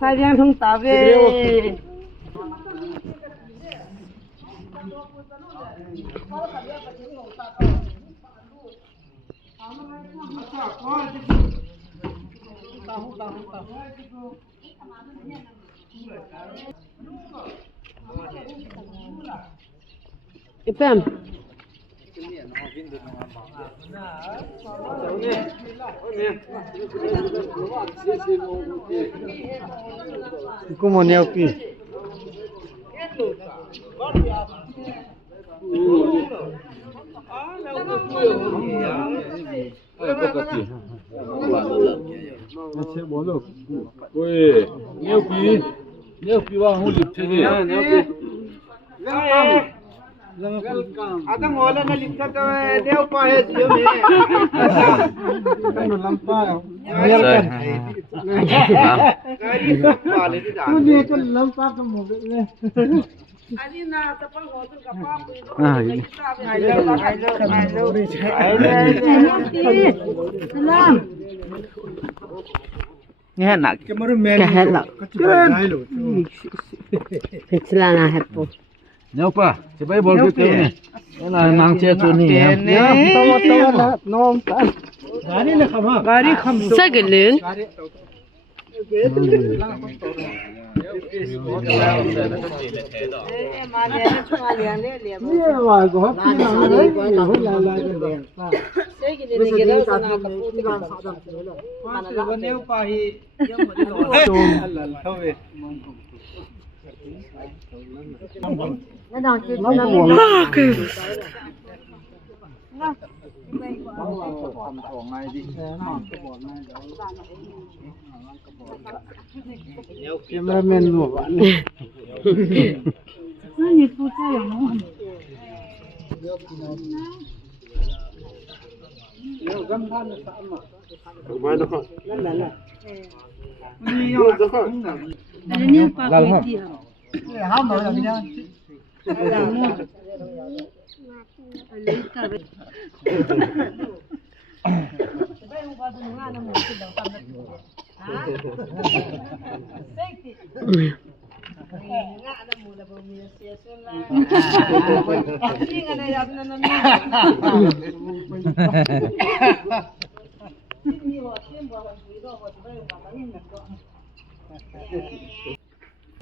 sai riang thong ta về Ipem. Como é o que? Oi, meu pi wa hu lip the Ada ngola na lipsa to deu pa he jiyo me Ano lampa? gari lampa le di da Ano ito lampa ka mo? ali na tapang hotel ka pa salam nghe nặng cái hết lợ cái là na hết po Nyaw pa, sabay bol ko ni. Wala nang che chu ni. Tawa nom ta. Gari kham. Sa gelun. Cameraman lu.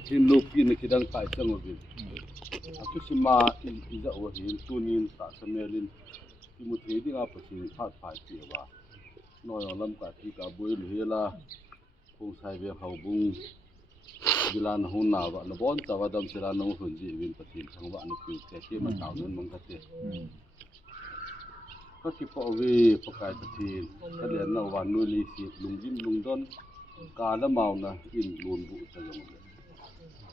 Tin lu pi ni kidang tai chang o bin. Aku sima iza o hin tunin ta samelin. Imu the ding apa sin phat phai ti wa. Noi lam ka ti ka boi lu hela. Kong sai ve hau bung. Bilan hun na wa na bon chawa dam sira no hun ji win patin thang wa nu pi te ke ma taw nun mong ka te. Ka ki po we pakai patin ka le na wa nu li si lung jim lung don ka la mau na in lun bu ta yong.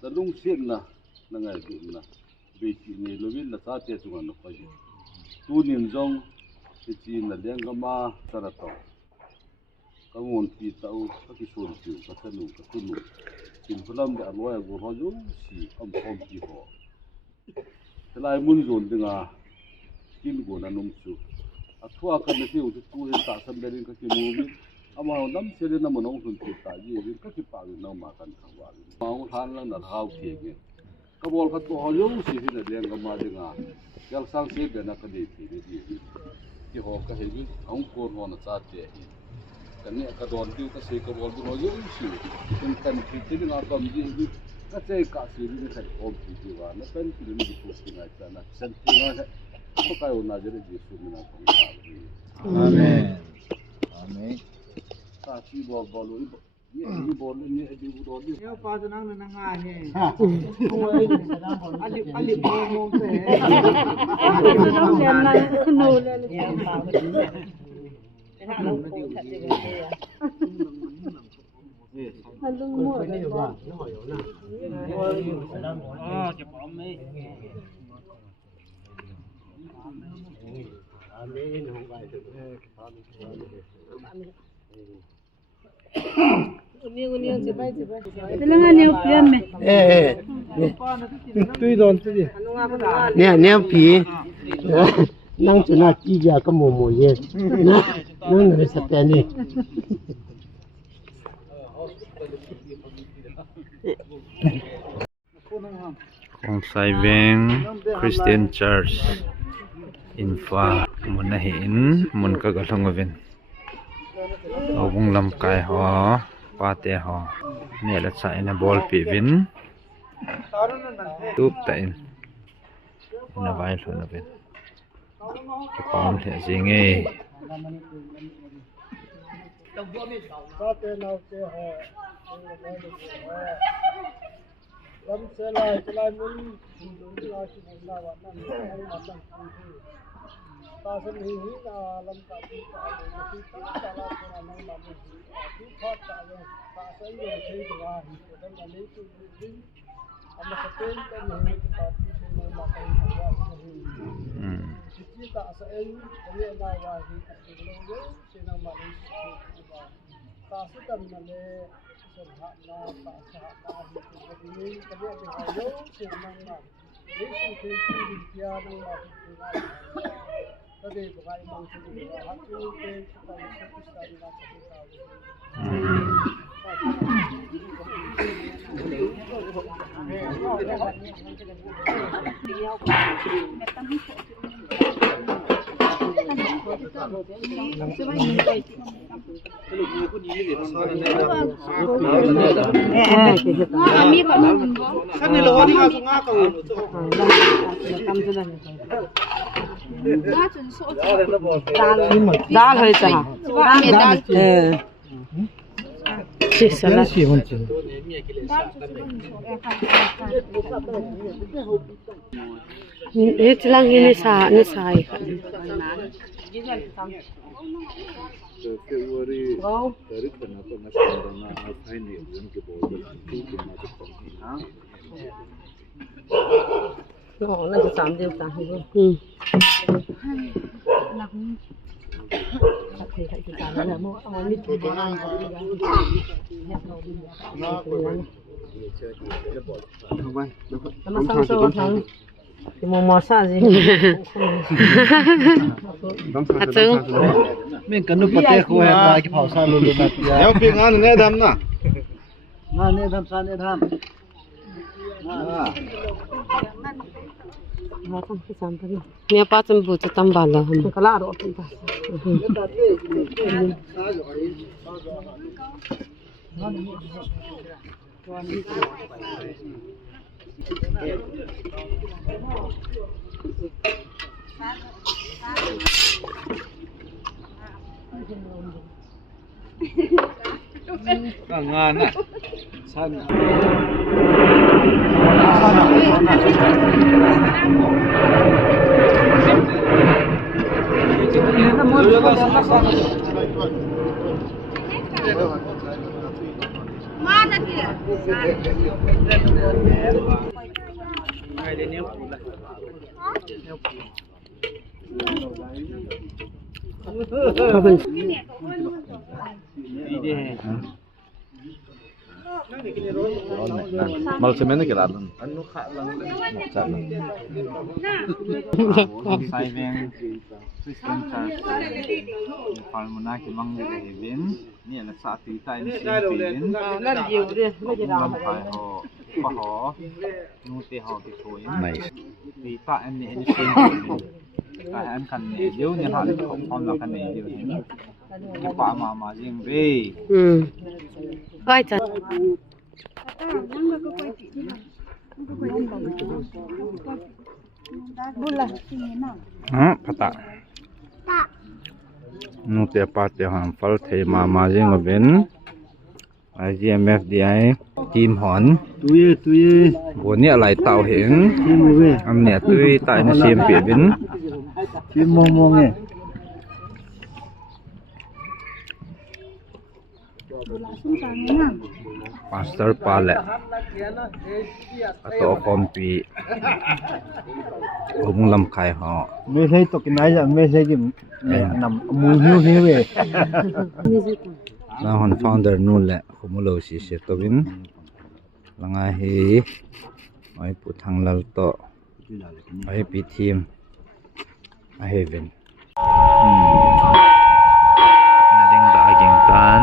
Da lung sin na ngai du na be chi ni lo win na ta te chu na ko ji. Tu nin jong ti chi na leng ga ma ta ra to. Ka ngon pi tau ka ki sun pi ka ta nu ka tu nu. Tin phulam de alwa go ho ju si am khom pi ho. Lai mun zon dinga tin go na num chu. Athua ka na tiu tu ri ta sam berin ka ki nu mi. Ama nam se le na monong sun ti ta ji ri ka ki pa ri na ma kan thang wa ri. Ma u than lang na hau thi ge. Ka bol ka to ho ju si hi na leng ga ma dinga. Yal sang se be na ka de ti ri. Ki ho ka he bi ong ko ho na cha te hi. Kan ni ka don tiu ka se ka bol bu ho ju si. Kun kan ti ti na kam ji bi ka che ka si ri ka om ti ji wa na pen ti ni ku ti na cha na san ti na ko ka u na je ji su na ko ta ri. Amen. Amen. Ta chi bo bo lu ni bo lu ni di bu do ni. Yo pa nang na nga he ali bo mo pe nang len na no le Halung mo ba? Chụp bóng đi. Kailangan niyo pian me. Tuy don tuy. Nè pi. Nang chuna chi ja ka mo mo ye. Nang ne sa pe ni. Kong Sai Veng Christian Church Infa mun na hin mun ka galong avin awung lam kai ho pa te ho ne la cha ina ball pi vin tup ta in na vai lo na vin ki pam the jinge Lam se lai mun la chi la wa nan ta san hi na lam ka ti ta ti ta la na nang lam ti thot ta le ta sai yo thei wa hi ko dan la le tu ti am sa pen ta ni ta ti se na ma ka ni wa hi ti ta sa en le na wa hi ta ti lo yo se na ma le ta sa tan na le se ha na ta sa na hi ni ka le ha yo se na na le se ti ti ya na ma ti na Tadi bukan imam sendiri, hati ke kita bisa di masa kita. दाल है चा सलाद ये चलांग ये ने साई那就咱们就咱这个thì thấy cái này là mua ăn mít thì ăn nó sang sâu thằng thì mua sao gì hạt trứng mình cần nước bát tê khô hay là cái phao sa luôn luôn nè nếu phiền ăn này đâm nè nè đâm sa nè đâm Matang sampai ni. Ni apa cembu tambah lah. Kalau ada apa entah. Kangen ah. Sana. Mana dia? Mal semen ke dalam. Anu kak lang. Macam. Sai Veng Christian Church Fal Muna ki mang de Hevin ni la sa ti ta ni sin pin Nó nhiều đi, nó chỉ lam làm. khai ho pa ho nu te ho ki thoi Nice. ti ta an ni sin pin ka an kan ne yu ni ha le khom khom la kan ne yu ni ki pa ma jing ve Coi thật. phata nu te pa te han fal thei ma jing avin IGMFDI team hon Tui. bo ni alai tau heng Kim về. am ne tui ta na sim pe bin Kim mong nghe. pastor pale ato kompi ung lam khai ho Mấy thấy tụi cái này là mấy thấy cái nằm mùi hiu hiu về. na hon founder nun le khumulo si se to bin langa hi ai pu thang lal to ai pi team a heaven na ding da aging tan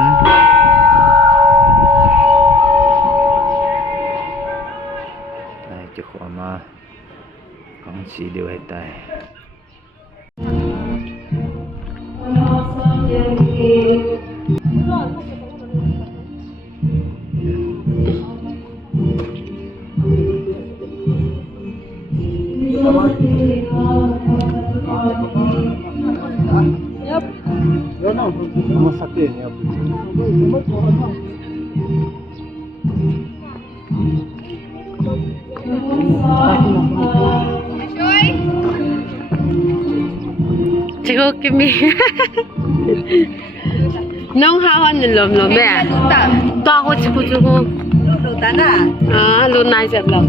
cái khóa mà con chỉ điều hay tay Yo no, vamos a hacer. Chico kimi. Nông hao hơn lồm lồm mẹ. To quá chico chico. Lô tán à? À, lô này dẹp lồm.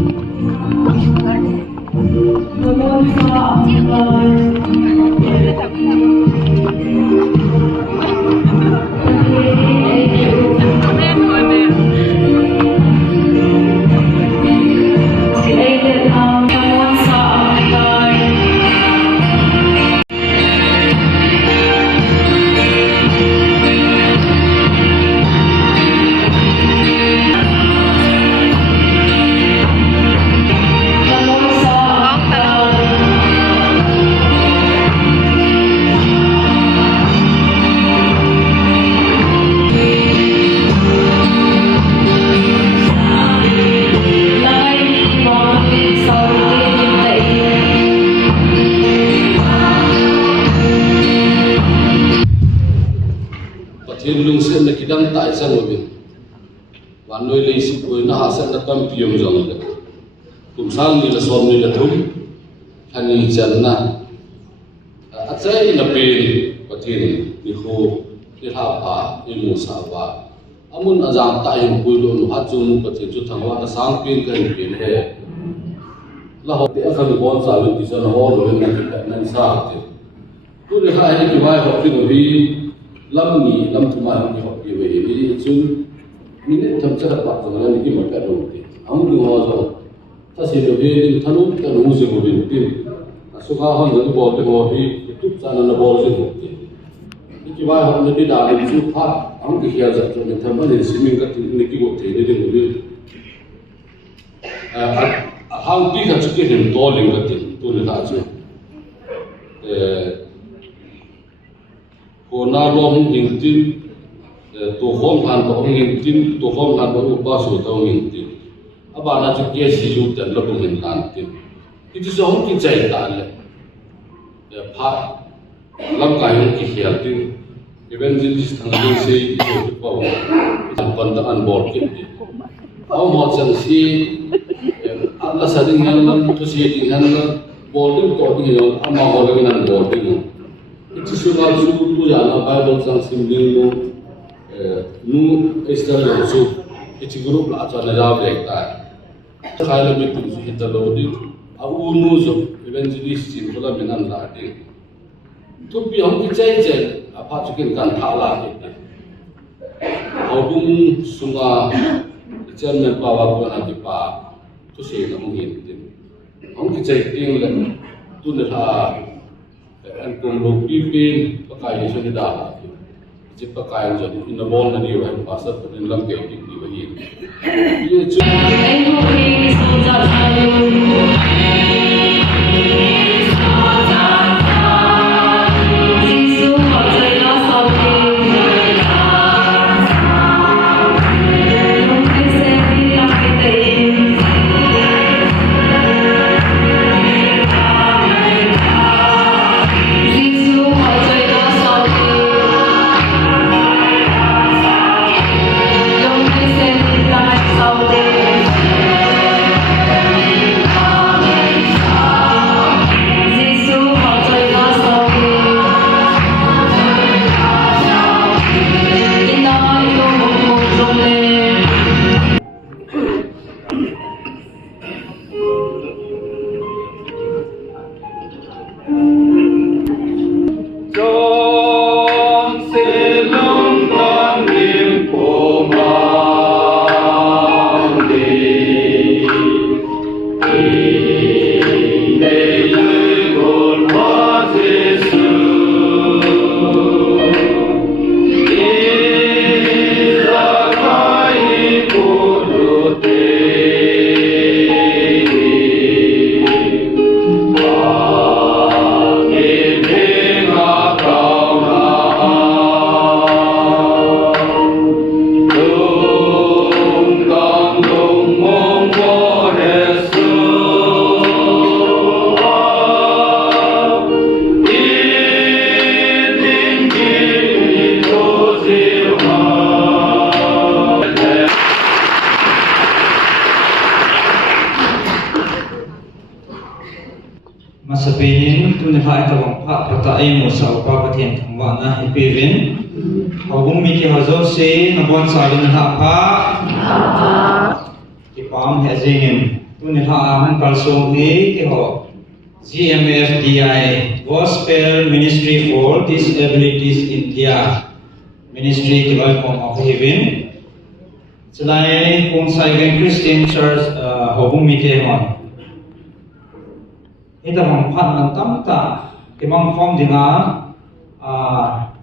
thiên lung sen là cái đăng tại sang rồi và nơi lấy sự với nó hạ sen là tâm tiềm rằng là cùng sang như là xóm như là thúng thành như chân na ắt sẽ là bền và thiên như khô như thảo phá như mù xả và amun azam tại hình quy luôn hát chung và thiên chút thằng hoa là sáng pin cái hình pin hè là họ để khăn con xả lên thì sao nó ho rồi nên cái này sao thì tôi được hai cái vai họ pin vì lâm nhị lâm thứ mà thì họ về đi chung mình thầm chắc là bạn rồi nên cái một cái đầu tiên ông đừng lo rồi ta sẽ được đi thằng lúc cái nụ gì của mình tin số cao hơn những cái bò thì họ đi tiếp ra là bò gì của mình cái vai họ nên đi đào lên chút phát ông cái kia giật cho mình thầm vẫn nên xin mình cái cái bộ thể để đừng đi hàng tí cả cái hình to lên cái tiền tôi được thấy chưa cô na long hình tin tổ phong hàn tổ hình tin tổ phong hàn tổ ba số tổ hình tin aba na chụp kia sử dụng tiền là bùng hình hàn tin cái thứ giống cái chạy ta là phá làm cái hình cái hiểu tin evangelist thằng linh sĩ cái bảo còn ta ăn bột cái gì ông họ chẳng si Allah sading hàn tu si ding hàn bột cái tổ cái gì ông mà họ cái ăn bột cái itu sudah tu jalan Bible sang simbol nu nu Israel itu itu grup lah acara jawab lekta kalau lebih tu kita lodi aku nu so evangelist itu kalau dengan ladi tu biar kita cek apa cikin kan thala kita aku sunga jangan bawa pun nanti pa tu sih mungkin aku kita tinggal tu dah anh cùng lục pin pakai ni sudah dah, jadi pakai jadi ina bol nadi wah pasal pada dalam kayak ini bagi. Ia Masapinin tu ni hai tawang phat kata ai mo sa upa pathen thangwa na hipivin hobung mi ki hazo se nabon sa bin ha pha ki pam hezingin tu ni ha han kalsong hi ki ho GMFDI Gospel Ministry for Disabilities India Ministry ki loi kom of hivin chalai kong sai Christian Church hobung mi ke hon ita mang phat nan tam ta ke mang phong dinga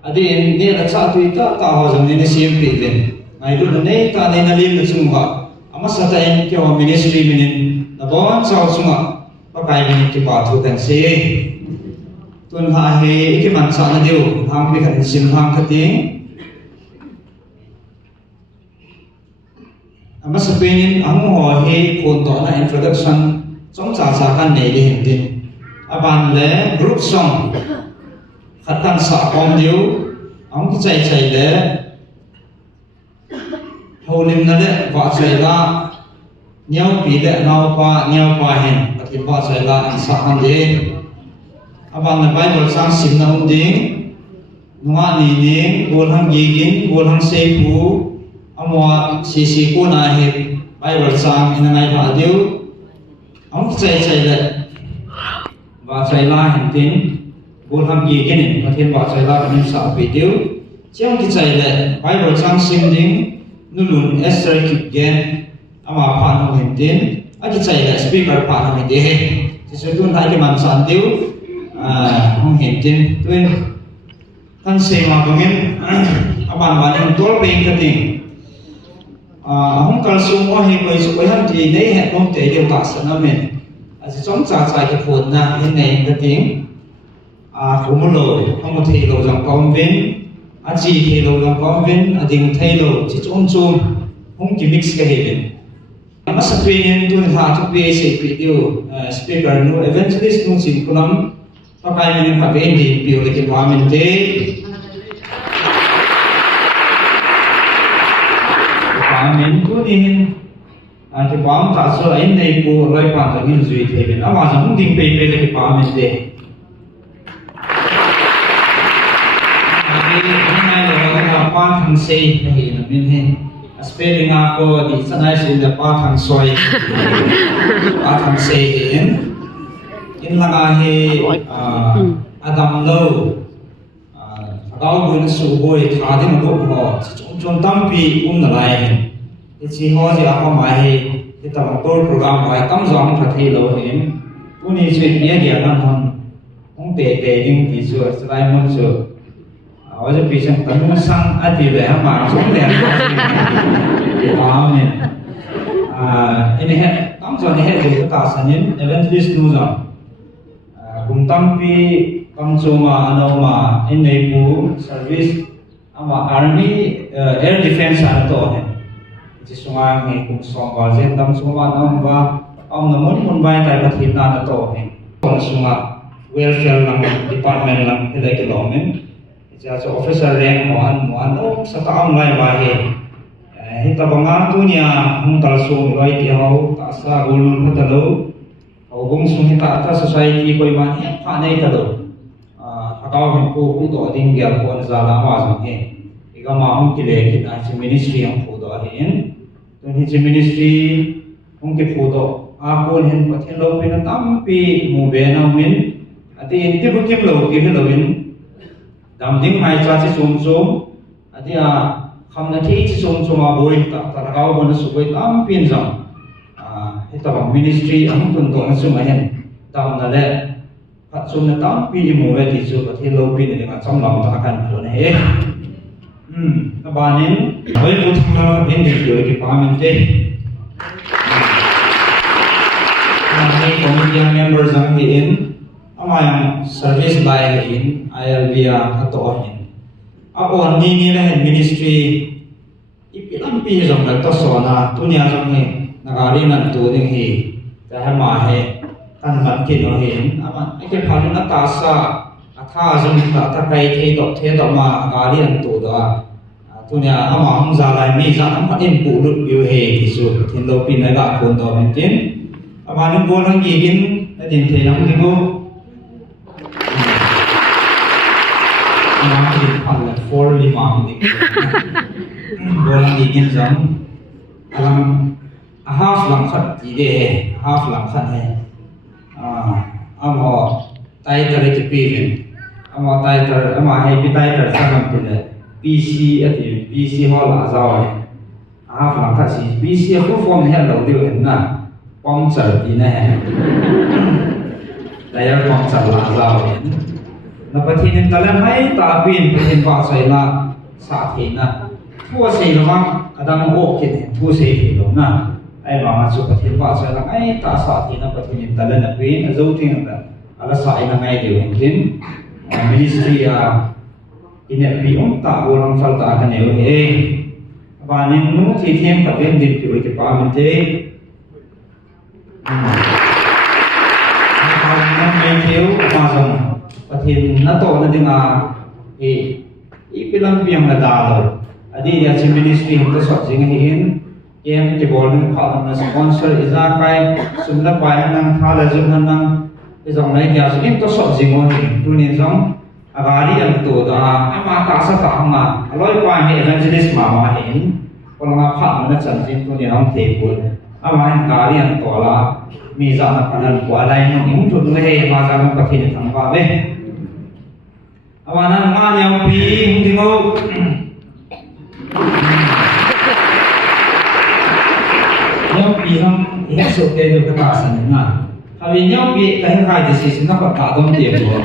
adin ne la cha tu ta ho jam ne sim pi len ngai du ne ta ne na lim na chung ha ama sa ta en ke ministry minin na bon chau chunga pa kai min ki pa thu kan se tun ha he ki man sa na diu hang pi kan sim hang khating ama sa penin ang ho he kon to na introduction trong cha cha kan nei li hin tin aban le group song khatan sa kom diu ang ki chai chai le holim na le wa chai la nyau pi le nau pa hin patin wa chai la an sa han de aban le bible sang sim na um ding nuwa ni ni gol hang gigin gol hang sei pu amwa si ko na he bible sang ina nai ha diu ông chạy chạy lại và chạy la hành tin buồn ham gì cái này mà thiên bảo chạy la mình sợ bị tiêu chứ ông chạy lại Bible sang sinh đinh nu luôn Esther kịp gen ama phản hồi hành tin anh chạy lại speaker phản hồi hành tin thì số tuần thái cái màn sản tiêu không hành tin tuyên thân sinh mà có miếng bạn em tốt bên cái tình không cần sung hoa hay người sung hắn thì đấy hẹn không thể điều cả sự nào mình chỉ chống trả trái cái phồn na như này cái tiếng không một lỗi không một thầy lỗi dòng con vin chỉ thầy lỗi dòng con vin đình thầy lỗi chỉ chống chung không chỉ mix cái hình mà sắp đến tôi thà chụp về sẽ bị điều speaker nu evangelist nu xin cô lắm các cái mình phải về đi biểu lại cái hòa mình thế mình cứ đi cái bám ta số ấy này của loại bản thân hình duy thế mình mà chúng định bày về cái bám mình đấy hôm nay là ba thằng xây thì mình hình spelling ako di sanay sila ba thằng soy ba thằng xây thì in lang he Adam Lo Agao buồn sụ bôi thà đến một lúc họ trong tâm pi na lại chỉ ho gì ako mai thì tao tôi program mai tâm giống thật thì lâu hiện tôi đi chuyện nhé gì anh không tệ nhưng thì chưa sai muốn chưa ở đây bị sang tấn sang anh thì về mà sống đẹp thì đó mình ini hết tâm giống như hết rồi ta sang những evangelist nu giống cùng tâm pi tâm mà anh mà in này bu service ama army air defense anh to chỉ sungai này cũng song vào dân tâm sungai ông và ông là muốn vay tại vật hiện na to này còn sungai welfare lang department lang cái cái đó mình giờ cho officer rank một anh ông sẽ tạo ông lại vài hiện tại bằng anh tu nhà không tạo số rồi thì họ tạo ra golun phát đầu họ cũng xuống hiện tại ta society coi mà hết phá này ta đâu cao mình cũng tổ tiên nghiệp con ra làm hòa giống thế thì các mà không chỉ để cái này ministry không phụ đó hiện tôi hiện ministry không cái phụ đó con hiện có thiên lâu bên tam pi mù về nào mình thì hiện tiếp cái lâu cái lâu mình đam tiếng mai cha chỉ sum thì không là thi chỉ sum mà bồi ta cao bên số bồi tam pin rằng hiện tại bằng ministry không tuân thủ số mà hiện tam là đấy phát sum là tam pi mù về thì số có thiên lâu pin này là trong lòng ta cần rồi này các bạn nên với một thằng nên được cái phá mình thế này community member rằng hiện amai service by hiện ILVA atau hiện aku ni lah ministry ipilam pi rằng là to sona tunya rằng hiện nagari nan tu ding hi ta ma he kan man ki no hiện ama cái phá nó ta sa atha rằng ta kai the do ma gari an tu da tunya ama hong za lai mi za am patin pu lu yu he ki su thin lo pin na ga kon do men tin ama ni bol hang gi gin na din the nam ni go for lima di bolang ingin jam alam half lang khat di de half lang khat hai amo title ke pin amo title ama hai pi title sang pin PC ati PC hall la zaw hai half lang khat si PC ko form he lo de na pom char di na hai dayar pom char la zaw hai na pathin talan hai ta pin pathin pa sai la sa the na thua sei lo ma adam ok ke thua sei ke lo na ai ma ma chu pathin pa sai la ai ta sa the na pathin talan na pin azo thing na ala sa ai na ngai de tin ministry ine pi om ta bolam fal ta ka ne he ba nin nu thi them ka ven din ti ke pa min te na mai theo pa song pathin na to na dinga pilang piang na dalo adi ya si ministry hingga sot jing hin kem ti bol ni pha na sponsor iza kai sumna pa nang thala jung nang izong nai kya si to sot jing on tu ni jong agari ang to da ama ta sa ta ma aloi pa ni evangelist ma ma hin kon ma pha na chan jing tu ni ang te bol ama han gari ang to la mi za na panan ko alai no ing tu he ma za no pathin thang ba ve awana nga yang pi hindi mo yang pi hang ihasok kayo ng katasan nga kami yang pi dahil kaya decision na pagkatong tiempo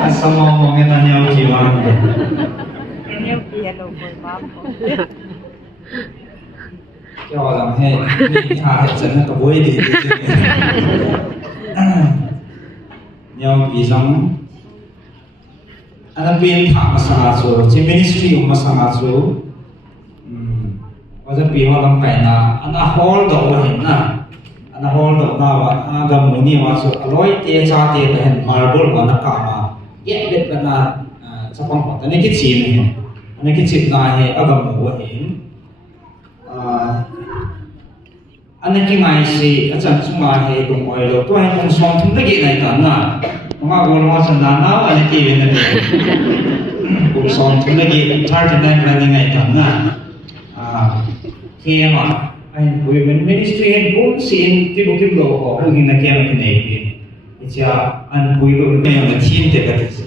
asa mo mga na yang pi wang yang pi hello po mapo cho rằng hey mình hạ hết chân nó vui đi nhau vì rằng anh biết thả masang aso, chỉ ministry của masang aso, có thể biết họ làm cái na, anh hold đầu hình na, anh hold đầu na và anh gam muni aso, aloi tia cha tia cái hình marble của anh cả mà, get biết cái na, sao không phải, anh cái chim này, anh cái chim này anh gam muni hình, anh cái ngày gì, anh chẳng chung là hệ cùng mọi người, tôi hay cùng sống thung cái này cả na. Mga gulong sa nanaw, ay TV na rin. Kung saan ito lagi, charge na yung ngay ka na. Kaya nga, ay women ministry, kung siin, tibo-tibo ko, kung hindi na kaya na pinipin. Itya, ang buwilo na yung team, teka ito.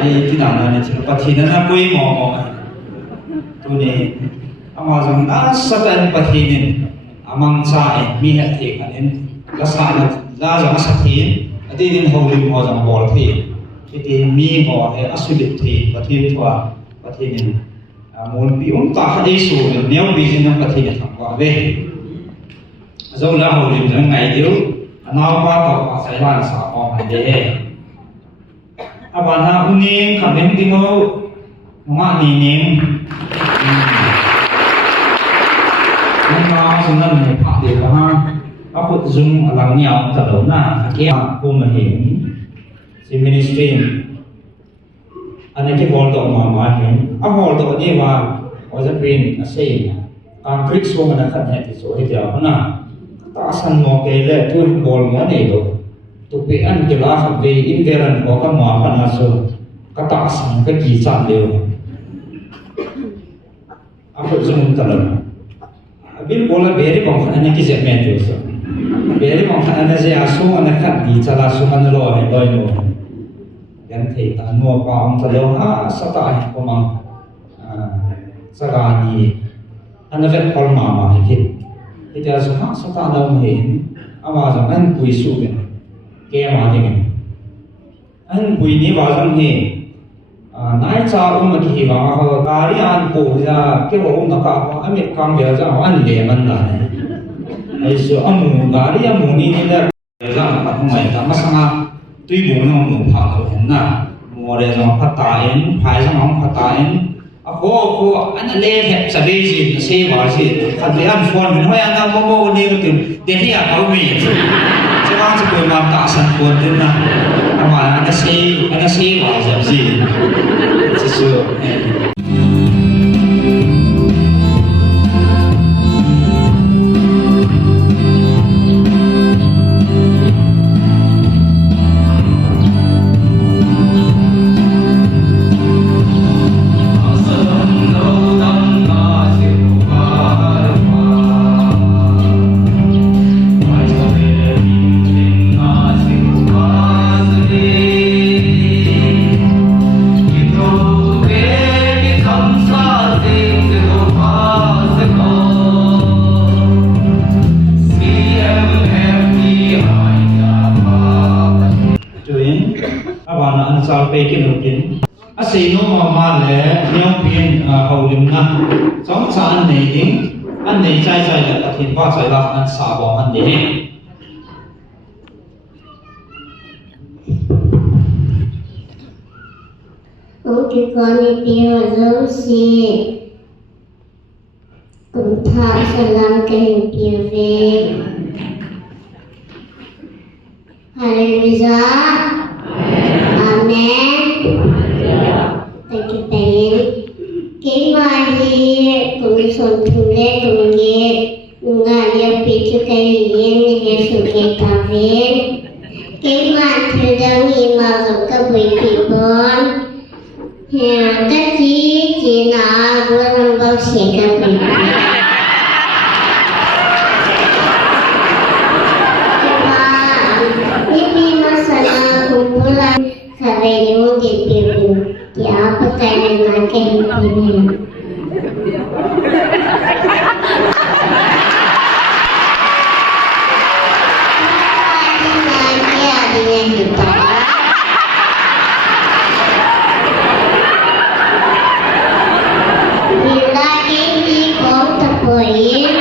Ay, tinana na ito, pati na na buwi mo. Ito ni, ang mga siyang nasa tayo patinin, amang sain, mihat tekanin, kasalat, laza kasatin, ati din hawlim mo jang bol thi iti mi ho he asulit thi pathin thwa pathin mul pi ta hadi su neu bi jin nam pathin thang wa ve zo la hawlim jang ngai diu anaw pa to pa sai lan sa ong han de abana uning khamen dingo ma ni ning ma sunan ne pha de ha aku zoom alang niao ta lo na kia ko ma hin si ministry ane ke bol do ma hin a bol do ni wa o za pin a sei concrete so na khan he ti so he dia na ta san mo ke le tu bol mo ne do tu pe an ke la ha ve in veran ko ka ma pa na so ka ta san ka ki chan le aku zoom ta lo bil bola beri bang khan ane ki je men jo so beri mong khan na je asu ana khat di chala su man lo he doi no yan thei ta no pa ong ta lo a sa ta hi ko mang sa ga ni ana vet kol ma ma hi thi ta su ha sa ta no hin ama jang an pui su ben ke ma ding an pui ni ba jang he nai cha ma ki ba ho ta ri an ko ja ke ho na ka ho amit kam be ja an le man na ai so amu gari amu ni ni da ra ma ka mai ta ma sanga tui bu no mu pha lo na mo re jong pha ta en phai jong ong pha ta en a ko an le he sa be ji se ma ji kha de an phone min hoi an mo mo ni tu de hi a ko mi che wang se ko ma ta san ko de na ama ana se wa ja ji ji so lục kín à xí nó mà lẽ nhau pin hậu lim na giống sa anh này tiếng anh này trái trái là thiên ba trái là anh sa bỏ anh này ông cái con này tiêu dấu xì cũng thả salam cái hình tiêu về Hallelujah Amen Thank you Ben cái mai đi cũng son thu lệ cũng nghe ngài yêu bị cho cái yên nghe sự nghe ta về cái mai thứ đang đi mà giống cái buổi bị bon tất chỉ là vừa làm bao xẻ cái buổi kumpulan karyawan DPU di apa kainan kehadiran bila kini kau terpoin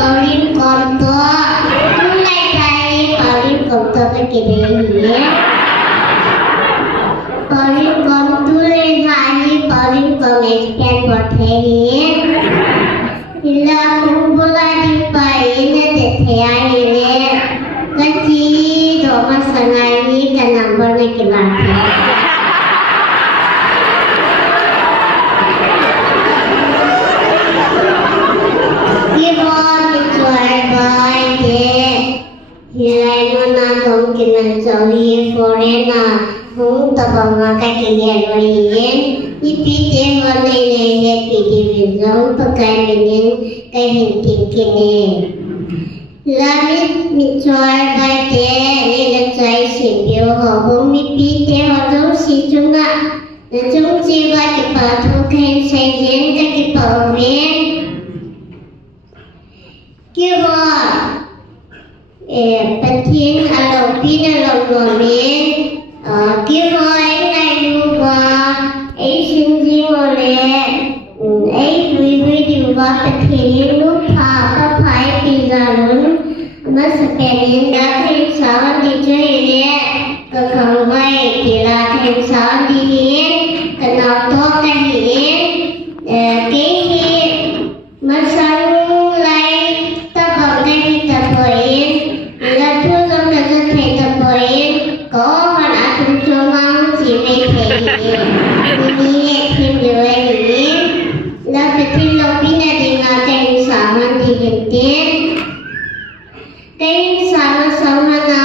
Pauline Konto mulai dari Pauline Konto ke kiri Pauline Konto lagi Pauline Konto bertemu bila kumpulan di pain detai ini kecil doma sengai ke nombor laki-laki Sorry foreigner hung tabanga ka kiyaloyin ipite hone ne pidivizong pagkainin kahinting kini lamit mitsoy bate nilatsay sibyo hobong mipite hodong situnga natung jiwa kipatu kain sayin kakipawin kiwa Patin alam pina lomin kihoy na yuwa ay sinjing ulit ay wiwi diwa patin lupa kapay pizalun masapenin natin sa dito ulit kakaway kiratin sa dihin kanato kahin kahit masarong lay tabang kahit tapoin Lalu kita cerita poin, kau anak cuma ciri ini hindu ini, lalu kita bina dengan keinsanan dihintin, keinsanan na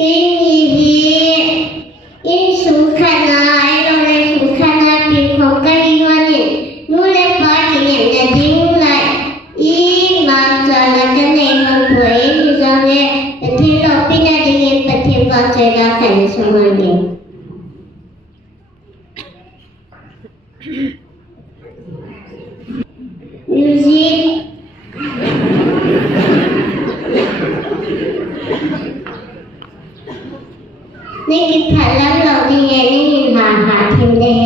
ini sukana, ini sukana pihak kayuan ini, mulai pagi yang jadi mulai. Masalah kenaikan buah misalnya betul opini dengan betul baca semuanya. Musicนี่คิดผ่านแล้วเราดีไงนี่หาทีมได้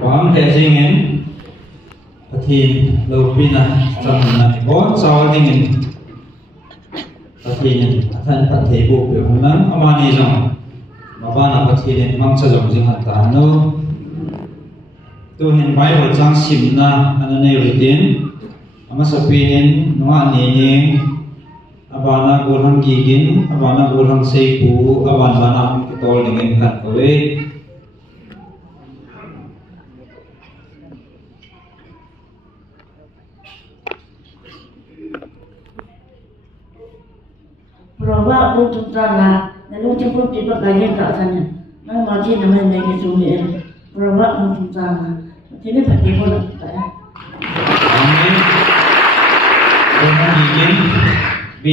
Quang hệ dinh en Pathin lâu pina trong này có sao dinh en Pathin thân Phật thể bộ biểu nắng amani rằng mà ba là Pathin en mang sa dòng dinh hạt tán no tu hen bai ho chang sim na anane rutin ama sapinin nunga nini abana gurhang gigin abana gurhang seipu abana kitol dengan kan kowe Proba untuk tanah, lalu cepet tiba kaya tak sana. Nang masih namanya lagi sulit. Proba untuk tanah. Ini pakai bola kita ya. Amin. Gurhang gigin B.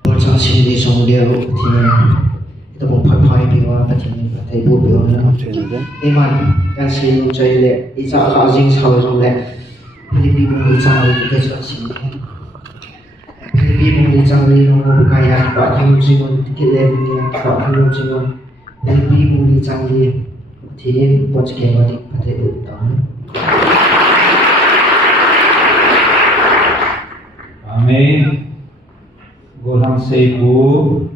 Bocah sini song dia Pathin kita mau phai biwa Pathin thầy bu biwa na iman kan si lu chai le isa kha jing sao jong le Philippines mu chang le ke cha sin Philippines mu chang le no mo kaya ba thang jingon ke le ni ba thang jingon Philippines mu chang le Pathin poch ke ba dik pathe u ta Amin. Gurhang seipu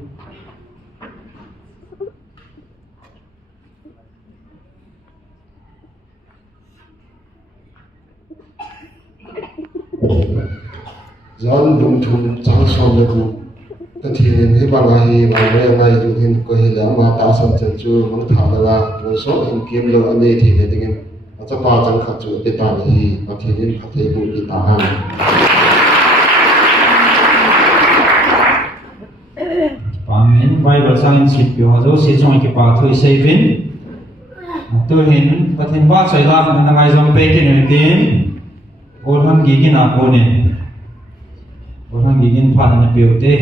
Zan dum thum chang som le ku Pathin hi ba la hi ba me ngai du hin ko hi la ma ta sam chen chu mang tha la la mo so in kim lo ane thi le ding a cha pa chang kha chu te ta hi Pathin in kha thei bu ki ta han Amin. Bible sang sit pi ho zo si chong ki pa thui sevin tu hin Pathin ba chai la na ngai jom pe ki ne tin Gurhang gigin a ko ne Gurhang gigin phan na piu te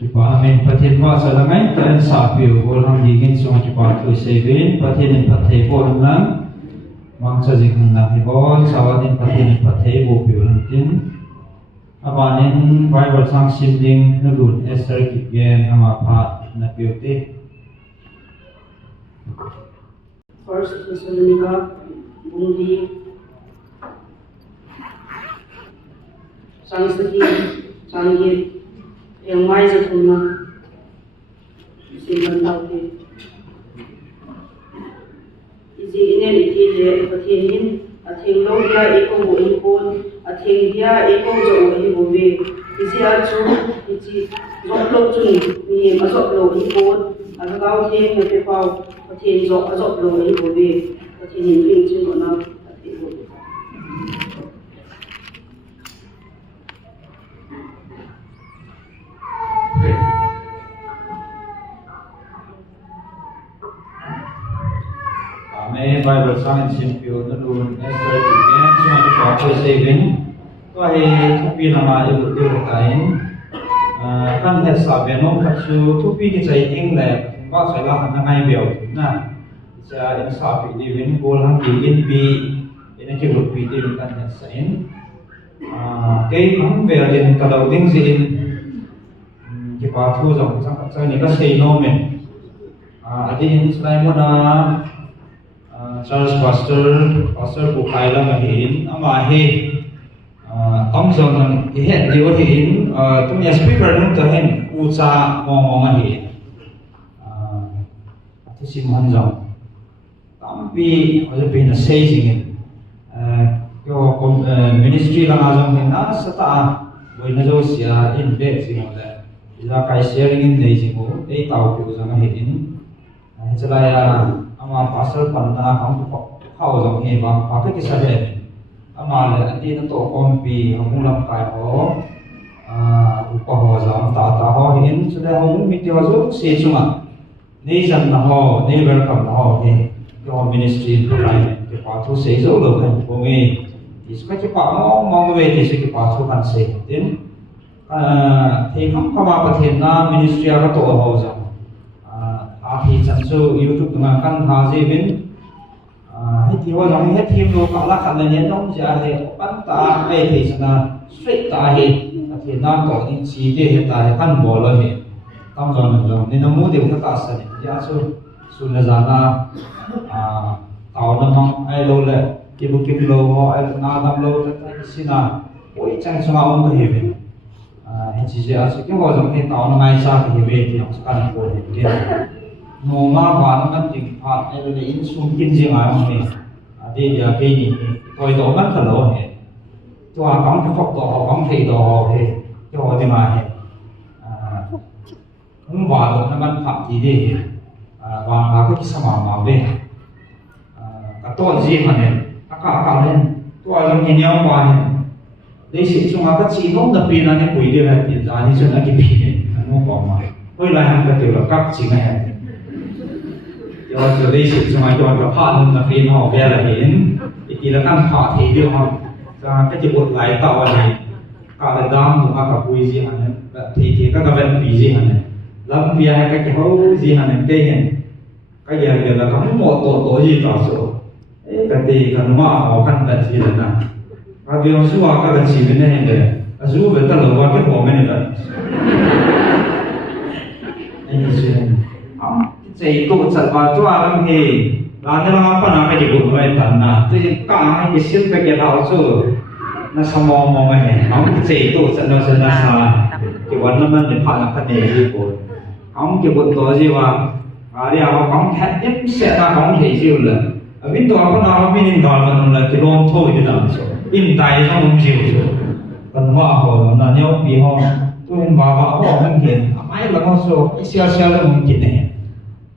Kipa amin pathin wa salangai tan sa piu bol ham digin song kipa tu sevin pathin pathe bol nan mang sa jing na hi bol sawadin pathin pathe bo piu tin abanin Bible sang sibling nurun Esther kipyen ama pha na piu te First Thessalonica bundi sang saki sangi yang mai sa thumna siman tawte iji inen iti le pathin athing lo dia eko bo ikon athing dia eko jo hi bo be iji achu iji jok lo chun ni ma jok lo ikon agau the me pe pau pathin jok lo hi bo be pathin in ping chin na ati bo May Bible sang simple na doon Esther again so may pa saving to ay tupi na ma ilu kain kan het sabe no katsu tupi ki chai ing le ba sai la han ngai beo na cha in sabe ni win gol hang ki in bi in ki ru pi din kan het sain ke hang ve din ka lo ding zin ki pa thu jong chang ni ka sei no men adin slai mo na Charles Pastor Bukai la mahin ama he tom zon he dio hin tum ya speaker nung to hen ucha mong hi ati simhan jong tampi oje bin sei sing yo ministry la jong hin a sata boina jo sia in be sing oda ila kai sharing in nei sing o ei tau pi jong hin chalaya ama pasal panda kam khau jong he ba pa ke sa he ama le ati na to kompi hamulam kai ho upa ho jam ta ho hin chule ho mi ti ho zo se chunga nei jan na ho nei welcome na ho he yo ministry line ke pa thu se zo lo kan ko nge is ka ke pa mo ve ti se ke pa thu kan se tin thei kam kama pathen na ministry ara to ho jam thì chẳng số YouTube mà căn thà gì bên hết thì hoa giống hết thêm đồ cả là khăn là nhớ nông giả thì bắt ta hay thì là straight ta thì nó có những gì để hiện tại căn bỏ rồi tâm rồi nên nó muốn điều tất cả sẽ giá số là giá là tàu nó mong ai lâu lệ cái bút kim lâu họ ai na năm lâu tất cả xin là ôi chẳng số nào cũng hiểu về hết chỉ là cái hoa giống cái tàu nó ngay xa thì về thì nó sẽ căn bỏ thì no ma ba na kan ting pha ai le in sum kin jing ai ma ne ade ya ke ni toi do man ka lo he to a kang ka phok to a kang thei do he to de ma he wa do na man pha ti de wa ma ko ki sama ma ve ka to ji ma ne ka len to a long ni nyao ba he de si chung a ka chi long da pi na ne pui de ha ti za ni chen na ki pi ne no ba ma hoi lai han ka te lo kap chi ngai do cho đây sự cho ai cho cái phản là khi họ về là hiện thì là căn phản thì điều họ cái chỉ một lại tạo này cả là đam cũng cả vui gì hả thì các cái vấn đề gì hả lắm vì hai cái hậu gì hả cái hiện cái giờ là có một tổ gì tạo số cái gì cái mà họ căn vật gì là nào và vì họ xua các cái gì bên này để xua về tất cả cái hồ bên này là anh gì chạy tụ chặt vào cho anh thì là thế nào phải làm cái gì cũng phải tận na thì cả cái xin cái cái đạo số nó sao mong cái này ông chạy tụ chặt nó sẽ là sao cái vấn nó mình phải làm cái này gì cũng ông cái vấn đó gì mà đi học ông thét nhất sẽ là ông thấy gì là ở bên đó có nào bên in đó là cái lon thôi thì làm sao in tay trong ông chịu rồi còn họ họ là nhau vì họ tôi vào họ không hiện ai là con số xe là mình chỉ này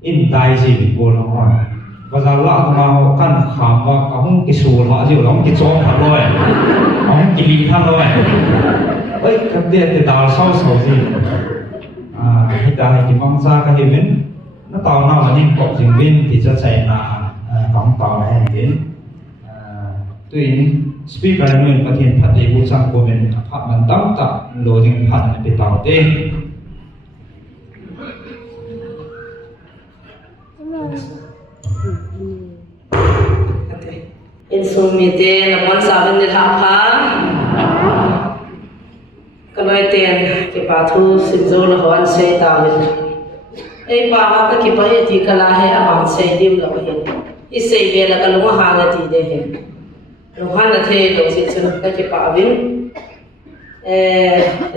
in tai gì bị buồn không hỏi và giờ lạ mà họ căn khám và không cái số họ gì không cái số họ rồi không cái gì tham rồi ấy cái tiền thì đào sâu gì hiện tại thì mong ra cái hình nó tàu nào mà những cột trình viên thì sẽ chạy là bóng tàu này đến tuy speaker mình có thể phát đi bộ sang của mình phát mình đóng tập lộ trình phát để tàu tên Sumite na mon sabin ni hapha kaloi ten ke pathu simzo la hon se tawin ei pa ma ka ki pa he ti kala he amam se dim lo he I se be la kalwa ha na ti de he lo han na the lo se chun ka ki pa win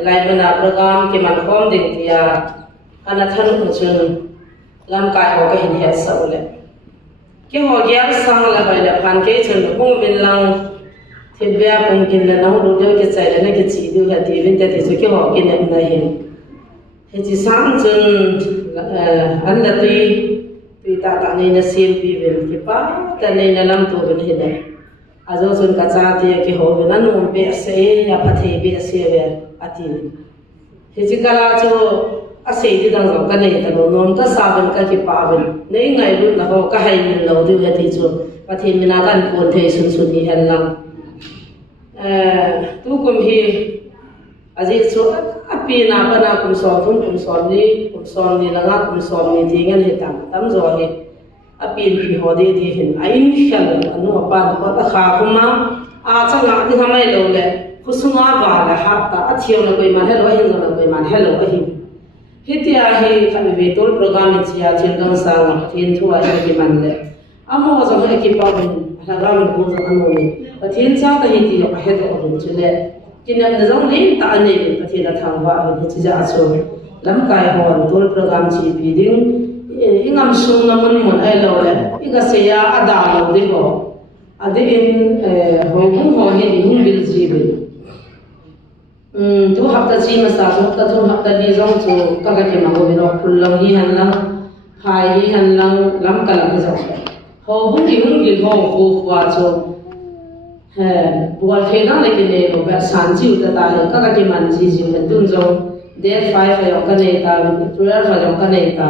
lai mana program ke man khom ding tia ana than ko chun lam kai ho ka hin he sa le ke ho gyal sang la bai la phan ke chun hung bin lang thibya pung kin la nau ru de ke chai la na ke chi du ha ti bin te su ke ho ke nem na hin he chi sang chun an la tui ta ta nei na sim pi vel ke pa ta nei na lam tu bin he da azo chun ka cha ti ke ho bin an um pe se ya pha the be se ve ati he chi kala chu ase ti dang zong ka nei ta no nom ta sa ben ka ki pa ben nei ngai lu na ho ka hai min lo du he ti chu pathin mina kan pon the sun sun ni hen lang tu kum hi aji chu api na pa na kum so ni la nga kum so ni ti ngan he tam zo he api pi ho de di hin ain khal anu pa ko ta kha kuma a changa ti hamai lo le khusunga ba la ha ta athiyo na koi man he lo hin na koi man hello a hi hitia hi khan ve tol program ni chia chindang sang thin thua hi ki man le amo zo he ki pa bin la ga min ko zo anu ni pathin cha ta hi ti lo he to ru chule kinam na zong lim ta ani pathin la thang wa ni chi ja so lam kai hon tol program chi pi ding ingam sung na mun ai lo le iga se ya ada lo de ho ade in ho ho he di hum bil ji bi tu hafta chi ma sa hafta tu hafta di zong chu ka ga ke ma go no phul lang hi han lang phai hi han lang lam ka lang zo ho bung ki hung ki ho ho wa chu he bual the na le ke ne lo ba san chi u ta ta he ka ga ke man ji ji han tun zo de 5 fa yo ka ne ta 12 fa yo ka ne ta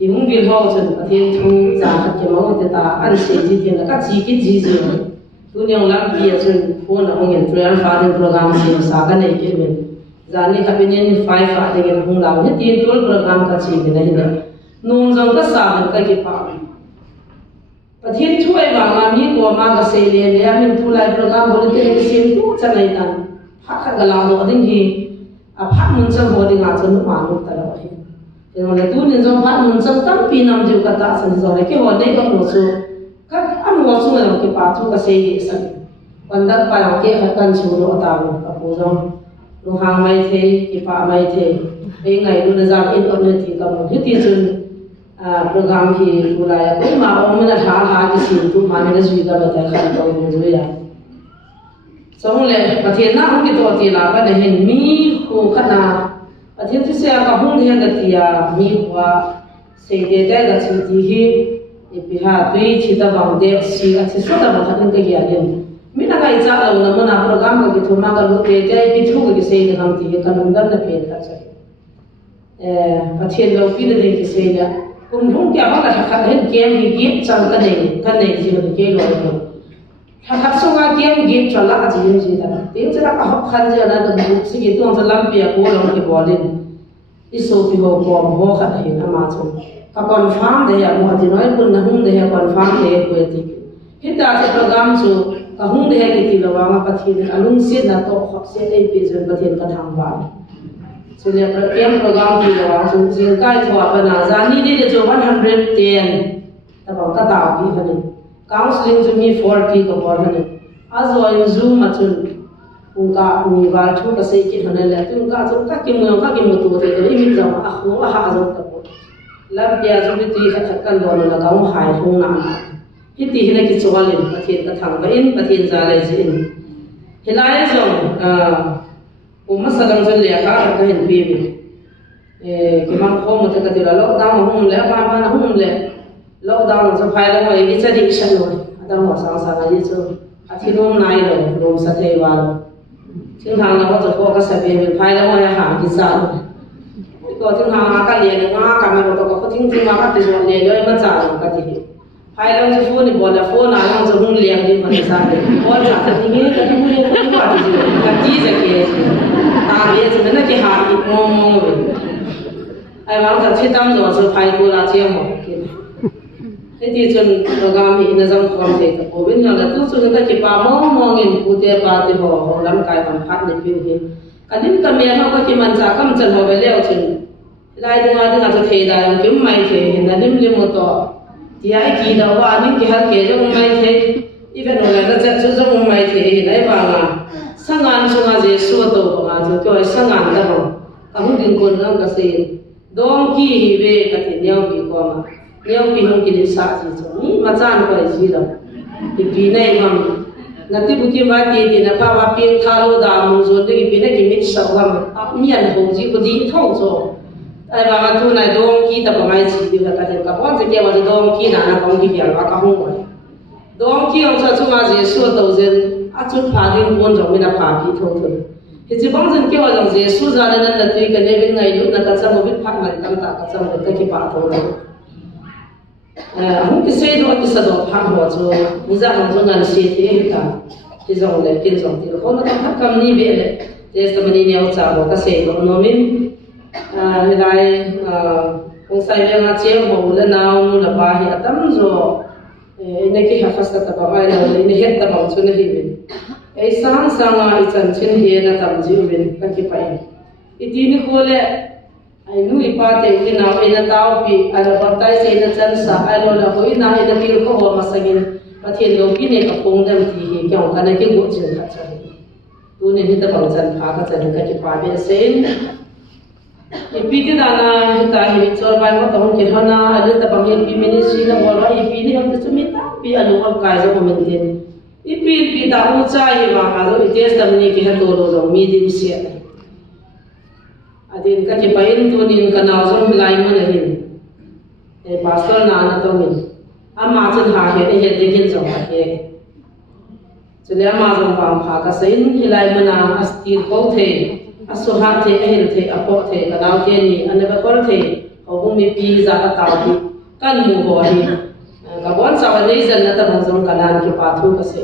I hung bil ho chen pathin thu za khat ke ma te ta an se ji tin ka chi ki ji ji tu nyong lam pi chen phone na hong en 12 fa den program se sa ka nei ke men za ni ka pin 5 fa de hung la ni tin tol program ka chi ni nei nung jong ka sa ban ka ki pa pathin thu ai wa ma mi ko ma ka se le le min thu lai program bo te ke sim tu cha nei tan pha kha ga la do ding hi a pha mun cha bo ding a chen ma nu ta la hi Yang le tu ni zong phat mun chang tam pi nam ju ka ta san zo le ke ho nei ka mo su ka am mo su le ke pa chu ka se ye san pan dak pa la ke ha kan chu lo ta mo ka po zong lu hang mai the ke pa mai the ei ngai lu na jam in on ti ka mo hi ti chun program hi ku la ya ko ma o me na ha ki si tu ma me na zui ka ba ta khan to mo zo ya song le pathian na ki to ti la ba ne hin mi ku khana Athin tu se ka hung he ga tia mi wa se de da ga chi ti hi e pi ha tui chi ta bang de si a chi so da ba khatin ka ya len mi na ga I cha lo na na program ga ki thuma ga lu te dai ki thu ga ki se de ham ti ka lum dan na pe ka cha pathian lo pi de ki se ya kum hung kya ba la kha hen kem hi gi chang ka nei ji lo ke lo Hakap so nga kiem gip chola a ji ji da te chara ka hop khan ja na da bu si gi tong cha lam pe ko lo ke bolin I so pi ho ko ho kha da hin ama chu ka confirm de ya mo ji noi kun na hung de ya confirm de ko ti hita cha program chu ka hung de ya ki ti lo wa ma pathin alung si na to khop se ei pe zen pathin ka thang wa so le program ti lo wa chu jing kai thwa ba na za ni de jo 110 ta ba ka ta bi ha ni counseling to me 40 ka por hane azo in zoom matun unka ni wal thu ka sei ki hane le tun ka chu ka ki mo tu te to imi zo a khu a ha zo ta po lab ya zo bi ti kha kan do na ka mu hai hu na hi ti hine ki chwalin pathin ka thang ba in pathin za le ji in hilai zo masalang zo le ka hin bi bi ki man ko mo te ka ti la lockdown hum le ba na hum le lockdown so phai la moi ki chadi shan lo adam wa sang sa ye chu a thi nom nai lo nom sa the wa lo ching thang la ko ko ka sa be phai la moi ha ki sa ko ching thang ma ka le nga ka ma ro ko ko ting ting ma ka ti so le lo ma cha lo ka ti phai la ju phone ni bo la phone na lang so hung liang di ma sa be bo cha ta ti nge ka ti mu le ko ni wa ti ka ti ja ke ta be chu na ki ha ki mo mo be ai wang sa thi tam zo so phai ko la che mo thì chun program hi na jam khom the ka po bin na tu chu ta ki pa mo ngin pu te pa te ho lam kai pam phat ni pi hi kanin ka me ha ko ki man cha kam chan ho be le chun lai dinga dinga cha the da kim mai the hin na lim lim mo to ti ai ki da wa ni ki ha ke jong mai the even no la cha chu jong mai the hi nai ba nga sangan sunga je su to ba nga chu ko sangan da ho ka hu din kon na ka se dong ki hi be ka ti nyau bi ko ma nyau bi hong ki sa ji chu ni ma chan ko ji da ti pi nei mam na ti bu ki ma ti ti na pa wa ping tha lo da mu zo ti pi na ki mit sa wa ma mian ho ji ko di thau zo ai ba ma tu na dong ki ta ba mai ji di ka ti ka pon je ke wa dong ki na na kong ki ya wa ka hong wa dong ki ông cha chung a je su to zen a chu pha din pon jong mina pha pi tho tho he ji bang zen ke wa jong je su za na na tui ka ne bin ngai lu na ka cha mo bit phak man tam ta ka cha mo ka ki pa tho lo hung ki se do ki sa do phak ho chu ni za hong jong an se te ka ki jong le kin jong ti ho na ka kam ni be le je sta mani ne au cha mo ka se do no min he lai ông sai le nga che mo le naw nu la ba hi atam zo ne ki hafas ta ba mai la ne het ta bang chun hi bin ei sang sanga I chan chin he na tam ji bin ka ki pai I ti ni ko le ai nu I pa te ki na we na taw pi ala ba tai se na chan sa ai lo la hoi na I na tir ko ho ma sagin pa thien lo pi ne ka pong dam ti hi kyong ka na ki go chin ka cha tu ne hi ta bang chan pha ka chan ka ki pa be sen ipi ti dana ta hi chor bai ko tong ki hana alu ta bang hi ministry na bol wa ipi ni ham tu mi ta pi alu al kai zo ko men tin ipi pi da u cha hi wa ma zo ites dam ni ki ha to lo zo mi dim sia adin ka ki pain tu nin ka na zo lai ma na hin e pastor na na to min ama chen ha he he de hin zo ha he chule ma zo pam pha ka sein hi lai ma na asti ko the aso ha the ahil the apo the kanau ke ni anaba kor the hobung mi pi za ka taw ki kan mu ho hi ka bon sa wa nei zan na ta bang zong kanan ki pa thu ka se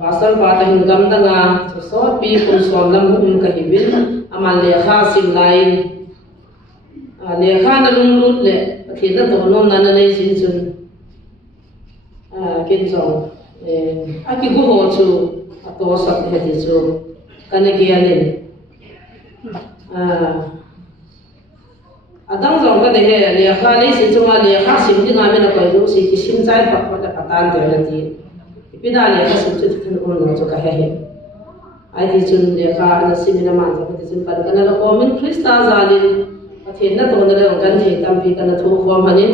pasal pa ta hin gam da nga so pi kun som lam hum ka hi bin amal le kha sim lain le kha na lung lut le thi na to nom na na nei sin chun kin zong aki go ho chu ato sa he ti chu kana gianin adang zong ka de he le kha le si chunga le kha sim ti nga me na ko zo si ki sim chai pa pa ta tan de la ti ipida le kha sim chu ti kan on lo ka he ai ti chun le kha na sim na ma zo ti chun kan kana la ko min krista zalin athen na to na le kan he tam pi kana thu khom hanin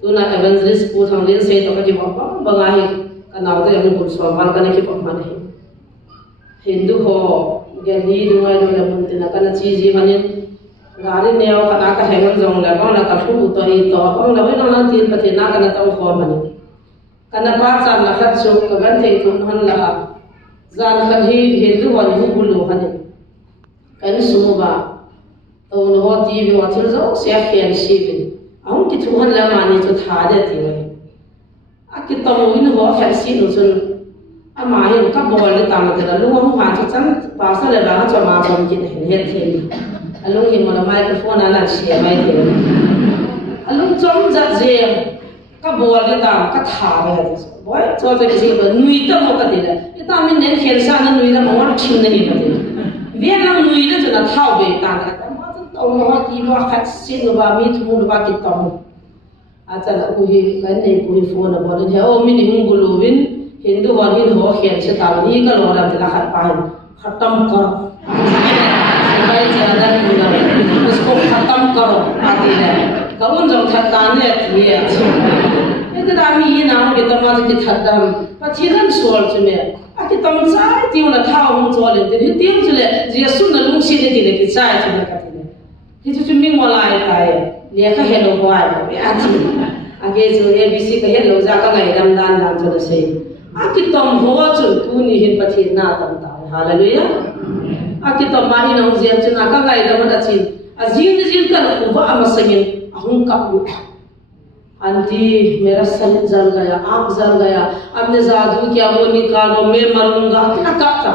tu na evangelist pu thang len se to ka ki ba nga hi kana te yang pu so mal kana ki pa man he Hindu ho gani dungai do la mun tina kana chi ji manin gari neo kana ka hengon jong la bang la ka fu to I to bang la wena na tin pathe na kana tong kho manin kana pa chan la khat chu ka ban thei thun han la zan khan hi Hindu ho ni bulu hanin kan su ba to no ho ti bi wa thil zo se khian si bin aung ki thu han la ma ni chu tha de ti wai a ki tong win ho khan si no chun ama hi ka bol le tam ta lu ho ha chu chan pa sa le ba cha ma bom ki ne he the alung hi mo la microphone ala share mai the alung chom ja je ka bol le tam ka tha be ha so boy cho je ki ba nui ta mo ka de la ta min nen khen sa na nui la mo wa chin ne ni ba de ve na nui le chu na thau be ta na ta ma chu to mo ti wa khat sin lo ba mi thu lo ba ki tom a cha la ku hi kan nei ku hi phone na bol he o mi ni hung gulu win Hindu wagin ho khian se taw ni ka lo ram la khat pa khatam kar bai jada ni la usko khatam karo ati le ka un jong that ta ne ti ye ete da mi na ho ke ta ma ki that dam pa chi ran sol chu me a ki tom sai ti la thaw hum zo le ti ti chu le ji su na lung si de ti le ki sai chu ka ti le ti chu mi mo lai ta ye le ka he lo ho ai ba a ti a ge zo abc ka he lo za ka ngai dam dan dam chu de sei akitom ho chun tu ni hin pathi na tam ta hallelujah akitom ma hi nong ziam chun aka ngai da ma chin azin jin kan uba amasangin ahung ka lu anti mera sal jal gaya aap jal gaya amne zaadu kya wo nikalo me marunga na ka ta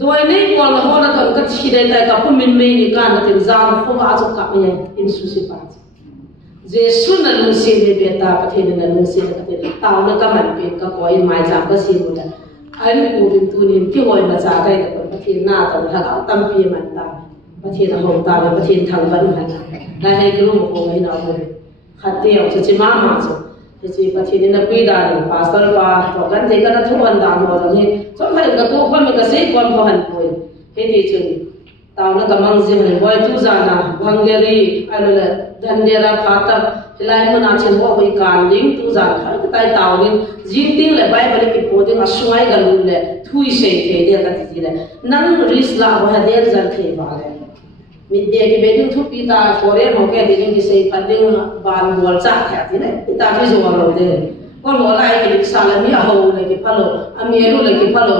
doi nei ko la ho na kan ka chi dai ta ka pu min me ni kan na tin zam ko ba chu ka me in su si pa Jesu na lung si le beta pathe na lung si ka te taw na ka man pe ka koi mai jam ka si mu da ai ku bin tu nin ki hoi ma cha kai da pathe na ta tha tam pi man ta pathe da ho ta le pathe thang ban han na hai gru mo ko mai na mo khate au cha chi ma so chi pathe ni na pi da ni pastor pa to kan te ka na thu an da mo da ni so mai ka tu ko mi ka sei kon ko han poi he ti chun taw na ka mang ji mai boy tu za na bangeri ai le dan dera phata hilai mo na chen ho hoi kan ding tu za khai ta tai taw ni jing ting le bible ki po ding aswai ga lu le thui sei the de ka ti le nang ris la ho ha der jan the ba le mi de ki be ding thu pi ta fore mo ke ding ki sei pa ding ban wal cha kha ti le ta fi zo lo de ko lo lai ki sa la mi ho le ki pa lo ami ru le ki pa lo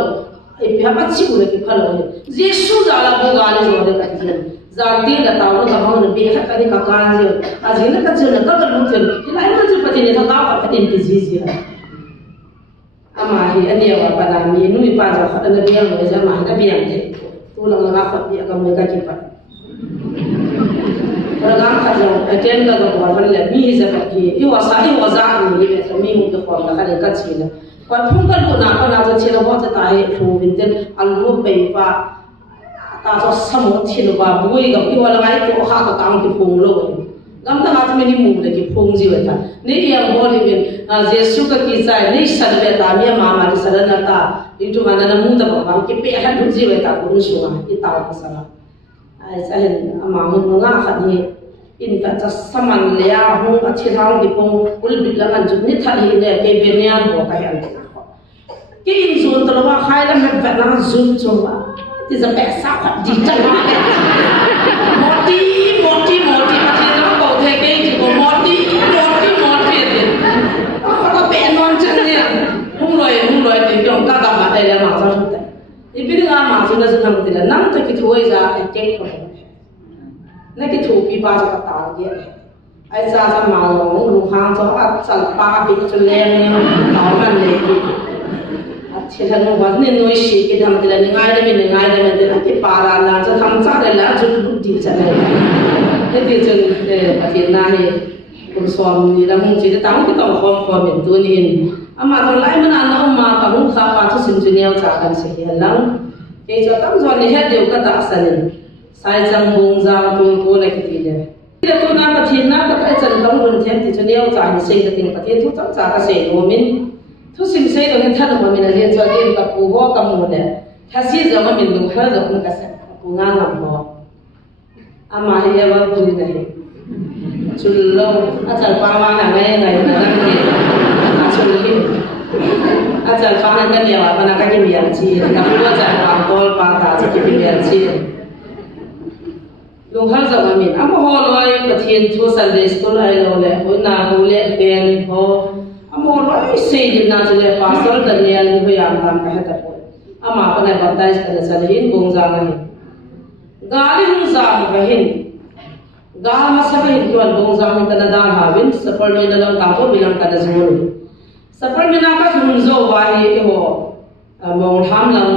ai pi ha pa chi le ki pa lo jesu za la bo ga le zo de ka ti Zanti da tahu na kamu nabi hat kadi kakak je, azina kacil nak kalau lucu, ilahi macam pati ni tak tahu pati ni kizi je. Amahi ane awak pada mi, nu ipa jauh ada nabi yang macam mana nabi yang je, tu lang ngafat dia kamu mereka cepat. Kalau kamu kacau, attend kalau kamu orang le mi seperti ki, iwasa ni macam mi mungkin kamu nak ada kacil. Kalau pun kalau nak ada cila buat cetai, tu bintel alu pepa. Ta cho samo thil ba bui ga i wala ngai ko kha ka kam ki phung lo gam ta hat me ni mu le ki phung ji wa ta ni ya bo li bin jesu ka ki sai ni sal be ta mi ma ma ki sal na ta i tu mana na mu ta ba ki pe ha du ji wa ta ko su ma i ta wa sa ai sa hen ama mu nga kha ni in ka cha saman le ya hu a chi thang ki phung ul bi la man ju ni thal hi le ke be ne an bo ka yan ki in zun to wa khai la me ba na zun chu wa thì giờ bé sao phải đi chân moti pasti nó bảo thế cái chỉ có moti thì có bé non chân nè không rồi thì chúng ta gặp mặt đây là mà sao thế thì bây giờ mà chúng ta sẽ làm thế là năm thôi cái thuê ra cái chết rồi này cái thuê bị bao cho cả tàu vậy ai ra mà lồng hàng cho ăn sẵn ba bị cho lên tàu mình lấy thì thằng nó vẫn nên nói gì cái thằng này ngay đây mình thì là cái para là cho thằng cha này là chút chút đi chân này cái điều chân để phát hiện ra thì cũng xóm thì là không chỉ để tao cái tàu con mình tuân in mà thằng lại mình ăn nó mà tao cũng khá phá cho sinh chuyên nhau trả cần sẽ hiện lắm cái cho tao cho này hết điều cái đặc sản sai chẳng bùng ra tôi này cái gì đấy cái tôi nói phát hiện ra cái chân tao muốn thêm thì cho nhau trả hình sinh cái tiền phát hiện thuốc trả cái sẽ của mình thu sinh xây được cái thân của mình là liên cho đến cả phù hộ cả một đấy, thay vì giờ mà mình dùng hết rồi cũng cả sẽ phù ngang làm họ, mà hiện giờ vẫn vui này, chul lâu, chal pa mà ngày là đang gì, chul lâu, chal pa là cái nhiều mà là cái miệng chi, cái bữa chal pa tol pa ta chỉ cái miệng chi, dùng hết rồi mà mình, mà họ nói cái thiên thu Sunday school ai lâu lệ, hôm nào cũng lệ bèn họ Amo loi sei din na chule pastor Daniel ni hoyam tam ka heta po ama ko na baptize ka sa hin bong za na hin gali hung za ka hin ga ma sa hin ko bong za hin kana da ha win sapar me na lang ka ko bilang ka na zul sapar me na ka hung zo wa hi ho mong ham lang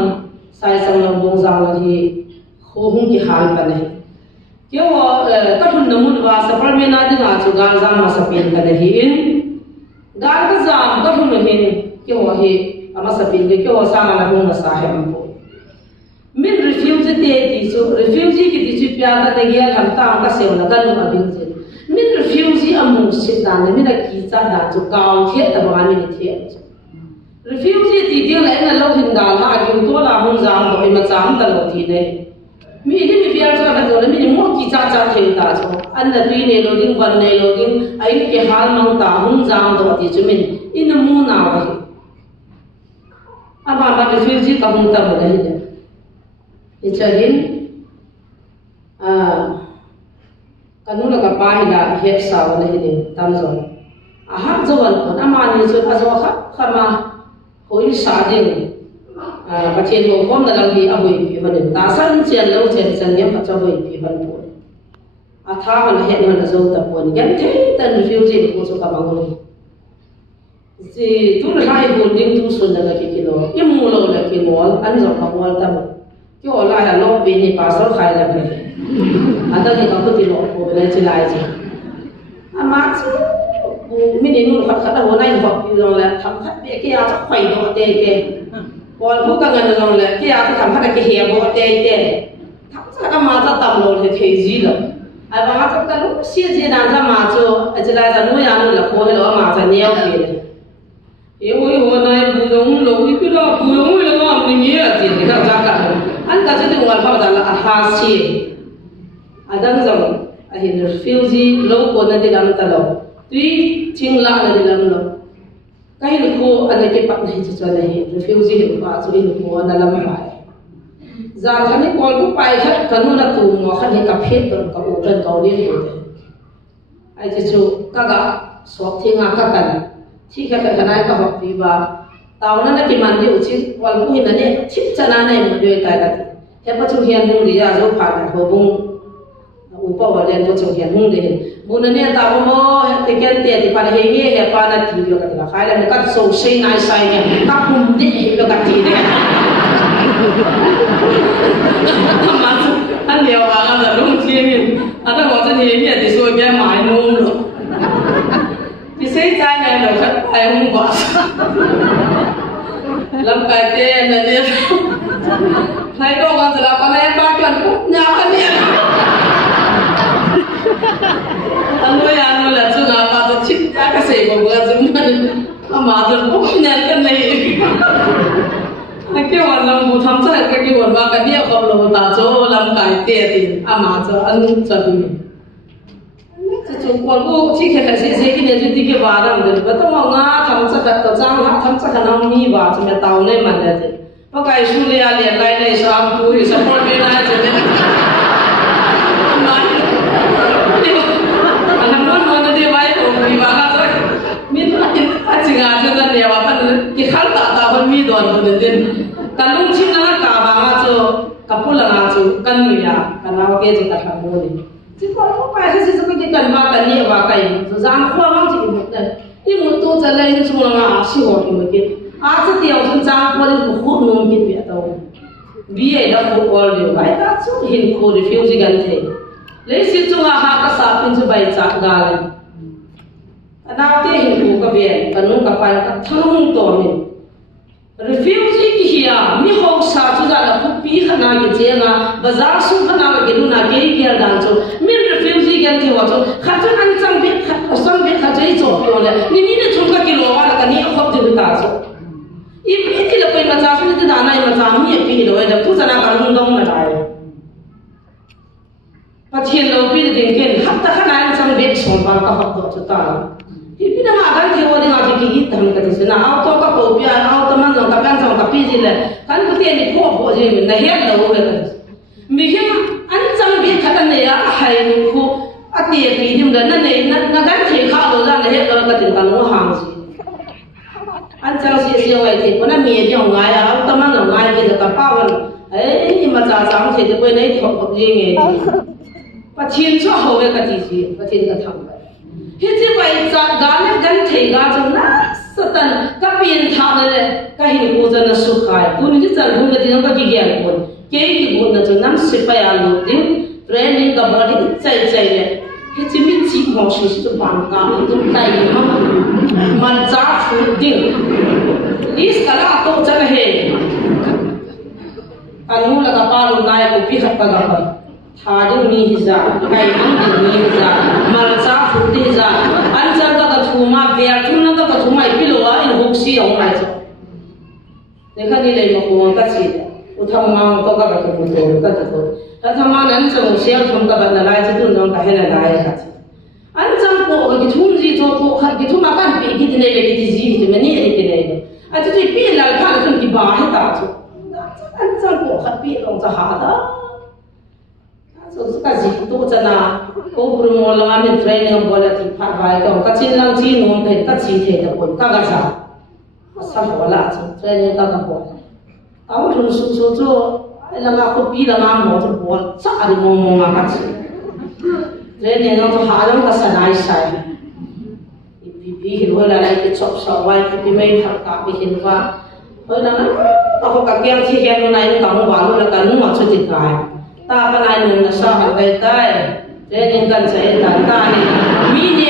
sai sang lang bong za la hi ho hung ki hal pa nahi kyo ka thun namun wa sapar me na dinga chu ga za ma sa pin ka nahi in Gar ka zam ka hum hin ki ho hi ama sapin ke ki ho sama na hum na sahib po min refugee te ti so refugee ki ti chu pya ta ne gya tham ta ka se na kan ma bin je min refugee amu sit da ne min ki cha da chu kaw the ta ba min the refugee ti ti la na lo hin da la ki to la hum zam do ma cham ta lo ti ne mi ni mi pya cha ka do ne mi mo ki cha cha the ta so an na tui ne lo ding ban ne lo ding ai ke hal mang ta hum jang do ti chumin in mu na wa hi aba ba refugee ka hum ta ba hi de e chahin kanula ka pa hi la he sa wa hi de tam zo a ha zo wan ko ama ni chu a zo kha khama hoi sa ding ba chen ho khom na lang hi a hoi pi ba de ta san chen lo chen san yam pa cho hoi pi ban po tha mà hiện là dâu tập quần gắn thế tân phiêu gì của số các bạn ơi gì tôi là hai buồn đinh tôi xuân là cái kilo im mua lâu là cái món ăn dọc các món tâm cái họ lại là lo bên này bà sáu khai là cái anh ta thì có cái tiền lọ của bên này chỉ lại gì mà chứ mình đến nụ khát khát hôm nay học thì rồi là thầm khát bé kia chắc khỏe độ tê tê còn cũng càng ngày rồi là kia thầm khát cái hẹp độ tê tê thầm khát mà chắc tầm rồi thì thấy gì rồi ai bảo chắc cái lúc xưa gì nào ra mà cho ai chỉ là ra nuôi ăn là coi là mà cho nhiều tiền yêu hôm nay bù giống lâu cái đó bù giống là ngon mình nhớ tiền thì các giá cả anh cả chỉ được ngoài bao giờ là hạt xì đang rằng hiện refugee lâu còn là đi làm ta lâu tuy chính là đi làm lâu cái lúc cô anh ấy bắt này cho này refugee hiện qua cho lúc cô anh làm phải giờ khán ấy coi cũng phải hết cái nó là tù ngõ khán ấy cặp hết rồi cặp ổ trên cầu liên rồi ai chỉ chú các gã số thiên ngã các cần chỉ cái này các học đi và tao nó là cái màn điều chứ còn cũng hiện là này chip cho nó này một đôi tài là thế bắt chung hiện hung thì ra rồi phải là hồ bung upa walen to chung hian hung de mun ne ta mo te ken te ti pa he nge he pa na ti lo ka la khai la ka so sei nai sai ne ka pum de he lo ka ti de ma su an leo wa ga da lung chi min a da wa chen he ne ti so bia mai num lo ti sei tai ne lo ka ai hung ba lam kai te na ne nai do ga da pa na pa kan ku nya ka ne ano là chú ngã ba tôi chích các cái sợi bông ra giống như mà tôi cũng nhận cái này cáiวันเราทำใช่cáiวันว่ากันเนี่ยเขาเราตาโจลำไก่เตี้ยตีมาจะอันจะดูจะจุกวันกูที่แค่เสียกินเนี่ยจุดที่เกี่ยวกับอะไรมันก็ต้องงาทำสักตัวจ้างทำสักน้ำมีว่าจะไม่เตาเนี่ยมันเลยเพราะไก่ชูเลียเลียไรในสามกูที่สปอร์ตไม่ได้จะเนี่ยมีดอนคนเดินกันลุงชิมนะกาบางอาจูกับพูดละอาจูกันมีอะกันเอาเกจิกันทำโมดิที่พอเราไปที่สิ่งที่กันมากันเนี่ยว่ากันจะจางขั้วมั่งที่หมดเลยที่หมดตัวจะเล่นช่วงละอาชีพของมันกินอาจจะเดียวจนจางขั้วเลยบุกนุ่งกินเปียตัวบีเอแล้วบุกออลเดียวไปแต่ช่วงเห็นคนรีฟิวจีกันเถอะเลยสิ่งที่ว่าหากษาเป็นจะไปจากกาลกันเอาที่เห็นบุกกับเบียกันนุ่งกับไปกันทั้งมุ่งตัวมันrefugee ki hiya mi ho sa chu da la khu pi khana ge che nga bazar su khana ge lu na ge ge dan cho mi refugee gen the wa cho kha chu an chang be kha sang be kha chei cho pe le ni ni ne chung ka ki lo wa la ka ni khop de ta cho i pi ki la pe ma cha su ni da na ma cha mi pi lo da pu sa na ka lung dong na dai pa thien lo pi de gen hat ta khana an chang be chong ba ka hop do cho ta Ipi na makan kau dengan fikir kita mereka tu sana. Auto kapo biar auto mana kapan sama kapi jile. Kan kita ni po jile. Nahir lau mereka. Mungkin ancam bi kata ni ya hai ni ko ati ya pi jim dan ni nagan cek kalau dah nahir lau kata tinggal muhang si. Ancam si awal cek. Mana mie dia ngai ya auto mana ngai kita kapawan. Macam sama cek tu pun ni thok jile. Pacien so hawe kata si. Pacien kata thang. Hiji bai zat gane gan thega chuna satan ka pin tha ne ka hin ko jana sukai tu ni chal hu ne ding ka ki gyan ko ke ki bu na chunam sipa ya lu ding training ka body chai chai ne hiji mi chi mo shi tu bang ka tu tai ma man za fu ding is kala to chan he anu la ka pa lu nai ko pi khat pa ga pa Thading mi hiza, kai mangding mi hiza, malsa futi hiza, anjar ka kathuma, beartuna ka kathuma ipiloa in hoksi ang mai so. Dekha ni lei makuang ka chida, uthama to ka kathuto ka to. Tathama nan chang sial thum ka ban lai chi tun dong ka hela lai ka chi. Anjang ko ki thum ji to ko khat ki thuma kan pi ki ne le ki ji ji mani ni ki ne. A tu ti pi la ka thum ki ba ha ta chu. Anjang ko khat pi long cha ha da. So ka ji tu chana ko prumo la min training bola ti pha bai ko ka chin lang chi nom phe ka chi the ta ko ka ga sa sa bola chu training ka ka ko aw thun su su chu la nga ko pi la nga mo chu bol sa ari mo mo nga ka chi training no to ha lang ka sa nai sai pi hi lo la lai ke chop sa wai pi mai thar ka pi hin wa ho la na ko ka kyang chi hian no nai ka mo wa lo la ka nu ma chu ti kai ta pa nai nu na sa ha kai tai training kan sai ta ta ni mi ne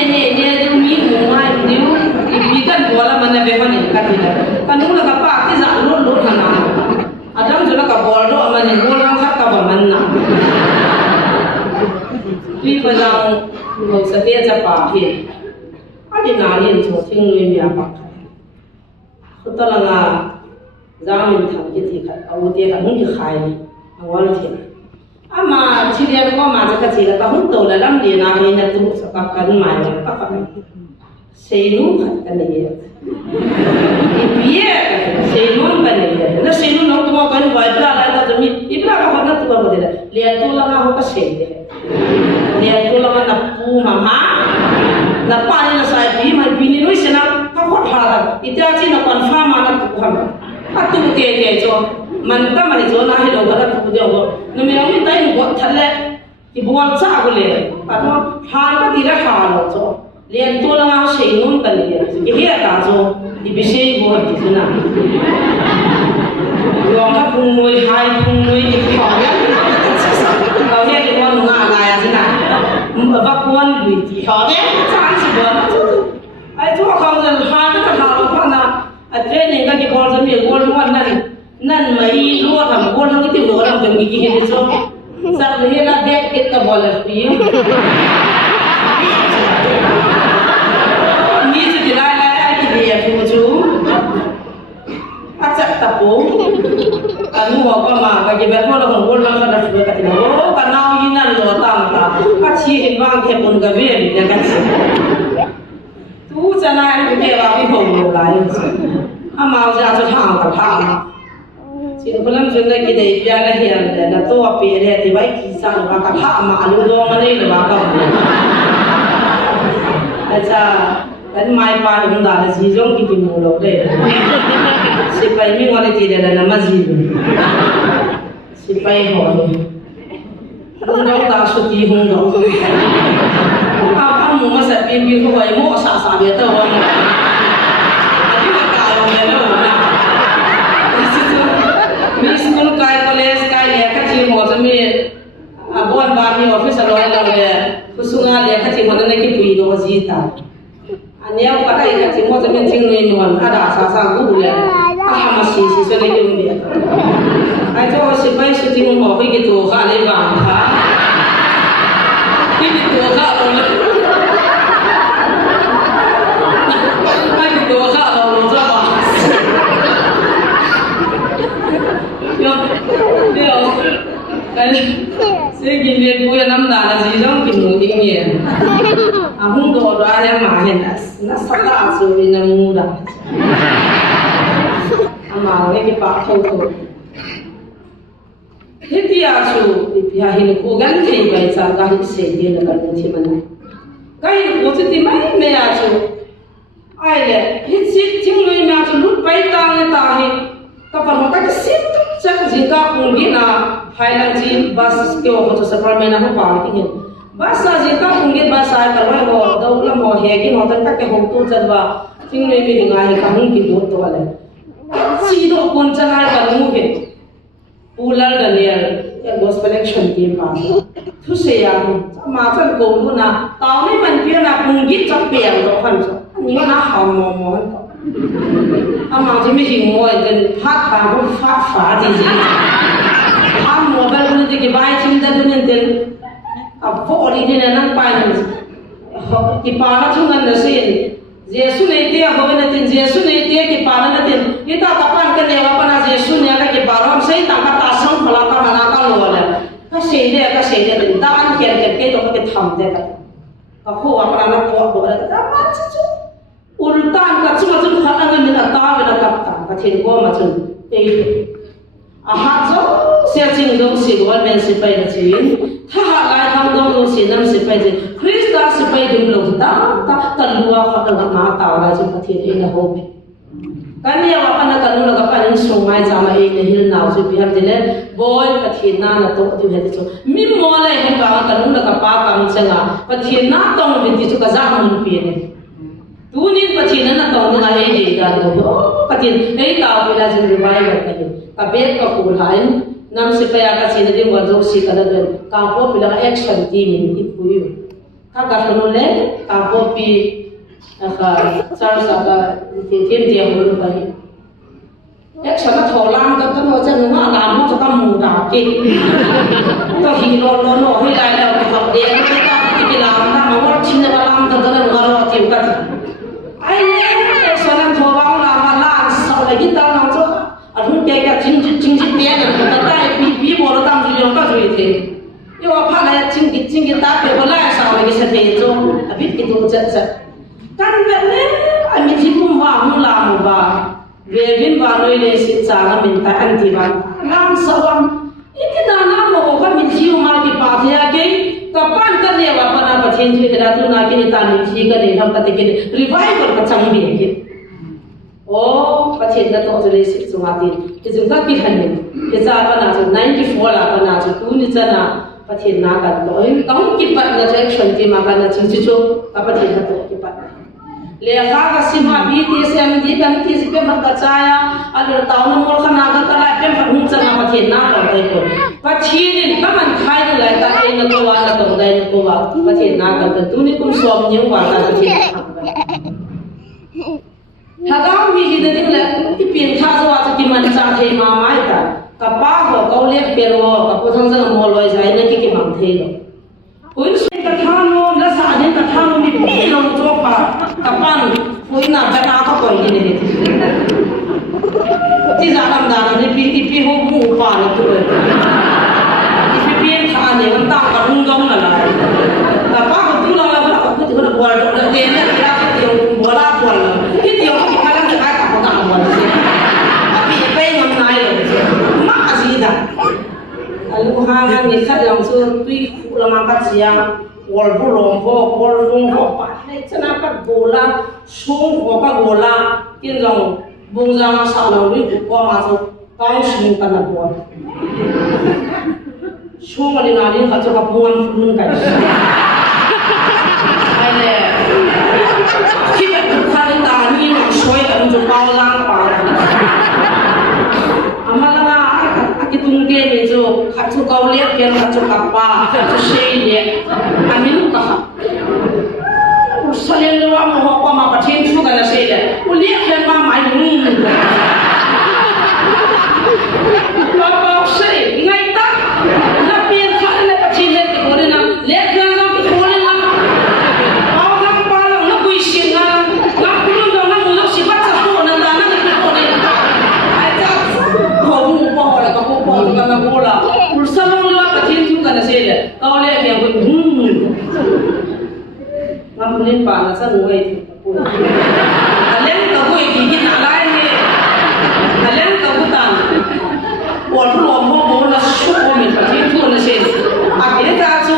mi mai niu mi kan bola mana be mana katina kanu la ka pa ki za lo thana adam jula ka bol do mani bol ram khat ka ba manna pi ba jang lo sa te cha pa hi adi na ni cho thing ni ya pa ko ta la nga zamin thang ki thi khat au te ka hung ki khai ni awal thi ama chiria ko ma ja ka chi la ka hung to la lam di na ni na tu sa ka kan ma ja ka pa sei nu khat ka ni ye ipie sei nu ka ni ye na sei nu no to ma kan vai bla la ta mi ibla ka ha na tu ba de la le to la nga ho ka sei ye le to la nga na pu ma ma na pa ni na sai bi ma bi ni no se na ka ho tha da ita chi na confirm ma na tu ha atu ke cho man ta mani cho na he lo ga tu de go no me ami tai no thale ki bol cha go le pa no ha ka ti ra kha lo cho le to la ma sei nun ka le ki he ta cho di bi sei go ti na yo ka phung noi hai phung noi ki kha ya ka he ki wa no nga la ya na ba kwon bi ti ha de cha chi bo ai cho ka ga ha ka ha lo pa na a training ka ki bol sa mi gol wan nan mai lo tham gol nang ti lo ram jam ki he so sar le la dek ket ka bowler pi ni chu ti lai lai ki de fu chu a chak ta po anu ho ka ma ka ki ba ko lo gol nang ka da fu ka ti lo ka nau yin nan lo tam ta ka chi hin wang ke pun ka ve ni ka chi tu cha na ni ke ba pi ho lo lai ama ja chu thang ka tha sin kolam jonna ki dei pya la hian de na to api re ti bai ki sa ba ka tha ma alu do ma nei la ba ka acha kan mai pa hum da ji jong ki mu lo de si pai mi ngale ti de na ma ji si pai ho hum do ta su ti hum do a mu ma sa pi pi ko bai mo sa sa be ta wa bon ba mi office lo la le kusunga le ka ti mona ne ki pui do zita ania ka kai ka ti mo ta men ting ni non ada sa sa gu le a ha ma si so ne ki mbi ai to si pai si ti mo ko ki to ka le ba ha ki to ka lo le ai ki to ka lo za ba yo kai se gi le pu ya nam da la ji jong ki mu ding ye a hung do da ya ma he na sa ta su ni na mu da a ma le ki pa khou to he ti a su ti pi ha hin ko gan thei bai cha ka hi se de na ka ni thi man ka hi ko ti mai me a su ai le hi chi ting lui ma su lu pai ta ne ta hi ka pa ma ka si chắc gì cả cũng biết là hai lần gì bus kêu họ cho sắp ra mình không bảo cái gì bus là gì cả cũng biết bus ai cả rồi họ đâu làm họ hè cái họ tất cả cái hộp tu chân vào nhưng người mình ngay cả không kịp đốtตัวเลยchỉ độ quân chân ai cả không biết pular Daniel cái gospel action team mà thu xe à mà chân cổ luôn à tao mới mình biết là cũng biết cho bèn đó hơn cho nhưng nó hỏng mò ama ji mi hing mo den phat pa ho fa ji ji ha mo ba lu de ki bai chim da den den a fo ri den na pa ni ki pa na chung an na sin jesu ne te ho na tin jesu ne te ki pa na tin ki ta ka pan ka ne wa pa na jesu ne ka ki pa ram sai ta ka ta sang phala ka mana ka lo la ka sei de den ta an kian ke to ka tham de ka ko wa pa na po bo la ta ma chu ultan ka chuma chu khana ngan min ata ve na kap ta ka thin ko ma chun ei a ha zo se ching dong si wal men si pai na chin tha ha lai tham dong dong si nam si pai je krista si pai dum lo ta ta luwa kha ka ma ta la chu ka thin ei na ho be kan ya wa pana kan lo ka pa nin so mai cha ma ei ne hil naw chu bi ham dile boy ka thin na to tu he chu mi mo la he ka kan lo ka pa kam changa pa thin na tong bi ti chu ka za mun pi ne tu ni pathin na to na he de da do pathin ei ta bi la jin bai ga ka ka bet ka ku lain nam se pa ya ka chin de mo jok si ka da ka po pi la action team in it pu yu Agak menoleh, tapi salah satu tim dia belum baik. Sangat holang kan macam mana lama kita muda kita. Kita hero lono hilai dah kita dia kita bilang kita mau cinta malam kita nak ngaruh tim kita. Ayah sangat holang lama lah soalnya kita nak tu, adun kayak cincin dia kita dah bibi baru tahu yang kita jual tu. Yo apa lah cincin kita berbelai soalnya kita tu, habis kita ucap. Kan benar, kami cipu mahu lama bah. Bebin baru ini si cara minta antiban. Lam sawam, ini dana mau kami cium lagi pasti lagi. Kapan kan dia apa nak bertinju kita tu nak kita tanya jika dia ham kata kita revival kacang biar. Oh, bertinju tu jadi si sungai kita tak kihan kita apa nak 94 apa nak tu ni cina bertinju nak kan. Kamu kipat nak action ti makan nak cincin tu apa bertinju tu kipat. Lekha kasima biti se amdi kan ti sipe magkacaya agar tauna mol khana ga kala pem phung changa pathin na ka dai ko pathin kaman khai na lai ta ai na ko wa na to dai na ko wa pathin na ka tu ni kum som nyeng wa ta pathin thagam mi hi da ding la ti pin tha zo wa ti man cha thei ma mai ta ka pa ho ko le pe ro ka ko thang jang mo loi jai na ki mang thei lo Uin ka thano la sa din ka thano mi pi lo to pa kapan uin na ka ta ko ni ni ti za lam da ni pi ho mu pa la to ti pi tha ne wan ta ka rung dong la la ka pa ko tu la la ko ti ko bo la la te na ka ti yo bo la bo la ti ti yo ki ka la ka ka ko ta bo la api pe ngam nai lo ma azida alu hangan ni khat yang su tui lama kat siang wal bulong ho wal bung ho pa nei chana kat bola sung ho ka bola kin long bung jang sa lo ni ko ma so kai sing kan na bo sung ni na ni ka cho ka bungam phun kai ai le ki ba ka ni ta ni no soi ka jo pa lang pa amala kitung ke ni jo khachu kau le ke khachu kappa khachu sei le amin ka usalen lo am ho pa ma pathin chu kana sei le u le ke ma mai ni pa pa sei ngai ta na pin kha le pathin le ko re na le ke na ki ko le na pa na pa la na kui sin na na ku lo na mu lo si pa cha ko na na na ko ne ai ta ho mu pa ho la ko po ka na bola ulsamong lo pathin chu kana sei le ka le ke ko ngapunin pa na sa nuway po aleng ka ko igigit alay ni aleng ka butan wal lo mo mo na shu ko mi pathin chu na sei agile ta chu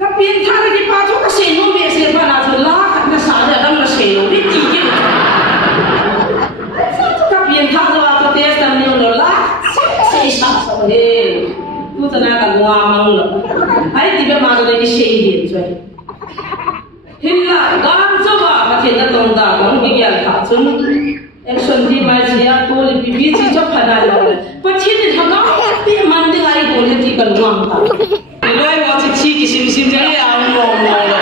ka pin tha ki pa chu ka sei no me sei pa na chu la ka na sa da dam na sei no ni ti ki ka pin tha zo a to test tam ni no la sei sa so he tu ta na ka ngwa mang lo ai ti be ma zo le ki sei yin choi hilla gam choba pathin na tong da gam gi gyal kha chun action di mai chia to li bi bi chi chop phana lo le pathin ni thanga ti man de ai ko le ti kan wang ta loi wa chi ki sim sim je ya mo mo lo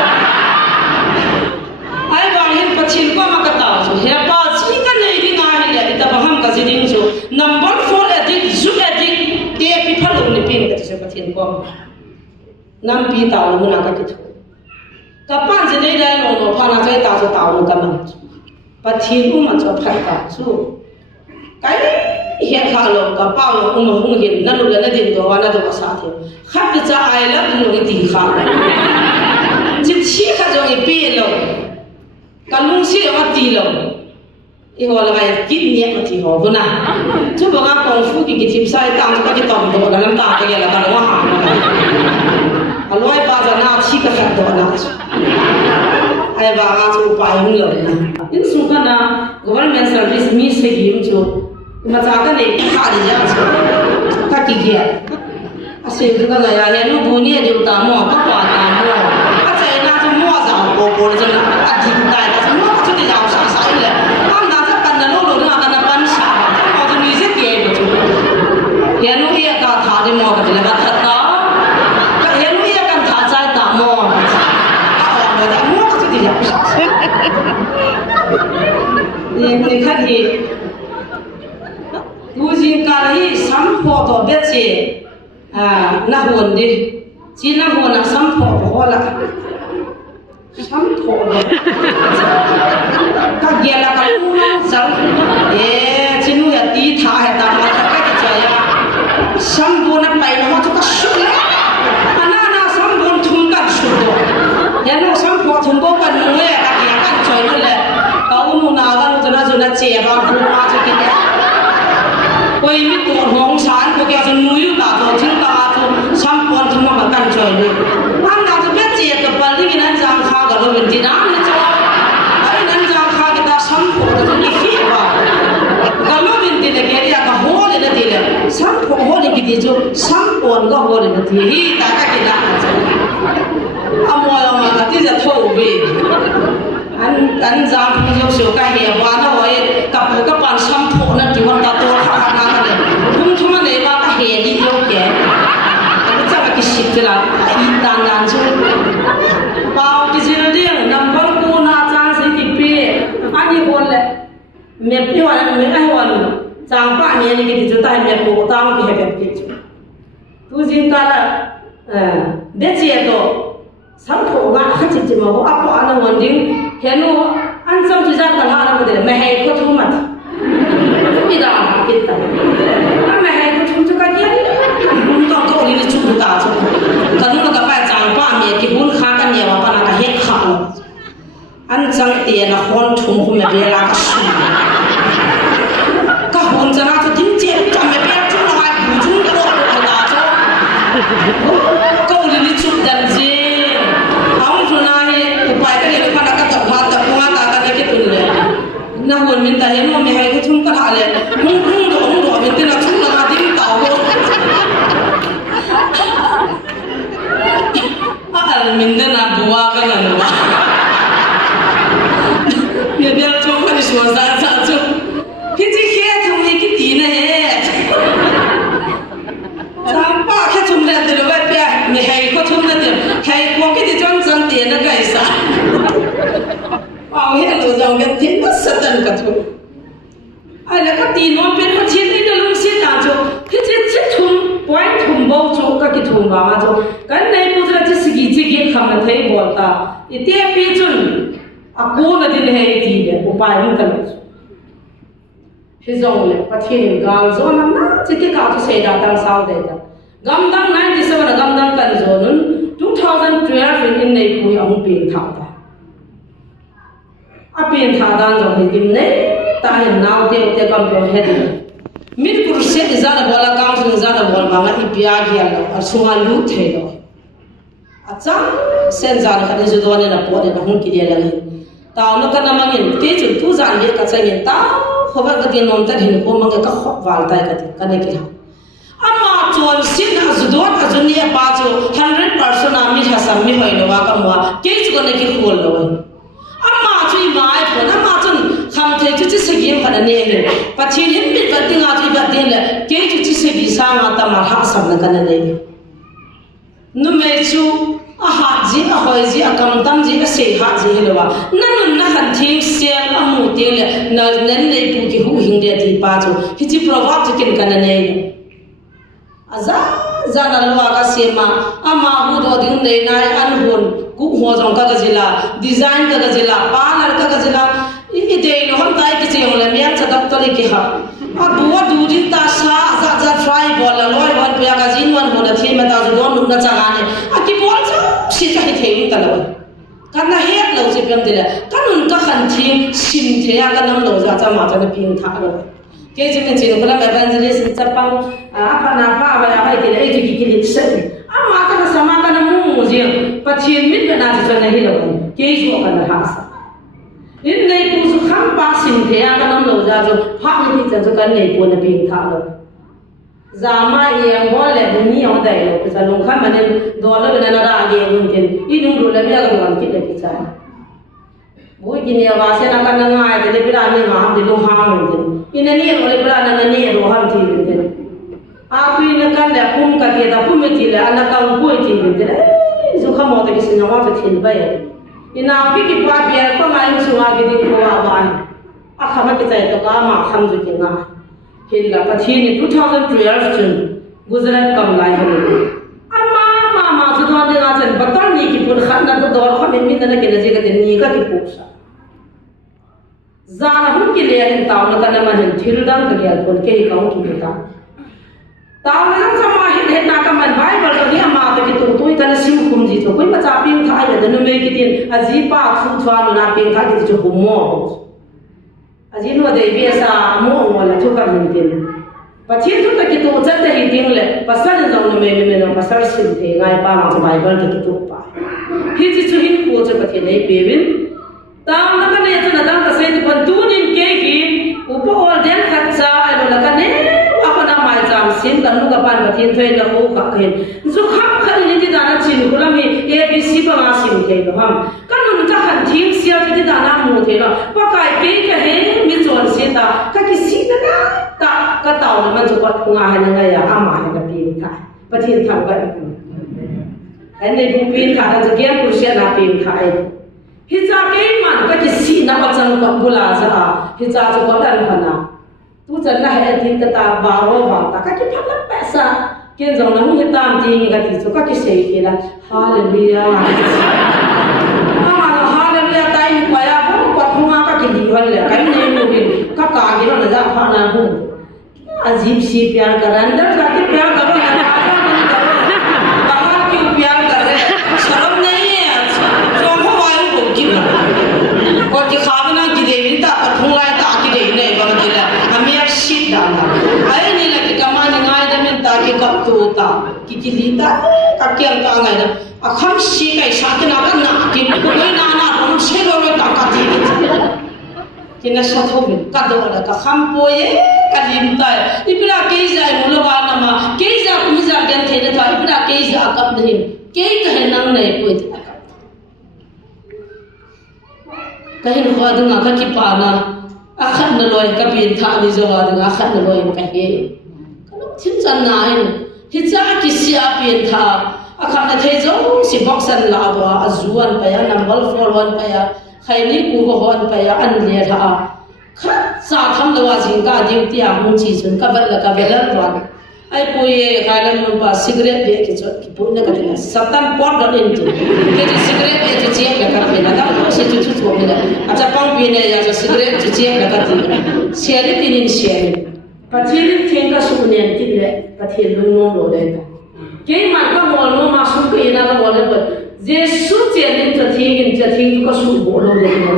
ai bang hin pathin ko ma ka ta so he pa chi ka nei ri nga hi le ta ba ham ka ji ding so number 4 edit zu edit te pi phalo ni pin ka se pathin ko nam pi ta lo na ka ki kapan jadi dah nono pana saya tahu tahu kaman, pathin umman so phata su, kai hian khalo kapau hung hin na lu na din do wana do sa the, khat cha ai la lu ni ti kha, chit chi kha jo i pi lo, kalung si ma ti lo, i ho la mai kit ni ma ti ho bu na, chu ba ga kong fu ki tim sai ta ka ki tom do na lam ta ka ya la ka wa ha. Aloi pa na chi ka khat do na ai ba ga chu pa yung lo na in su ka na government service mi se gi chu ma cha ka ne kha ri ja chu ka ki ge a se ka ga ya ya no bu ni de ta mo ka pa ta mo a chai na chu mo sa ko ko le na a ji ta ta chu mo chu ti ja sa sa le am na cha kan na lo lo na ka na pan sa mo chu ni se ti ai chu ya no ya ka tha de mo ka le ba tha ta ka ya no ya kan tha cha ta mo ni khat hi tu jin ka hi sam pho to bet che na hon di chi na hon na sam pho ho la sam pho ka gela ka ku no sang chinu ya ti tha ha ta ma ka ki cha ya sam bo na pai no to ka shu la ana na sam bo thum ka shu do ya no sam pho thum bo ka nu ya ka ya ka choi no le ka u na ga nu na ju na che ba ku ma chu ki ya koi mi to hong san ko kya chu nu yu ta to thing ta to sam pho thum ma kan choi ni an na ju be che ka pa ri na jang kha ga lo bin ti na ni cho ai nan jang kha ka ta sam pho to ni hi ba ga lo bin ti le ke ya ka ho le na ti le sam pho ho le ki ti chu sam pho ga ho le na ti hi ta ka ki na amoy ma ka ti ja tho bi an jang phu jo so ka he wa na ho ye ka pu ka pan sam pho na ti wa ta to kha na ka le thum thum ne ba ka he ni yo ke cha ka ki shik la i ta nan chu pao ki zin de number ko na chang se ki pe ani hon le me pi wa me ai hon chang pa ne ni ki chu tai me ko tang ki he ke chu tu jin ka la be che to sam pho ga kha chi chi ma ho a pa na won ding he no an sam chi ja ta la na de me hai ko thu mat mi da ki ta me hai ko thu chu ka ni mun to ko ni chu ta chu ka nu ka pa chang pa me ki bun kha ka ne wa pa na ka he kha an chang ti na hon thum hu me be la ka su ka hon jana chu tin che ka me be chu na ai bu chu ko ko da chu ko ni chu dan je na hon min ta he mo me hai ko thum ka ha le hung do min te na chu na ma ding ta ho al min de na duwa ka na na ye bia chu ka ni so za za chu ki ji khe thum ni ki ti na he sam pa khe thum le de lo ba pya me hai ko thum na de hai ko ki de chon chon te na ga sa ao he lo zong gen tin ba satan ka thu ai la ka ti no pe ko chin ni de lung si ta cho ki chi chi thum point thum bo cho ka ki thum ba ma cho kan nei pu tra chi si gi chi ge kham na thei bol ta ite pi chun a ko na din he ti le upai mun ka lo he zong le pa thi gal zo na na chi ki ka chu se da tang sao de ta gam dang 97 gam dang kan zo nun 2012 in nei pu ang pin tha ta a pin tha dan zo he kim ne ta he naw te te kam pro he de mit kur se za da bola kam sun za da bol ba ma i pya gi ala a sunga lu the lo a chang sen za da khani zo do ne na po de na hun ki de la ni taw na ka na mangin te chu tu za le ka changin ta khoba ka tin nom ta hin ko mang ka khop wal tai ka ne ki ha ama chon sin ha zu do ta jun ne pa chu 100% a mi ha sam mi hoi lo wa ka mo ke chu ko ne ki khol lo ama chui mai pho na ma chun kham the chu chi se gem khana ne le pa chi lim bit ba tinga chi ba tin le ke chu chi se bi sa ma ta ma ha sam na kana ne nu me chu a ha ji a hoi ji a kam tam ji a se ha ji le wa na nun na han thing se a mu te le na nen nei pu ki hu hing de ti pa chu hi chi provat chu kin kana ne aza zana lo ka se ma ama hu do ding nei nai an hon ku ho jong ka jila design ka jila palar ka jila i de lo ham tai ki che le mian cha dak tole ki ha a duwa du din ta sa za za try bol la loi wan pya ka jin wan ho na thi ma ta ju don lu na cha ga ne a ki bol cha si ka hi thei ta lo kan na he lo che pyam de la kan un ka khan thi sim the ya ka nam lo za cha ma cha na pin tha lo ke je ne chin ko la evangelist cha pang a pa na pa ba ya ba ki le ki ki li se ama ka na sama ka na mu je pathin mit na ji na hi lo ke jo ka na ha sa in nei pu su kham pa sim the ya ka nam lo za jo pha ni cha jo kan nei pu na pin tha lo za ma ye ngo le ni yo dai lo ka long kha ma ne do lo na na ra ge un tin i nu ro le me ga wan ki le ki cha bu ki ne wa se na ka na ngai de bi ra ni ma ham de lo ha mun tin ina ni ro le bi ra na ni ro ham ti tin a tu ina kan le pum ka ke da pum ti le ana ka u ko ti tin zo kha mo ta ki sin wa ta thin ba ye ina pi ki pa bi ko ma ni su wa ge di ko wa ba akhama ke chai to ka ma kham ju ke nga hin la pathi ni 2012 chun Gujarat kam lai ho ama ma chu don de nga chen batar ni ki pun khan na to dor kha min na ke na je ka ni ka ki puksa zana hun ki le hin taw na kana ma hin thil dang ka ya pun ke ka ki ta taw na sama hin na ka man bible to ni ama ta ki tu kana sim kum ji to koi ma cha ping tha ya da no me ki tin aji pa khu thwa no na ping tha ki chu hum mo aji no de bi sa mo mo la chu ka min tin pachi tu ta ki tu chat ta hi ding le pasal no no me no pasal sim the ngai pa ma bible ta ki tu pa hi chi chu hin ko cha pathi nei pe bin taw na ka ne chu na dang ka se ti pan tu nin ke hi upo ol den khat cha ai no la ka ne apana mai jam sim kan nu ka pan pathin thoi na ko ka khen zu khap khan ni ti da na chin ko la mi abc pa ma sim the lo ham kan nu ta khan thim sia ti da na mu the lo pa kai pe ka he mi chon si ta ka ki si na ta ka taw na man chu ko nga ha na nga ya ama ha na pi tha pathin tham ka an nei bu pin kha da ge ku sia na pin kha ai hi cha ke man ka ki si na ma chang ka bula za hi cha chu ko dan hana tu chan la he tin ta ta ba ro ba ta ka ki phat la paisa ken jong na mu he tam ti ni ka ti chu ka ki sei ke la hallelujah ama hallelujah tai ni pa ya ko ko thunga ka ki di wan le ka ni mu bin ka ka gi ro na ja pha na hu अजीब सी प्यार कर रहा है अंदर जाके प्यार करो बाहर क्यों प्यार कर रहे हैं शर्म नहीं है जो हम वायु को क्यों और दिखावे ना कि देवी ता पठूंगा ता कि देवी नहीं बन गया हमें अब शीट डालना अरे नहीं लगे कमाने गाय दमें ताकि कब तो होता कि लीता का क्या का गाय ना अखम सी का इशारा ना करना कि कोई ना ना हम से लोग ताकत ही kina satho bin ka do la ka kham poye ka lim ta ipra ke ja mulwa na ma ke ja ku ja gan the na ta ipra ke ja kap dhin ke ka nang nei poi ta ka hin ho du nga ka ki pa na akhan na loi ka pin tha ni zo wa du akhan na loi ka he ka chin chan na hin hi cha ki sia pin tha akhan na the zo si boxan la do azuan pa ya number 4 1 pa ya khai ni ku ho hon pa ya an le tha khat sa tham lo wa jing ka diu ti a mu chi chun ka bal la ka belar wan ai poi ka la mu pa cigarette be ki chot ki pu na ka na satan pot dot in tu ke ji cigarette be chi che ka be na da se chu chu chu be na acha pang be ne ya so cigarette chi che ka ti share ti nin share pa chi ni theng ka su ne ti le pa the lu no lo le ta ke man ka mo no ma su ke na ka mo le pa Yesu chen cha thing ka su bo lo de no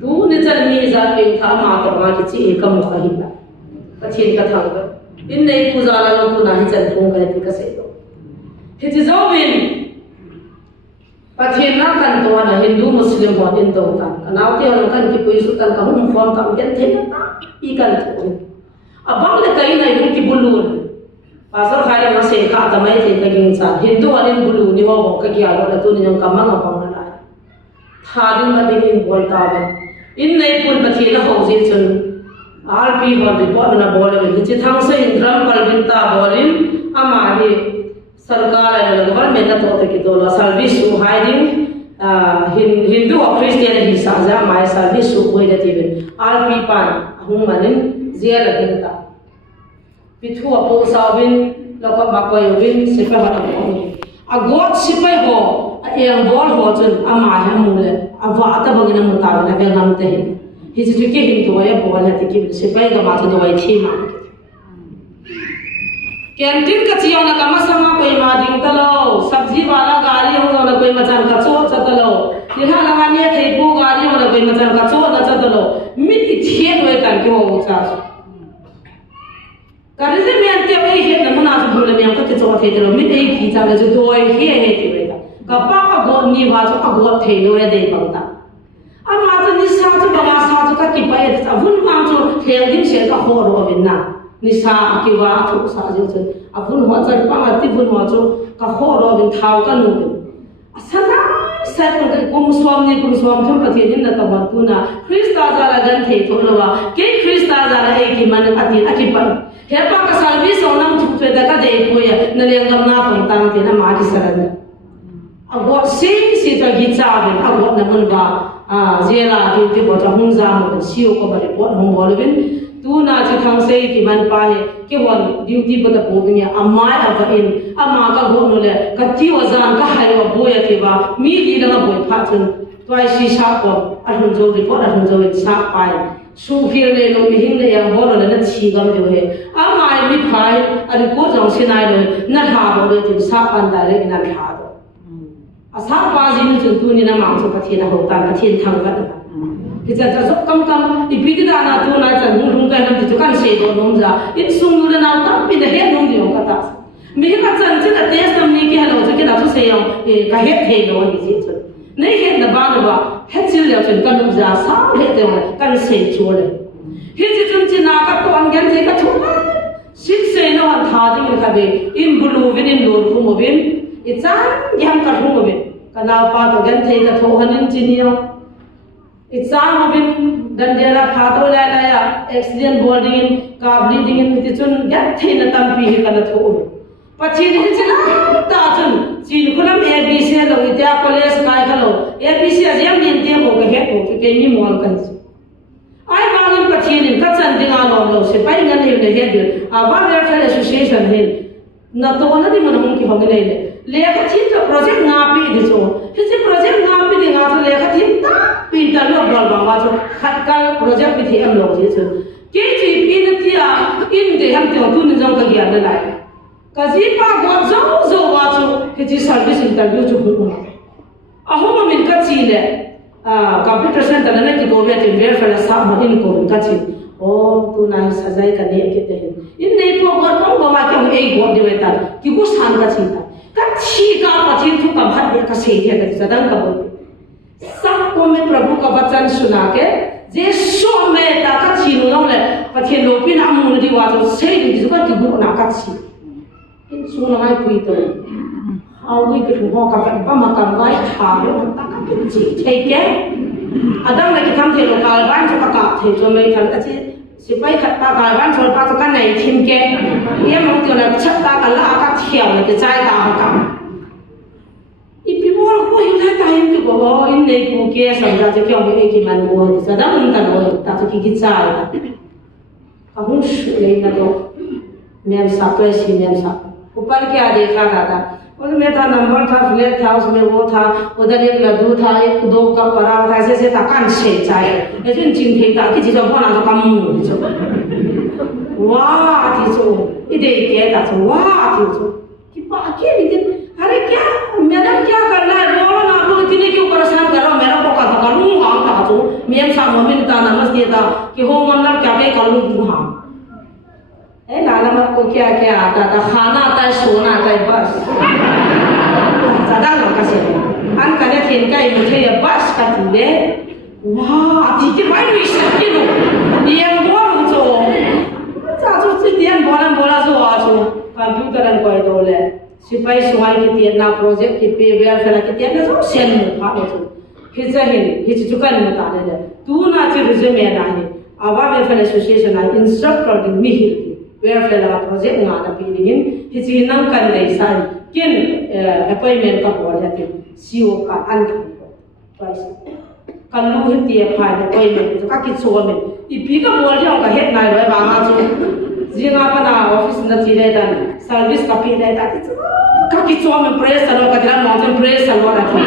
du ne chan ni za pe tha ma ka ma ki chi ekam kha hi la pachin ka thang ka in nei puja la no tu na hi chan thong ka ti ka se do he ji zo win pachin na kan to na Hindu Muslim bo tin to ta kanau ti on kan ki pui su tan ka hum form ta gen the na i kan to abang le kai na yu ki bulun pasal khai la se kha ta mai the ka ging sa Hindu anin bulu ni ho ka ki alo la tu ni ngam kam ma pang na tha din ma din bol ta ba in nei pun pathi la ho ji chun rp ho report na bol le chi thang se indram palvin ta bolin ama hi sarkar la government na to ki to la service su hiding Hindu or Christian hi sa ja mai service su koi da ti rp pan hum manin zia la hin ta Pitu apo sawin loko makoy win sipa ba ko a god sipai ho a yang bol ho chun ama ha mule a wa ta bangina muta na be ngam te hi ji ke hin to ya bol ha ti ki sipai ga ma to wai thi ma canteen का चियो ना कम समा कोई मा दिन तलो सब्जी वाला गाड़ी हो ना कोई मचान का चो चतलो दिहा लगाने थे पो गाड़ी हो ना कोई मचान का चो ना चतलो मिट छे होय तन के हो चा Karena mianti apa ini na mana tu boleh mian kau kecil waktu itu loh, minta iki cara tu dua iki he tu mereka. Kapa agak ni wajah agak thelo ya deh bangta. Ama tu ni sah tu bawa sah tu kaki payah tu, abun mang tu thelo sih tak horor bina. Ni sah akibat tu sah tu, abun wajah pang ati abun wajah kak horor bin thau kan nu. Asana saya pun kumsuam tu pati ni na tamat tu na. Krista jala ganti tu loh, ke Krista jala iki mana ati akibat. Hepa ka service onam thukwe daga de poya nalengam na pangtang tin ama ki saranda agot si ta gi chaben agot na mun ba zela ki bo ta hung za mo siu ko ba report hong bol bin tu na chi thang sei ki man pa he ki won duty ba ta bo bin ya amai ava in ama ka go no le ka ti wa zan ka hai wa bo ya ti ba mi di la bo pha chun toi si sa ko a hun zo report a hun zo sa pai su phir le lo mi hing le yang bo lo le na chi gam de he amai mi phai a ri ko jong sinai lo na ha bo le ti sa pan da le na ha do asa pa ji ni chu tu ni na ma chu pathian ho tan pathian thang ga ki cha cha kam kam i pi da na tu na chan hung ka nam ti chu kan se do nom ja in sung lu na ta pi da he nom dio ka ta mi ka chan chi da test nam ni ki ha lo chu ki da chu se yong ka he the lo ni ji chu nei he na ba he chi le chen kan nom ja sa he te kan se chu le he chi chum chi na ka to an gen the ka thu sik se no an tha ding ka be in bulu vin in lo ru mo vin Itzan yang karhung obin kana pa to gan thei ka tho hanin chinio itzan obin dan dela phato la la ya accident boarding in ka bleeding in ti chun gan thei na tam pi kana tho obin pachi ni chila ta chun chin kulam abc lo ita college kai khalo abc ajam din te mo ka he ko ke ni mol kan ai wangin pachi ni ka chan dinga lo se pai ngan he le he de aba welfare association hin na to na di man hong ki hong le lekha thim to project nga pi di so hi project nga pi di nga so lekha thim ta pin ta lo bol bang wa so khat kal project pi thi am lo ji so ke chi pi na ti a in de ham to tu ni jong ka gyan la lai ka ji pa go zo wa so hi ji service interview chu hu a ho ma min ka chi le computer center na ki ko ve ti ver fa la sa ma in ko ka chi o tu na sajai ka ne ke te in nei po go ma ka ei go de ta ki ku san ka chi ta chi ka pathin thu kam hat ka se he ka sadang ka bo सबको में प्रभु का वचन सुना के जे सो में ता का chi no le pathin lo pin amu di wa so se di ju ka ti bu na ka chi in su na mai pui to how we could ho ka pa ma kam vai tha lo ta ka chi thei ke adam la ki tham the lo ka ban cho ka the cho mai thang a chi sipai khat ta ka ban cho pa to ka nai thim ke ye mo ti la chat ta ka la ka thiaw le ke chai ta ka People who have time to go in the book, yes, and that's a community man who is a down that's a kikitsai. A hush lay the dog. Mem Sato, she names up. Upalkia de Karata. What meta number of let house me water, or the regular do tie, do cup around, I say, I can't say, child. I didn't think that it is a one of the common. What is so? It is that's what is so. Keep a kid. अरे क्या मैंने क्या करना है बोलो ना आप लोग इतने क्यों परेशान कर रहे हो मेरा पोका तो करूँ हाँ कहा तो मेरे साथ मम्मी ने ताना मस्त दिया था कि हो मतलब क्या क्या करूँ तू हाँ ए लाला मत को क्या क्या आता था खाना आता है सोना आता है बस ज़्यादा लोग कैसे अन कने थे इनका ये मुझे ये बस करती है वाह अति के भाई भी सकती लो ये बोलो तो चाचू से दिया बोला जो आजू कंप्यूटर अन कोई तो ले सिपाही सुहाई की तीन ना प्रोजेक्ट की पे वेयर फला की तीन ना सब सेल में भाग हो हिचा हिच चुका नहीं बताने ले तू ना ची रिज्यूमे ना है आवा वेयर एसोसिएशन ना इंस्ट्रक्टर की मिहिर की वेयर फला प्रोजेक्ट ना ना पीलिंग हिची नंग कर नहीं सारी किन अपॉइंटमेंट का बोल जाते सीओ का अंत ट्वाइस कल्लू हिती है फाइल अपॉइंटमेंट तो का किस हुआ में इपी का बोल जाओ का हेड ना है बांगा जो जिंगा पना ऑफिस न चीरे दन सर्विस का पी दे ताकि का कि चो में प्रेस सलो का जरा मॉडर्न प्रेस सलो रखी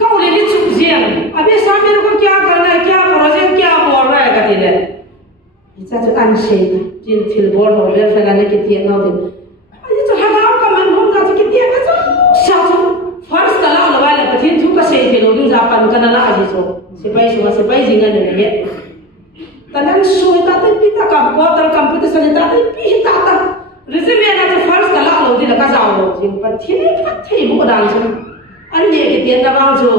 का बोले नि चुप जियन अबे साहब मेरे को क्या करना है क्या प्रोजेक्ट क्या बोल रहा है कहती है इतना तो अनशे जिन फिल बोल हो वेल फलाने की तीन नौ दिन ये तो हलाव का मन घूम जाता कि तीन का शाजू फर्स्ट तला वाले पथिन थू का से के लोग जापान का ना आजी सो सिपाही जिंगा ने ये तनन सुविधा ते पिता का बोतल कंप्यूटर सलिता ते पिता ता रिज्यूमे ना तो फर्स्ट कला लो दी लगा जाओ जिन पर थिने फथे मो डाल छ अन्य के तेन ना जो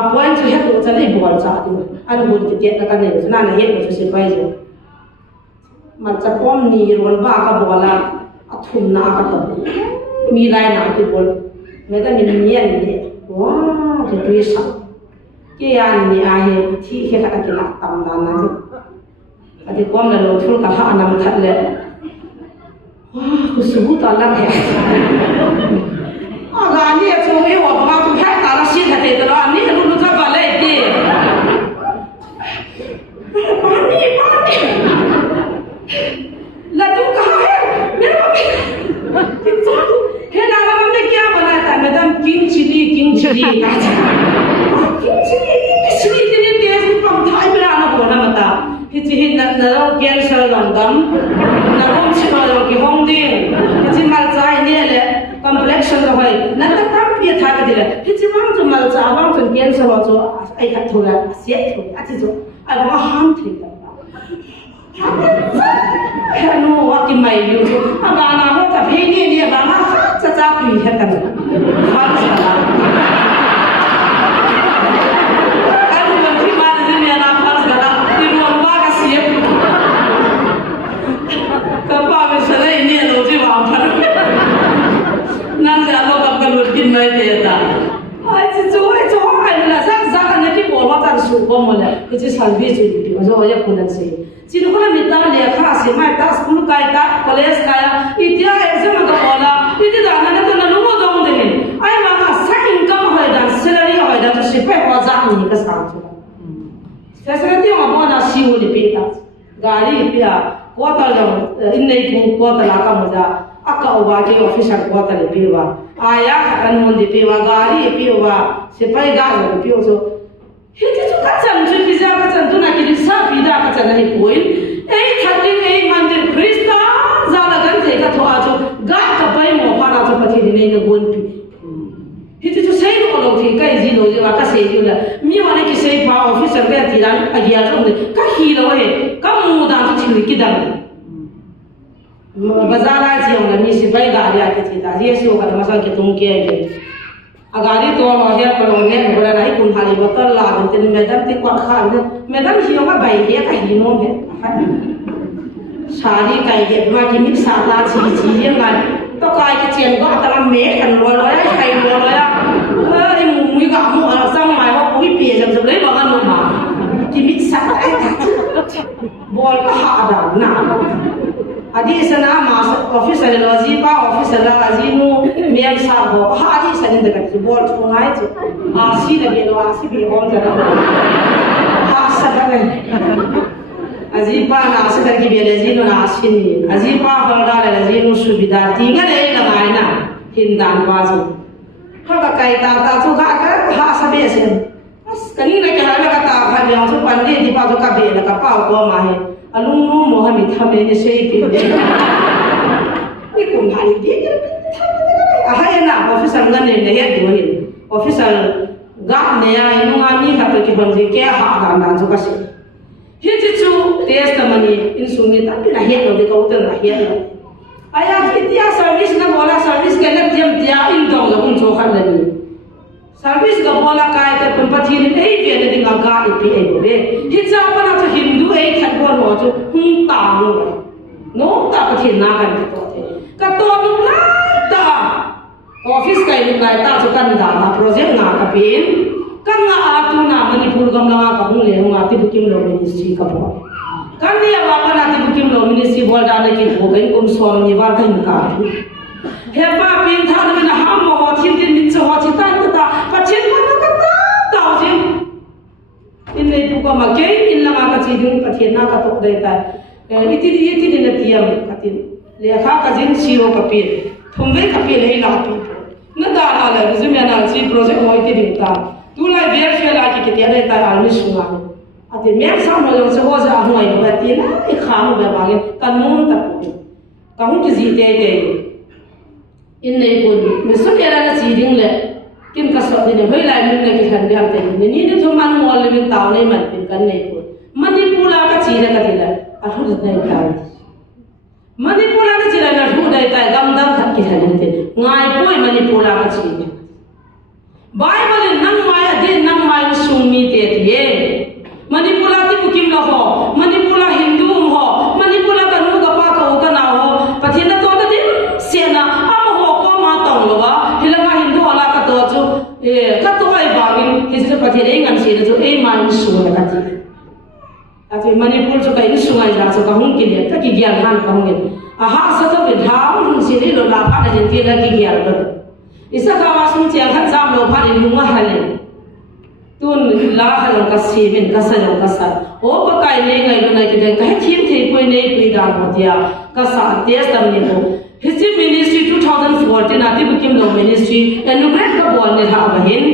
अपॉइंट जो है तो चले बोल चा दी अन बोल के तेन का नहीं ना ना ये तो से पाई जो मचा पॉम नी रोन बा का बोला अथुम ना का तो मी लाइन ना के बोल मैं तो मिनियन दे वाह तो पेशा के यान ने आहे थी के का के ला तम दाना अति कम ले लो फुल का हा ना मत ले वाह खुशबू तो अलग है अगर ये तो ये वो बाबा तो है तारा सी खते तो अन्य लुलु था वाले थे PhD ini dia sebab Thai berana bona mata hiji na cancer langam na hom chino ki hom din hiji mal chai ni le complexion ro hai na ta tam pia tha ka dile hiji wang tu mal cha wang tu cancer ho cho ai kha thola sia thu ati jo ai ma ham thi ta no wa ki mai yu aga na ho ta phe ni ba ma cha cha pi he ta ha cha Itu salvi tu di, macam orang pun nanti. Jadi kalau kita lihat khas, macam sekolah kaya, kolej kaya, itu exam agak bola, itu dah nanti tu lalu mau dong deh. Ayah mama saya income ada dan salary ada tu siapa wajah ni kesan tu. Sekarang dia mau nak siu di peta, gari pia, kuota yang ini pun kuota laka muda, akka ubah officer kuota di pia, ayah kan mau di pia, gari pia, siapa gari di pia so. Hiti tu kacang tu pizza kacang tu nak jadi sapi dah kacang ni poin. Thati mandir Krista zala gan thei ka thoa tu ga ka pai mo pa na tu pati ni na gon pi. Hiti tu sei lo lo thi kai ji lo je wa ka sei ju la. Mi wa ne ki sei pa officer ka tiran agia tu ka hi lo he ka mu da tu thi ki dang. Bazara ji on ni si pai ga ya ki thi da ye so ka ma sa ki tum ke ye. Agari tu orang dia kalau ni boleh naik pun hari betul lah. Nanti medan ti kuat kan. Medan siapa kan baik dia kan hino he. Sari kaya dia macam ni salah ciri yang kan. Tu kaya kecil gua dalam medan luar ya, kaya luar ya. Ini mui kamu orang sama macam mui biasa sebenarnya bangan rumah. Kimi salah bol ada nah. Adi sana mas officer lagi pa officer lagi nu mian sabo adi sana dekat bol sungai tu asi lagi lo asi bion jana asa kan azi pa na asi lagi biar azi nu na asi ni azi pa halda lagi nu subida tinggal le lagai na hindan bazu kalau kai ta tu gak kan asa biasa kani nak kena kata kan yang tu pandai di bazu kabe nak apa ko mahe alumnu Muhammad Hamid Syekh ini pun hari dia ahaya na officer ngane ne ya dohin officer gap ne ya inu ngami kata ki banji ke ha ga na jo kasi hiji chu test mani in sunni ta pina he no de ko utan he aya kitia service na bola service ke lab jam dia in dong la un jo khan ni service ga bola kai ta pampathi ni ei ve ne dinga ga ipi ei be hija pana to hindu ei khat bo no to hun ta no no ta pathi na kan to ka to nu na ta office kai nu kai ta so kan da na project na ka pin kan na atu na manipur gam la ka hung le ma ti bukim lo ministry ka bo kan dia ba kana ti bukim lo ministry bol da na ki ho gain kum som ni ba kan ka hepa pin tha na ha mo ho thim din min cho ho chi tan ta pachin ma na ka ta ta jin in le tu ko ma ke in la ma ka chi din pathin na ka to dai ta iti din na tiam ka tin le kha ka jin siro ka pi thum ve ka pi le la pi na da na la resume na chi project ho iti din ta tu la ver fe la ki ke te ta al mi sunga ati me sa mo yo se ho za ho ai ba ti na e kha mo ba ba ge kan mun ta ka hun ki ji te te in nei pun me so era na chi ding le kim ka so din hoi lai min na ki han biam te ni ni thu man mo le min taw nei man tin kan nei pun manipula ka chi na ka dila a thu nei ka manipula ka chi na thu dai ta gam dam khat ki han te ngai poi manipula ka chi bible nang mai ade nang mai sung mi te ye manipula ti bukim la ho manipula hindu ho manipula ka nu ka pa ka u ka na ho pathina to ta din se na pathire ngan se jo e man su na ka ti ati manipur jo kai su ngai ja so ka hung ki le ta ki gyan han ka hung a ha sa to be dham hung se le lo la pha na jin ti la ki gyan do isa ka wa sum che khan jam lo pha ni lu ma hale tun la hal ka se ben ka sa ka sa o pa kai le ngai lo na ki de ka thim the poi nei pui da ho dia ka sa te tam ni ho History Ministry 2014 ati bukim lo ministry and nu grad ka bol ne ha ba hin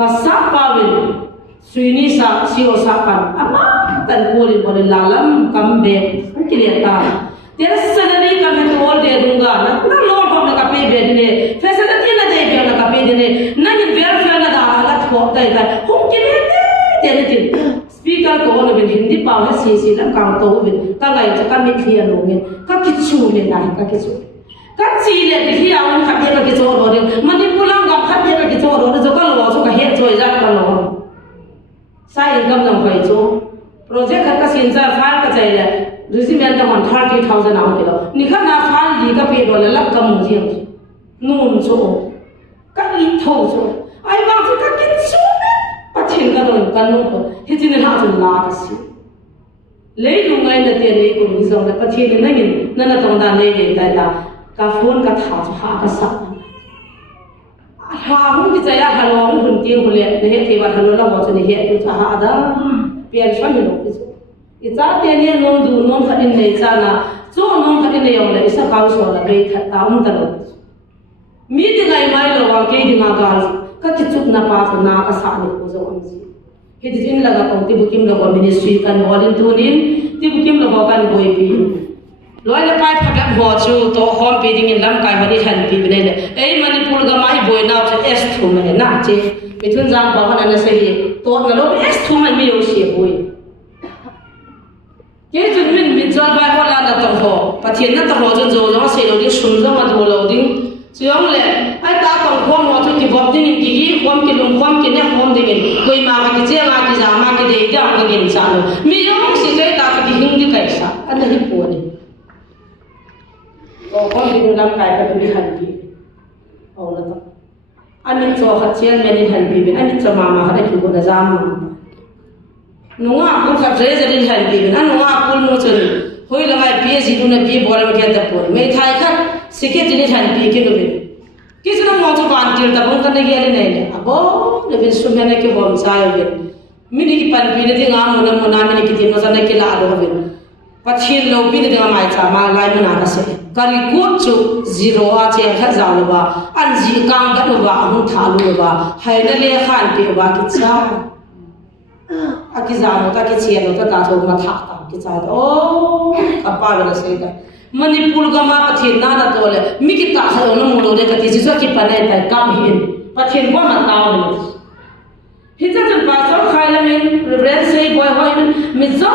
kasak pawin suini sa sio sapan ama tan kolin boleh lalam kambe kileta dia salary kami tol de dunga na loan hom na kape be dine facility na de be na kape dine na ni welfare na da ala thok dai ta hom kilete tene tin speaker ko on bin hindi paw na si lam kam to bin ta ngai ta kami thia no ngen ka kichu le na ka kichu ka chi le de hi awan ka be ka kichu ro de mani pulang ga kha be ka kichu ro de jo ka lo so ka he choi ja ka lo sai income nam khoi chu project ka sin ja file ka chai le resume ka 30,000 out kilo ni kha na file li ka pe do le lak ka mu jiang nun chu ka i tho chu ai wang chu ka kichu pa thin ka don kan no ko he tin na chu la ka si le lu ngai na te le ko ni so na pa thin na ngin na na tong da le le ta da ka phone ka tha chu ha ka sa ha hu ki chaya ha lo hun ti hu le ne he te wa ha lo la mo chu ni he tu cha ha da pian shan ni lo ki chu i cha te ne non du non kha in nei cha na chu non kha in nei yong le isa ka so la be tha ta um ta lo mi ti ngai mai lo wa ke di ma ka ka ki chup na pa chu na ka sa ni ko zo am ji he di jin la ga ko ti bukim lo ko ministry kan volin tu nin ti bukim lo ko kan boi pi loi la kai phagat ho chu to hom pe ding in lam kai mani han pi bne le ei manipur ga mai boi na chu s thu me na che mithun jang ba han na se ye to na lo s thu man mi yo she boi ke jun min mi jol ba ho la na to ho pathian na to ho jo jo jo se lo di sun jo ma do lo ding chiong le ai ta tong khom ho chu ki bob ding ki gi khom ki lum khom ki ne khom ding koi ma ma ki che ma ki ja ma ki de ja ma ki sa lo mi yo si se ta ki hing di kai sa an hi po ni o ko din lam kai ka bi han bi o la ta anin so ha chen me ni han bi bin anin so ma ma ha da ki ko da jam nuwa ku ka tre za din han bi bin an nuwa ku mu chen hoi la mai ps du na bi bol ma ke da po me thai khat sike din han bi ke no bin ki su mo chu ban tir da bon kan ne ge le ne abo ne bin su me ne ke bom sa yo bin mi ni ki pan bi ne di nga mo na mi ni ki tin no sa ne ke la do bin pathin lo bi de mai cha ma lai na ka se kari ko chu zero a che kha za lo ba an ji kang da lo ba hu tha lo ba hai na le khan pe ba ki cha a ki za no ta ki che no ta ta tho ma tha ta ki cha o ka pa la se da manipur ga ma pathin na na to le mi ki ta sa no mo lo de ka ti ji so ki pa ne ta kam hin pathin ko ma ta lo Hita jan pastor khailamin reverend say boy hoin mi zo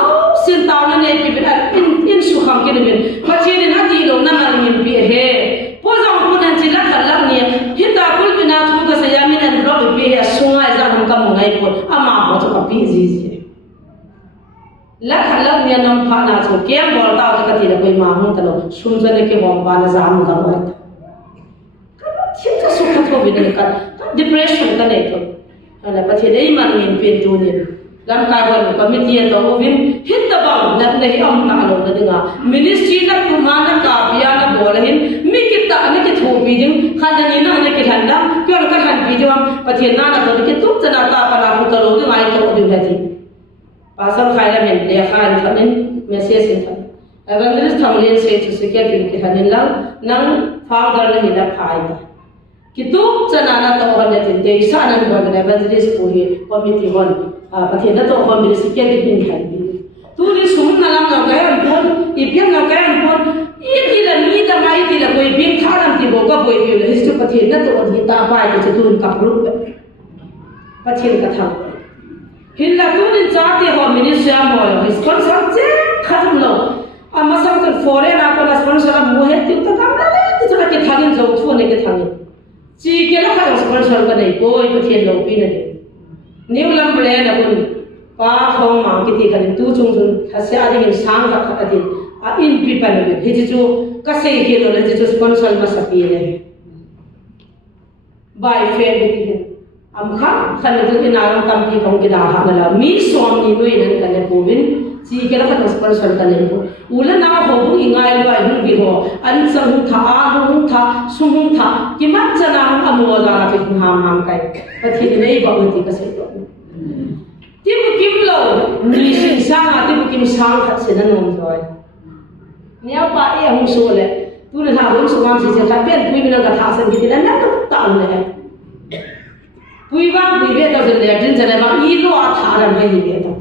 sin tauna ne pi bin in su kham ke bin pathin na ti lo na na min pi he po jong pu nan chi la kal la ni hita kul bina thu ka sa yamin an ro pi he sunga za hum ka mungai po ama bo to ka pi ji ji la kal la ni nam pha na chu ke bol ta ka ti la koi ma hum ta lo sum jane ke bom ba na za mu ka wa ka chin ka su ka tho bin ka depression ka ne to ala pathe dei man min pin tu ni lam ka gon committee to ovin hit da bang na nei am na lo na dinga ministry na ku ma na ka bia na bol hin mi ki ta ne ki thu bi ding khan ni na ne ki han da kyo ka han bi jam pathe na na to ki tu chana ta pa na ku to lo ni mai to du ha ti pasal khaira men de khan thanin message in than evangelist thamlin se tu se ke pin ki hanin la nang founder na hila phai ta kitu chana na to han ne tin de sa na go na evangelist pu hi committee hon pathe na to hon bi se ke bin khan bi tu ni sum na lam na ga am pon I pian na ga am pon I ti la mi da mai ti la koi bin tharam ti bo ka boi bi le histu pathe na to hi ta bai ti tu ka group pathe ka thang hin la tu ni cha ti ho ministry am ho sponsor che khatam lo ama sam to foreign a ko sponsor mo he ti ta kam la le ti cha ke thangin zo thu ne ke thangin chi ke la kha sponsor ka nei koi pathe lo pi na new lam ble na bun pa thong ma ki ti kan tu chung chung thasya ding sang ka kha din a in pi pan ne he chu ka se ke lo le chu sponsor ma sa pi ne by fair bi ti am kha khan du ina ram tam ti thong ki da ha la mi som ni noi nan kan ne bovin chi ke la kha sponsor ka ne bo ula na ho bu ingai lo ai hu bi ho an sang hu tha a hu tha sum hu tha ki mat chana amu da ki ham ham kai pathi nei ba ti ka se to ti bu kim lo ni sin sang a ti bu kim sang khat se na nom roi nia pa e hu so le tu na ha hu so ngam si se ka pen pui bi na ka tha san ki ti la na ta le Pui ba pui be to le tin jale ba I lo a tha ram he be to.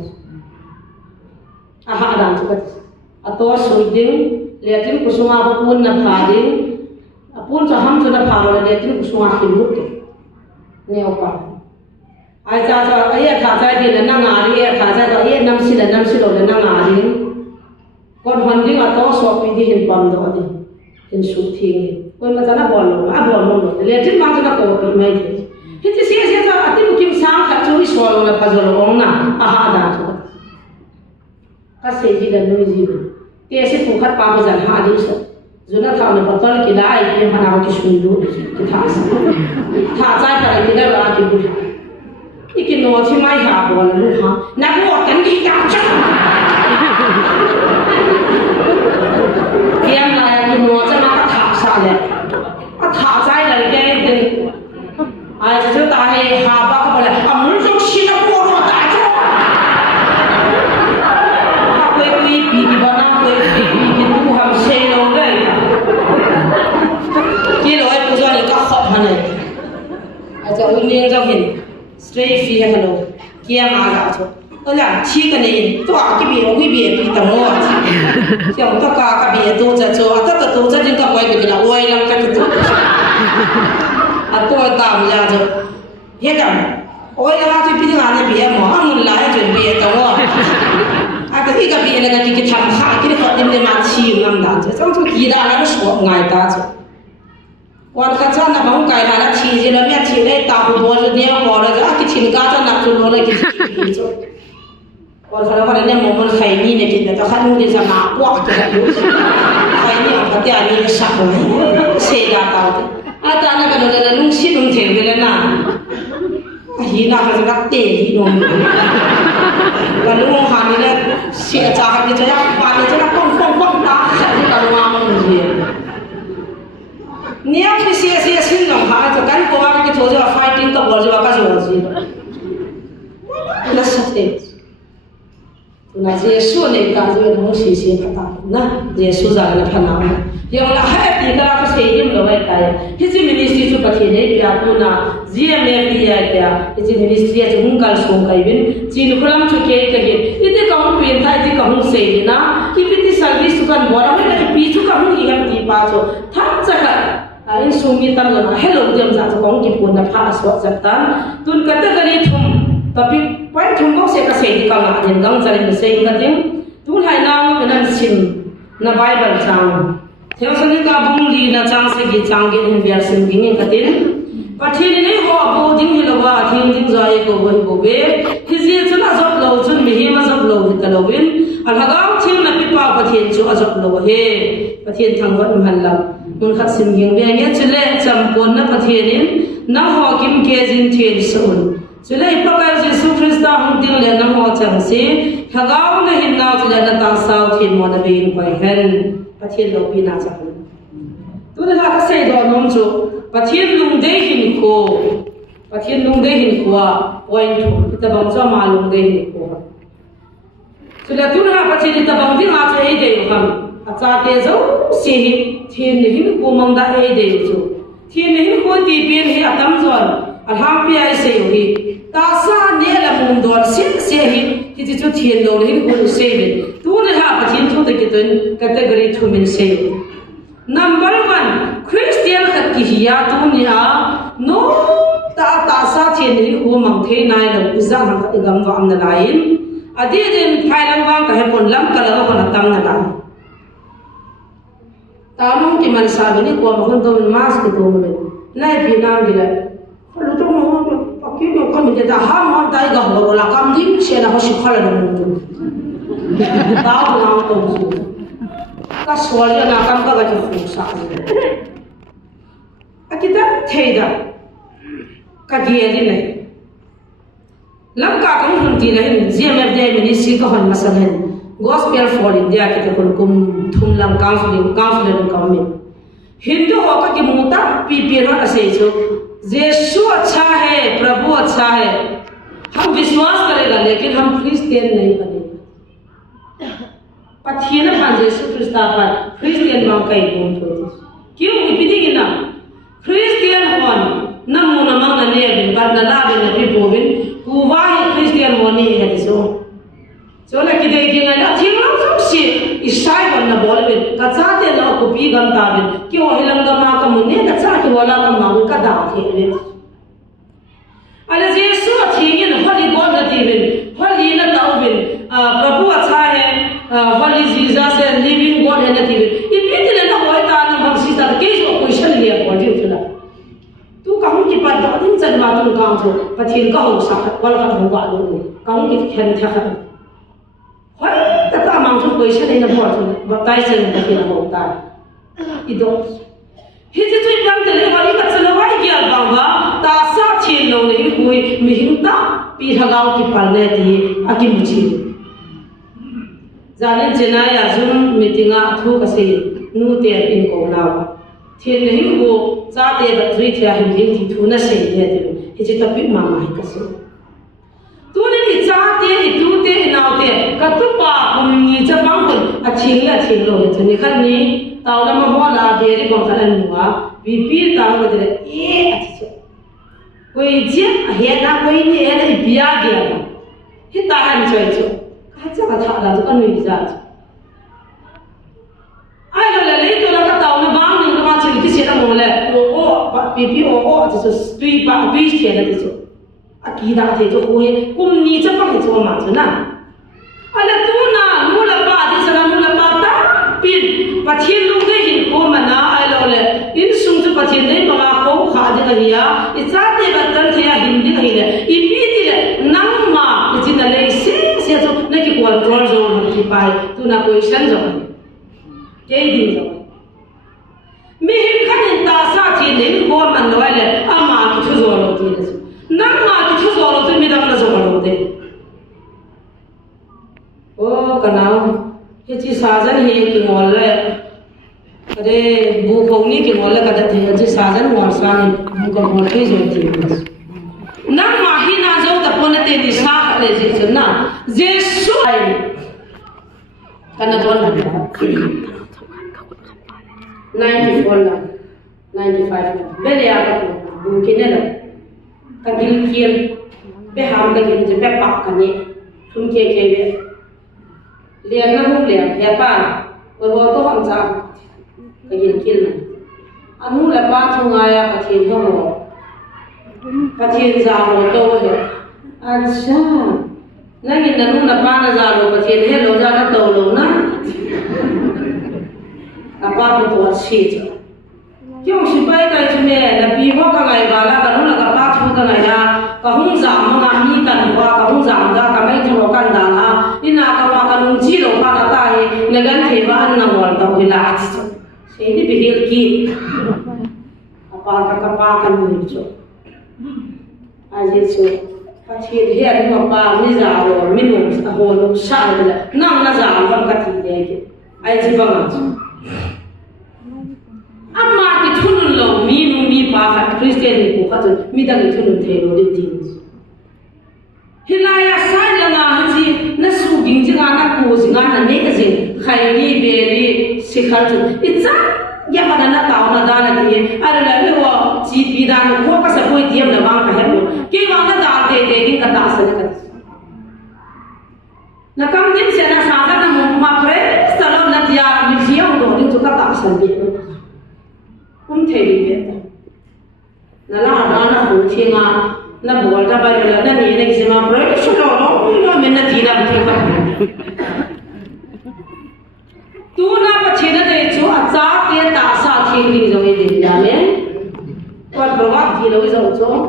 A ha dan chu ka. A to soi ding le tin ku sunga ba pun na pha ding. A pun cha ham chu na pha lo le tin ku sunga ki lu ke. Ne o pa. Ai cha cha ai tha cha di le na nga ri tha cha to ai nam si lo le na nga ri. Kon hon ding a to so pi di hin pam do di. Hin su thi. Koi ma cha na bol lo le tin ma cha na ko pi mai di. Hiti sia cha ati mu kim sang kha chu I so la pa zo lo ong na a ha da chu ka se ji da noi ji te se pu khat pa ba jan ha di so zuna tha na pa tol ki la ai ke ma na ki sun lu ki tha sa tha cha pa ki da la ki bu iki no chi mai ha bo la lu ha na ko kan ki ka cha kiam la ki no cha na ka tha sa le a tha cha la ke din ai cho ta hay hà ba các bạn là muốn trong xin nó mua rồi tại chỗ quay quay bị bạn nào quay bị tu ham xe đâu đấy kia rồi bây giờ những các học hành này ai cho ung liên trong hình straight phi hay không kia mà là chỗ tôi làm chi cái này tôi ăn cái bia cái bia bị tầm mua chẳng tất cả cái bia tôiจะcho tất cả tôiจะnhững cái quay cái là quay làm cái tôi tôi tạm ra cho hết cả ôi là tôi biết là này bia mà ăn lại chuyện bia tao cái cái bia là cái thằng khác cái họ đem mà chiu nằm đó chứ trong tôi kia đã nó sốt ngày ta chứ quan cái chân là bóng cái là chi gì là mẹ chi đây tao cũng bỏ rồi nè bỏ rồi cái chuyện cá chân là tôi nói cái gì chứ quan cái là này một con khai ni này thì tao khăn đi ra mà quạt cái là đúng khai ni ở cái nhà này sắp rồi xe ra tao ta na ka dole lung si lung the de na hi na ka ga te hi no la lung ha ni le si cha ha ni cha ya pa ni cha pong pong pong ta sa ni ka ma mo ni nia ki si sin no ha to kan ko wa ki tho jo fighting to bol jo ka jo ji la sa te na Yesu ne ka jo no si si ka ta na Yesu za na phana yang la hai ti ka ka se yim lo wai kai hisi ministry chu pathe ne pya tu na GMF ya kya hisi ministry ya chung kal song kai bin chin khulam chu ke ke ite ka hu pin thai ti ka hu se na ki piti service tu kan bora me ka pi chu ka hu i ham ti pa cho tham cha ka ai sung mi tam na hello dem za cha kong ki pun na pha so cha tan tun ka ta gari thum tapi pai thum ko se ka se ti ka na den gang cha ni se ka ting tun hai na mo nan sim na Bible chang theo sang ka bung li na chang se gi chang ge hin biar sim gi ka tin pathin ni ho bo ding hi lo wa thing ding zai ko bo be hi ji chuna zop lo chun mi hi ma zop lo hi ka lo win al hagaw thing na pi pa pathin chu a zop lo he pathin thang wa man lam mun khat sim gi be nge chule cham kon na pathin in na ho kim ke jin thil sun chule pa ka Jesu Krista hum ding le na ho chang se hagaw na hin na chule na ta sau thin mo na be in koi hen pathian lo pi na cha tu na ka sei do nom chu pathian lung de hin ko oin thu ta bang cha ma lung de hin ko chu la tu na pathian ta bang ding a che de ham a cha te zo si hi thin ni hin ko mang da e de chu thin ni hin ko ti pin hi atam zon al ham pi ai se hi ta sa ne la mum don se hi ki chu thin lo hin ko se de tu na ha pathian thu te ki tun category thu min se number 1 Christian khat ki hiya tu ni a no ta sa thin hin ko mang the nai lo za ha ka gam wa am na lain adi den phai lang wang ka he pon lam ka la ko na tam na la ta mong ki man sa ni ko ma kon to mas ki to me nai pi nam di la lu to mo pa ki no ka mi ta ha ma dai ga ho la kam dim se na ho shi khala na mo tu ta na to su ka swal ya na kam ka ga chu sa a kita theida ka dia di nei lam ka kam hun ti la hin GMF de ministry ka hon masalan gospel for India kita kun kum thum lam counseling kam min hindu ho ka ki muta pi pi ro ase chu Yesu अच्छा है प्रभु अच्छा है हम विश्वास करेगा लेकिन हम क्रिश्चियन नहीं बनेगा pathian na Yesu Krista pa Christian bang kai bon to क्यों इपिदी ना Christian हन नमो नमः ne bin ba na la bin na pi bo bin ku wa hi Christian mo ni he so la ki de ki na la thing lo so si isai ban na bol bin ka cha te na ku pi gam ta bin ki o hilang ga ma ka mun ne ka cha ki wala ka ma ka da the ne ala jesu thingin holi god na ti bin holi na lau bin prabhu acha hai holi jesus है living god है na ti bin ipit le na hoi ta na bang si ta ke jo question le ko ji thula tu ka hum ki pa da din chan ma tu ka so pathin ka ho sa wal ka ho ba lo ka hum ki khen tha kha hoi ta ta mang tu question le na bo tu ba tai sen ta ki na ho ta I do hi ti tu bang de le wali ka chan wai ki al bang ba ta sa chin lo le hui mi hin ta pi hagaw ki pal ne ti aki mu chi जाने चेन्नई आजुन मीटिंगा थू कसे नू ते इन को नाव थे नहीं वो चाते बत्री थे हिम हिम थी थू न से ये ते हिचे तपि मामा ही कसे तूने नि चाते इतू ते नाव ते कतुपा कुमनी जबांग अछिंग लो हे ने खनि तावला म बोला देरी बं खन नुवा बीपी ताव गदे ए अच्छे कोई जे हे ना कोई ने ए बिया गया हे ताहन चोय अच्छा कथा ला तो कनु जा ai lo le to la ka taw na bang ni ka chi ki se na mo le o pi pi o to tui pa tui che na ti so a ki da te to ho ye kum ni cha pa ni so ma cha na ala tu na lu la pa ti sa lu la pa ta pin pa thien lu ge hin ko ma na ai lo le in sung tu pa thien nei ma ko kha de ka ya I cha te ba tan the ya hin de hi le I pi ti le nang ma ti na le se to na ki control zone ki pai tu na question zone ke din zone mi hin khanin ta sa thi nin ko man lo le ama ki thu zo lo ti le nang ma ki thu zo lo ti mi dam na zo lo de o kanao he chi sa jan he ki ngol le ade bu phong ni ki ngol le ka da thi chi sa jan ngol sa ni bu ko ngol ke zo ti nang ma hi na zo da pon te ni sa le ji chna jesu ai kana don na 94 la 95 bele ya ka bu kinela ka gil kiel be ham ka gil je pe pak ka ni thun ke be lian na hum lian ya pa ko ho to ham cha ka gil kiel na anu la pa thunga ya ka thin ho ka thin za ho to he acha na ni na nu na pa na za lo ka thin he lo za na to lo na apa tu asyik. Kau siapa yang cuma nak piho kangai bala kalau nak apa tu kangai ya, kahung zaman mengambil kan buat kahung zaman dah kami thorokan dah. Ina kau akan uji lo pada tahi negan hebat nawal tahu hilang. Jadi behil ki apa akan muncul. Aje so. Kacir dia ni apa ni zaro minum aholo sah dia. Nang nazar apa kacir dia. Aje banget. Amma ki thunun lo mi nu mi pa khat Christian ni ko khat mi dang ni thunun the lo de tin hilaya sai la na haji na su ging jinga na ko jinga na ne ka jin khairi beri sikhar chu itsa ya pada na taw na da na ti ara la le wa ji pi da na ko ka sa koi diam na bang ka he ke wa na da te din ka ta sa na ka na kam din se na sa na mo ma pre salon na dia mi jiang do din chu ka ta sa bi không thể bị biết là nó hụt thiên à nó buồn ra bây giờ nó nhìn này cái mà bữa số đó nó mình là gì làm thế không tu na bắt chuyện này chú à cha tiền ta sa thiên đi rồi đi ra nè quan bảo vật gì rồi rồi chú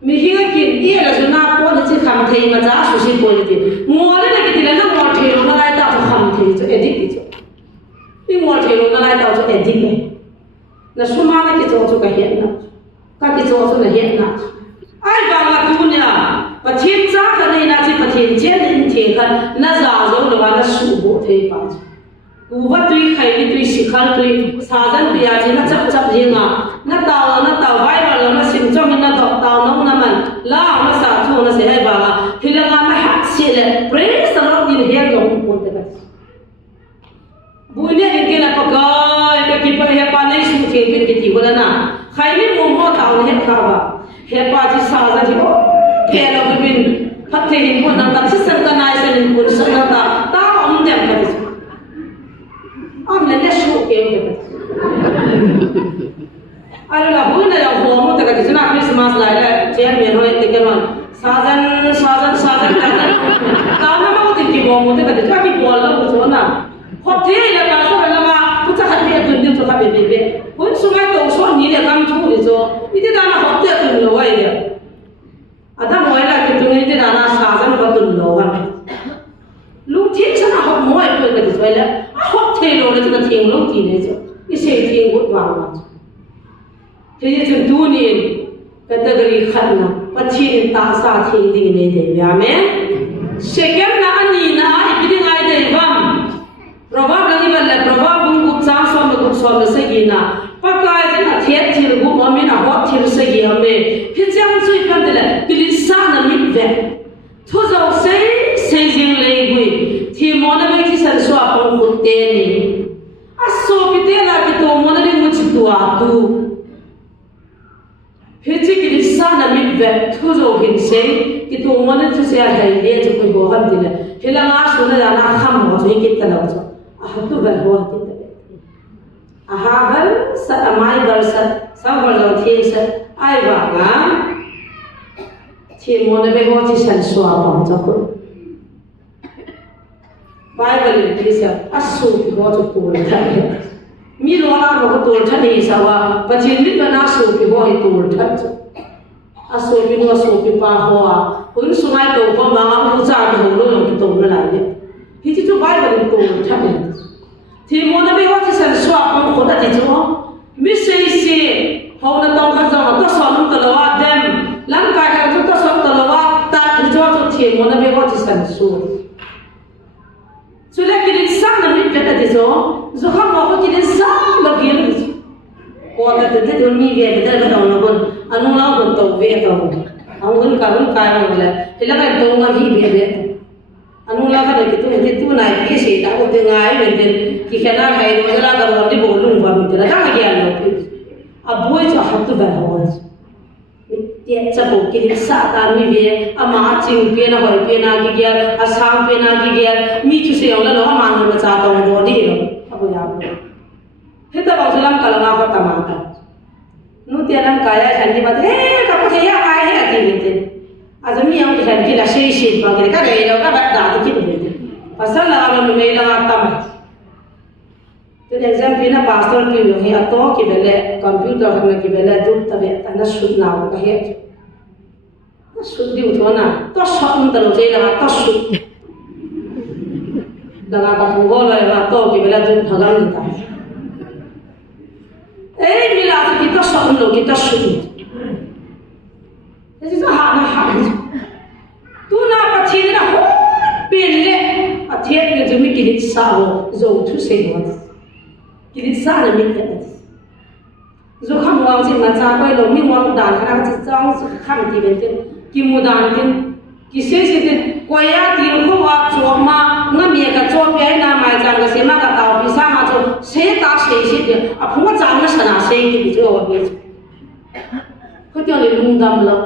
mình hiện cái kia là chú na có được chỉ khám thấy mà cha số xin bồi đi mua đấy là cái gì là nó mua thì nó lại tạo cho khám thấy cho edit đi chú đi mua thì nó lại tạo cho edit này na suma na ki cho ka hiện na ka ki cho na hiện na ai ba la tu nya pathin cha ka nei na chi pathin chen in che kan na za zo lo na su bo the pa u va tui khai ni tui sikhal tui sa jan pia chi na chap chap je nga na taw vai ba lo na sim chong na do taw no na man la na sa thu na se hai ba la thilanga na hat se le praise the lord in here go pon te ka buine in ke na pa ka ki pa he pa nei su che ke ti wala na khai ni mo ho mo tao hết cả ba hết ba chỉ sao ra thì ô thế là mình phát hiện một năng lực system ta này sẽ nên một sự năng ta ông đem cái gì ông nên là số cái gì ai là bữa nay là hôm một cái gì na Christmas lại là chơi miền Bắc thì cái nào sajan ta nó mau tìm kiếm một cái gì cái bol đó một số nào hoặc thế là cái số là mà chúng ta hãy biết từng điều cho các bạn biết huấn số ngày đầu số nhỉ là cam chú thì số ít thì ta là học được từng lâu ấy đấy ada mọi là cái tụi này là sajan có từng lâu hơn lúc thiên sẽ là học mọi cái gì vậy là học thế rồi là chúng ta thiền lúc thì đấy chứ cái sự thiền cũng vào mà thế thì chúng tu niệm category khác nào và thiên ta sa thiền thì này đấy amen second là anh nhìn là cái này đấy vâng proverb là gì vậy là proverb cũng cũng sáng là sẽ gì nào và cái gì là thiệt thiền cũng mà mình là học thiền sẽ gì mà khi chẳng suy phân thì là cái lý sa là mình về thu dầu xây dựng lấy quỷ thì món ăn chỉ sản xuất bằng một tiền này số cái tiền là cái đồ món ăn một chút tu hết chỉ cái sa là mình về thu dầu hình xây cái đồ món ăn sẽ hay để cho cái bộ hành thì là thế là ngã xuống là ngã khăm mà rồi cái tao cho tu về hoa cái tao vẫn sa mai vào sa vào rồi thì sa ai vào ngã thì món ăn bây giờ chỉ sản xuất bằng cho cái Bible thì sao asu thì có cho tu là thế mi lo na nó có tu thật thì sao và chỉ biết là asu thì có hay tu thật asu thì nó asu thì pa hoa cũng số ngày đầu có mà ông cha thì không nói cái tu nó lại đấy thì chỉ cho Bible tu thật thì món ăn bây giờ chỉ sản xuất bằng khổ là gì chứ mi xây hầu là tông khăn rằng tôi sống từ lâu đem lắm cái chúng tôi sống từ lâu ta cho thì món ăn bây giờ chỉ sản xuất so là cái sáng là mình phải thế rồi không có cái sáng là cái gì còn là cái điều mi về cái đó nó còn anh nó còn tàu về tàu ông vẫn cái là thì là cái tàu mà đi về anh nó là cái tu này cái gì đã có tiếng ai mình thì khi nào hay rồi là cái đó đi bộ luôn và mình là đang cái gì à buổi cho học tu về rồi tiệt cho bộ cái sa ta mi về à mà chịu tiền là hỏi tiền nào cái kia à sang tiền nào cái kia mi chú sẽ là nó mà nó cha tông đồ đi rồi à bây giờ thế ta bảo làm cái là ngã phát mà nó tiền làm cái là thành đi bắt hey các bạn thấy ai hết thì mình à giờ mi ông thì là xây xịt bằng cái này đâu các bạn đã thì mình và sau là mình là tâm तो एग्जाम्पल ना पास्टर की लोहे अतो की बेले कंप्यूटर करने की बेले दुख तबे तना सुध ना हो कहे सुध दी उठो ना तो सब तलो जे लगा तो सुध लगा का पूगो लगा तो की बेले दुख भगम देता ए मिला तो की तो सब लोग की तो सुध ये तो हाथ तू ना पछी ना हो पेले अथियत के जमी की हिस्सा हो जो तू से हो cái gì là mình phải dù không vào gì mà cha quay lồng mình vào đàn khả năng chỉ trong khăn thì bên trên cái mùa đàn trên cái xe thì quay ra thì không vào chỗ mà ngắm miệng cái chỗ bé na mai chẳng cái xe mà cái tàu bị sao mà chỗ xe ta xe thì à không có chẳng nó sẽ là xe thì chỗ ở bên có tiếng là lung đâm lắm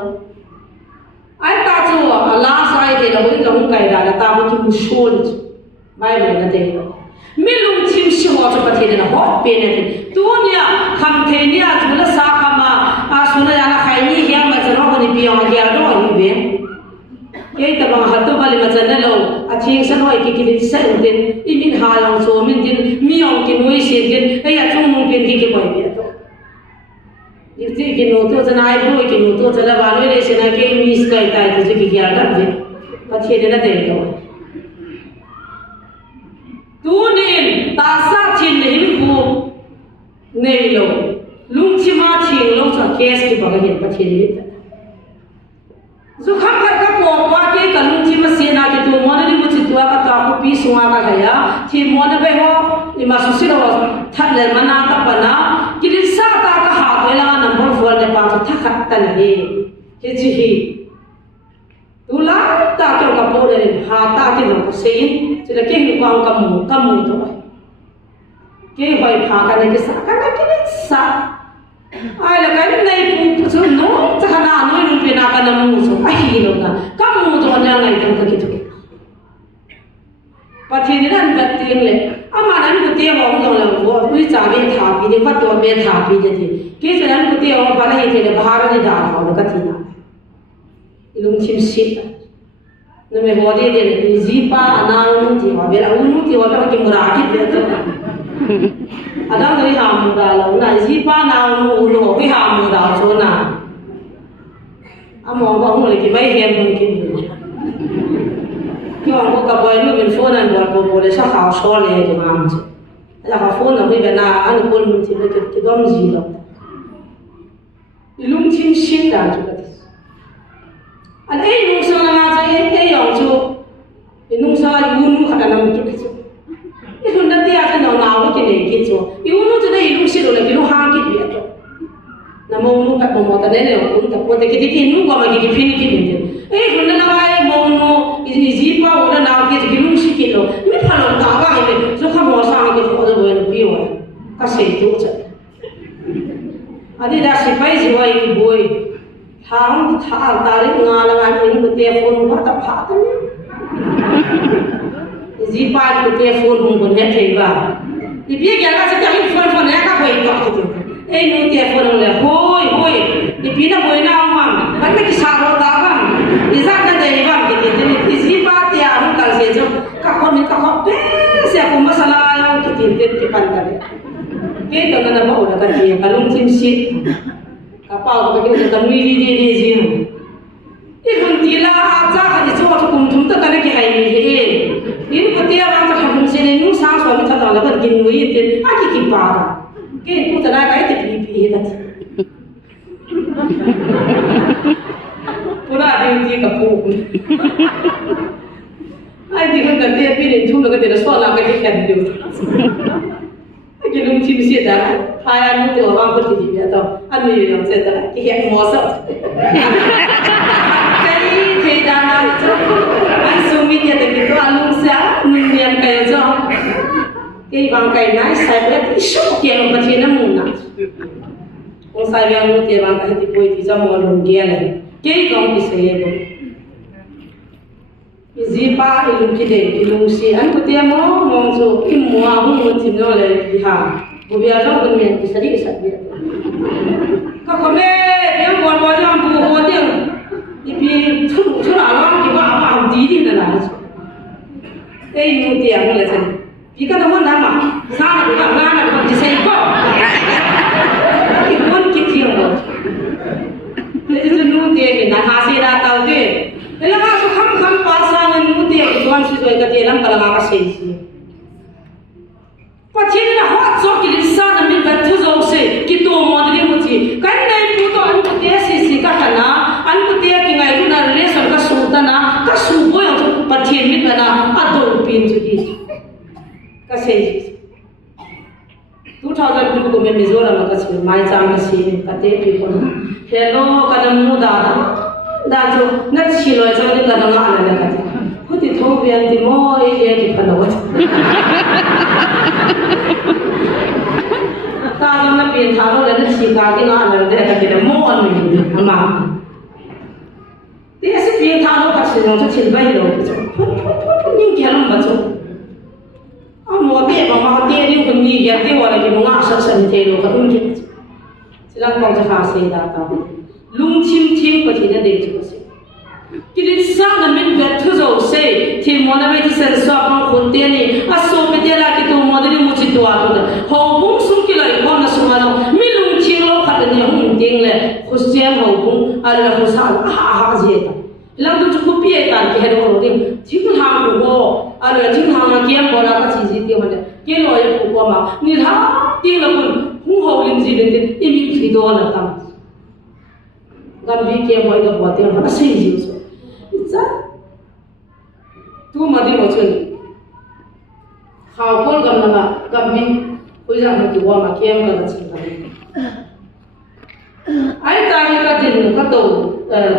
ai ta chỗ lá sai thì là với giống cái là ta có chung sôi bài này là thế mình lung chim siêu cho cái thế này họ bên này tu nia khăm thế nia chúng ta sa khăm à số này là khai ni hiang mà cho nó còn bị ông kia đó ở bên cái tập bằng hạt tu vali mà cho nên lâu à chiên sẵn hỏi cái sẽ ổn định im in hà lòng số mình tin mi ông cái nuôi xịt tin cái nhà chung mông bên cái quay biệt đó thì cái nô tu cho này bôi cái nô tu cho là vào đây sẽ là cái mi sky tai thì cái kia đó vậy và thế này là thế đó tu nên ta sa thiên này bu này lo lung chi ma thiên lo sa kes ki baga hiện pa thiên này dù khắp các bộ qua cái cả lung chi ma xe na cái tu món đi một chút qua cả có pi suwa ka gaya thì món nó bây ho thì mà số lo thật là mà na ta bana cái đi sa ta ka ha cái là number 4 để pa ta khát ta này cái gì hi tu la ta cho ka bộ này ha ta cái nó có xây chỉ là cái hình quang cầm mù thôi cái hoài phá cái này cái sa ai là cái này cũng chứ nó chắc là nó luôn bị nạp cái mù số ai hiểu đâu cả các mù cho anh này trong cái kiểu và thì nên vật tiền lệ ama anh cũng tiêu ông trong lòng của quý cha bên thả bị đi phát đồ bên thả bị gì cái cho anh cũng tiêu ông phải là thì là bahar đi đào họ cái gì nào lung chim shit nó mới gọi đi zipa anang thì họ biết ông thì họ biết cái muraki biết rồi Adam dari hamura la una zipa na ulu bi hamura chona amo ba hum le ki mai hen hum ki ki wa ko ka boy lu bin phone an bor bo le sa kha so le ki mam chi la ka phone na bi na an ko lu ti le ki dom ji lo ilum chim shin da chu ka tis an ei nu sa na ma cha ei yong chu nu sa yu nu kha da nam chu ki 이건 나한테 너 나오게 내겠죠. 이거는 저도 이런 식으로 내기로 하기 위해서. 나무는 딱 뭐다 내려 본다. 본데 그게 있는 거 말이지 피니기인데. 에이 근데 나가에 뭐노 이 집아 오라 나오게 기름 시키로. 이 팔로 나가게 저가 뭐 상하게 거저 보이는 비워. 가시 도저. 아니 나 시파이 지와 이 보이. 다 다른 나라가 있는 그때 폰 받아 받아. Zipa itu telefon mungkin ya tiba. Di biar kita sedang phone ya kak boleh tak tu. Nu telefon le, hoi. Di pina boleh nak mam. Kan kita sahur dalam. Di sana dari bang kita. Di zipa tiada orang kalau sejo. Kak siapa masalah yang kita pandai. Kita kena bawa dekat dia. Kalau mungkin shit. Kapal kita kita mili di sini. Ikut dia aja kita cuma tum tu kan kita ini. Ini ketika orang terhubung sini, nu sang suami tak tahu apa gini itu, aki kipara, ke itu tenaga itu pipi itu. Pura dia kapuk. Ai dia kan dia pilih tu, laga dia soal laga dia kan dia. Aki lu cip sih dah, hayal itu orang berkiti dia tahu, anu yang saya tahu, dia mosok. Jadi tidak nak. Sumit ya begitu alungsa nunyan kayak jo. Kei bangkai nai saya lihat isu yang macam mana. Orang saya yang mungkin bangkai itu boleh tidak mau lungia lagi. Kei kau bisa ya bu. Zipa ilung kide ilung si an kutia mau mongso imua mungkin nolai diha. Bubiar jo pun yang bisa dia. Kau kome yang buat yang buat yang ipi tu alam juga apa diri nana. Nu dia boleh sen. Jika nama nama, sana juga mana pun disayko. Ikut kita orang. Jadi nu dia kita hasil tahu deh. Kalau masuk ham pasangan nu dia tuan sudah kita dalam kalau apa sih. Pacin dah hot so kita sana min betul so se kita mau dia mesti. Kan naik puto anu dia sih katana, anu dia tinggal itu na relation ka sultana, ka subo yang pacin min mana adol pin jadi. Kasih. 2002 ko me Mizoram ka sih mai chang ka sih ka te pi ko. Hello kadam mu da jo na chi lo cha ni ka na ala na ka. Huti thong bian ti mo e ye ki phalo. Ta jam na pin tha lo le na chi ka ki na ala de ka ti mo an ni ma. Ti ase pin tha lo ka chi lo cha chin bai lo ki. Ni ki halam ba cho. Amo be ba ma te ri ko ni ya te wala ki mo nga sa sa ni te lo ka un ki. Silang kong cha ha se da ta. Lung chim chim ko ti na de chu se. Kita sangat minat terus say, tim mana beti sesuatu pun tiada, asal beti lagi tu mana ni mesti tu aku dah. Hubung sungkilai kau nak semua milung cilo katanya hubung tinggal, khususnya hubung ada khusus zeta. Lalu tu cukup kan kita orang ni, jika hang buku, ada jika hang kiam bola kat sisi dia mana, kalau ayah buku mah, ni dah tinggal pun, hubung zeta ini video nak tam. Gambi kiam bola buat yang mana sih tu madi macam kau pun gambar gambi hujan itu wama kiam kalau cerita ayat tadi kadin kata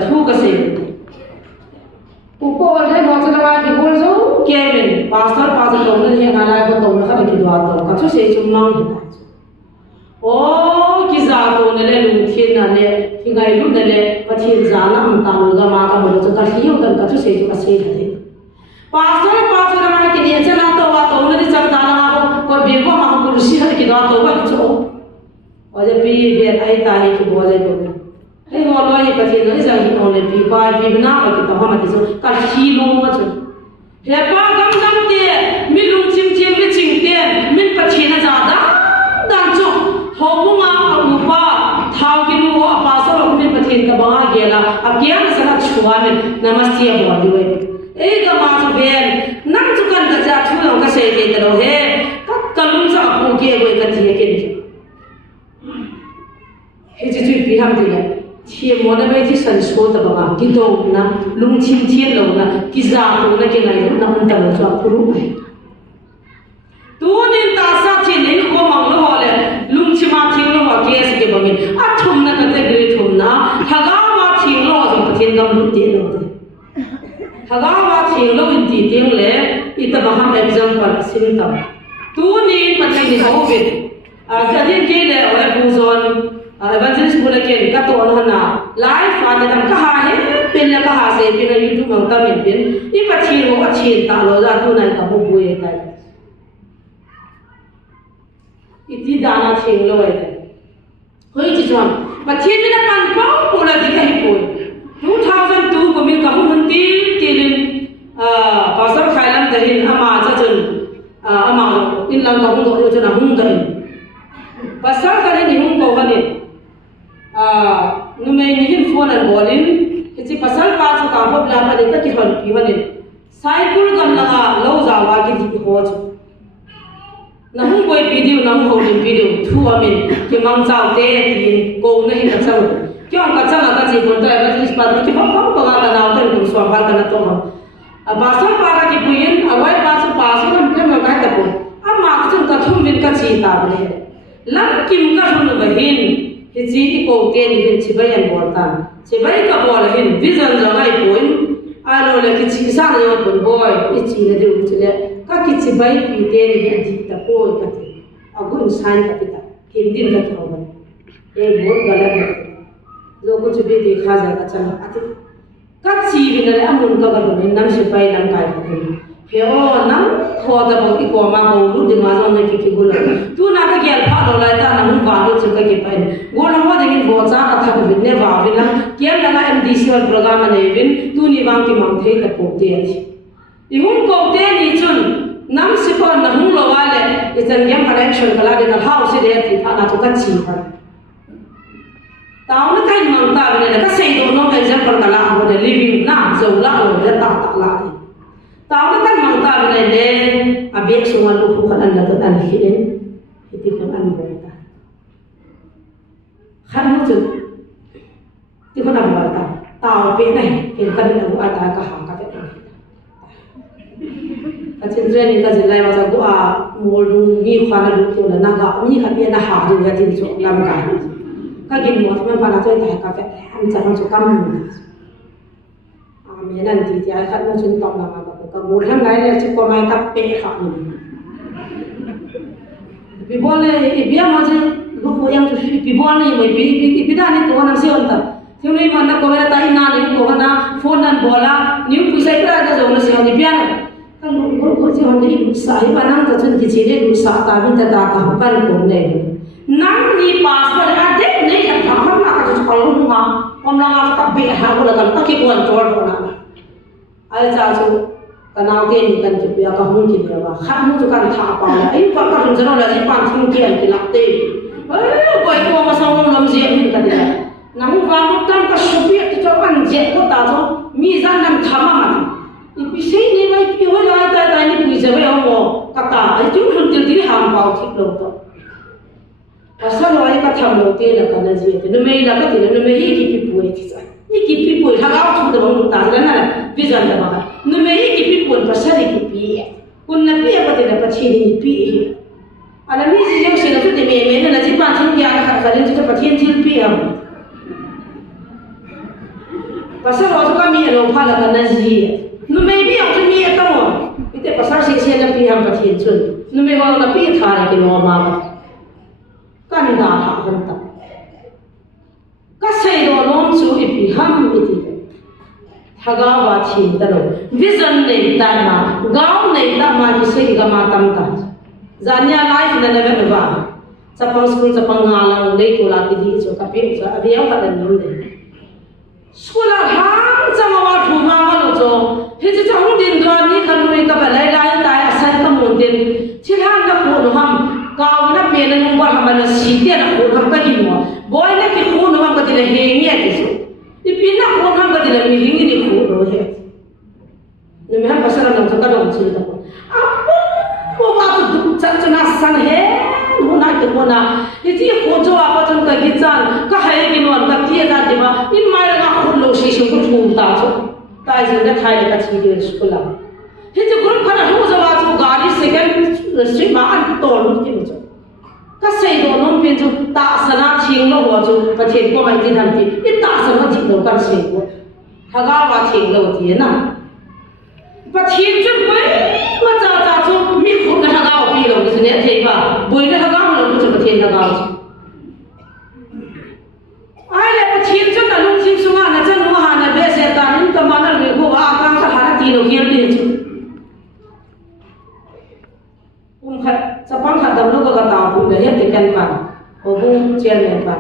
tu kasih upor saya macam apa di bolso kiamin pastor tahun ni yang alai kau tahu nak kita doa tahu kau tu saya cuma oh kisah tu ni zana am tanu ga ma ka mo cho ka hiu dan ka chu se chu ka se thade pastor na ki ni chana to wa to ne chak ta na ko bi ko ma ko si ha ki da to wa chu o je pi be ai ta ni ki bo le to ai mo lo ni ka ti no ni sa ni on le bi ba bi na ka ki ta ha ma ti so ka hi lo ma chu he pa gam gam te mi lung chim chim mi ching te min pa chi na za da dan chu ho mu ma mu pa thau ki nu ho pa so lo min pa thin ka ba ge la a kya na sa chuwa ne namaste bo di we ei ga ma chu ben nam chu kan ka ja thu lo ka se ke de lo he ka kalum sa pu ke we ka thi ke ni he ji ji pi ham ti le thi mo na be ji san so ta ba ki do na lung chim thien lo na ki za to na ke nai na un ta lo so pu ru tu nin ta sa chi nin ko mang lo ho le lung chi ma thing lo wa ke se ke ba mi a thum na ka te gre thum na thaga ma thing lo so pa thin gam lu te lo thaga ma thing lo in ti ting le ita ba ham example sin ta tu nin pa chi ni ho be a ka din ke le o pu zon evangelist bula ke ka to on na live fa de dam ka ha he pen la ka ha se pe na youtube mang ta men pen I pa thi ro a chin ta lo za tu nai ka bu bu ye tai iti dana thing lo ai hoi chi chon pa thi ni na pan pa ko la di ka hi ko 2002 ko min ka hun ti lin pastor khailam da hin ama cha chun ama in lam ka hun do yo chana hun da pastor ka ni hun ko ka ni nume ni hin phone an bolin chi pasal pa chu ka pop la pa de ka ki hon pi hon cycle gam la lo za wa ki di ho chu na hung boy video na ho din video thu amin ki mang chao te tin ko na hin ka chao kyong ka chang ka chi bon ta ba chi pa ki pop pop ka na na ten ku so ha ka na to ma pasal pa ka ki puin awai pa chu pa su nam ke ma ka ta po ama chu ka thum min ka chi ta ba le lam kim ka hun ba hin hi chi ko te ni hin chi ba yan bol tan chi ba ka bol hin vision ja ngai poin a lo le ki chi sa na yo pon boy I chi na de u chi le ka ki chi ba pi te ni hi ji ta po ka ti a gu insan ka pi ta kim din ka thau ba e bol ga la ka lo ko chi be de kha ja ka chang a ti ka chi bi na le amun ka ba ni nam shi pai nam kai ka ni pheo nam kho da bo ki ko ma ko lu de ma zo na ki gu la tu na ka gyal pha lo la ta na mun va lo chu ka ki pai go la mo de ni bo cha ka tha ko ne va vi na kem la MDC wal program ne vin tu ni wang ki mang thei ta po te chi I hun ko te ni chun nam si ko na hun lo wa le I chan yam connection ka la de na house de ti tha na to ka chi pa taw na kai mang ta ne ka sei do no example ka la ho de living na zo la lo de ta ta la ni taw na kan mang ta ne le abek so wan lu kan la to an hi en iti kan an bo ta khan no chu ti kan an ba ta taw pe nai ken kan na bu ata ka ha ka pe ka chen re ni ka jin lai ma cha ko a mo lu ni kha na lu to na ga ni kha pe na ha ju ya tin chu lam ka ka gin mo ma pa na choi ta ka pe am cha chu kam mi nan ti ti ai khat no chun tong la ma ka mo han lai le chu ko mai ka pe kha ni bi bon le bi ma je lu ko yang chu bi bon ni mai bi da ni to na si on ta thiu ni man na ko la ta ina ni ko na phone nan bola ni pu sai ka da zo na si on ni pian ka lu ko si on ni sa hi pa nang ta chun ki chi le lu sa ta bin ta ka pa ko ne nang ni pas pa a de nei ka ha na ka chu ko lu ma om la ka be ha ko la ka ki ko an chor do na ai cha chu ka naw te ni kan chu ya ka hun ki ne ba khat mu chu kan tha pa la ai pa ka hun jano la ji pan thung ki an ki lak te ai boy ko ma sa ngom lam je hin ka de na mu va mu kan ka shu pi ti cho an je ko ta cho mi zan nam thama ma I pi sei ni mai pi ho la ta ta ni pi se ba mo ka ta ai chu hun til ti ham pa thik lo to asa lo ai ka tham lo te la ka na je te no me la ka ti no me hi ki pi pu ti sa I ki pi pu ha ga chu de mo ta la na vision da ba no me hi ki pi pu pa sa ri ki pi kun na pi pa te na pa chi ni pi ala mi ji yo se na tu te me na ji pa thing ya ka ka rin chu pa thien thil pi am pa sa lo chu ka mi lo pha la ka na ji no me bi au chu mi ta mo ite pa sa se se na pi am pa thien chun no me ho na pi tha ki no ma kan da ha han ta các xây đồ nôm chú ipi ham iti thaga wa thim taro vision nei ta ma gao nei ta ma ki sei ga ma tam ta zanya life na never ba sapang school sapang ngalang dei to la ti di so ka pe so abiang ka dan nim de school a hang chama wa thu ma ma lo cho he chi chang din dwa ni kan noi ka ba lai lai ta asan ka mon din chi han ka ko no ham kaw na pe na nung ba ham na si te na ko ka ka di mo boy na ki ko no ham ka ti le he ni a ti so ipi na ko ham ka ti le mi ring ni ko ro he ni me ham pa sara na ka dong chi ta ko apo ko ba tu chan chana san he huna ke kona iti ko jo apa chon ka gichan ka hai ki non ka tie da diba in mai ga khun lo shi shi ko thum ta cho tai jin da thai ka chi ge skula he je group khana hu jo wa chu gari second street ma an to lu ti cho ka sei do non pin chu ta sana thing lo wa chu ka thien ko mai tin han ti i ta sana thing lo kan sei ko thaga wa thing lo ti na pa thien chu bai ma cha cha chu mi khu na thaga wa pi lo ni ne thei ba boi na thaga lo chu pa thien thaga chu ai le pa thien chu na lung sim sunga na chan wa ha na be se ta nin ka ma na le ko wa ka ka ha na ti lo kian ni chu khat sapang khat dam lo ka ta pu le he te kan pa o bung chen le pa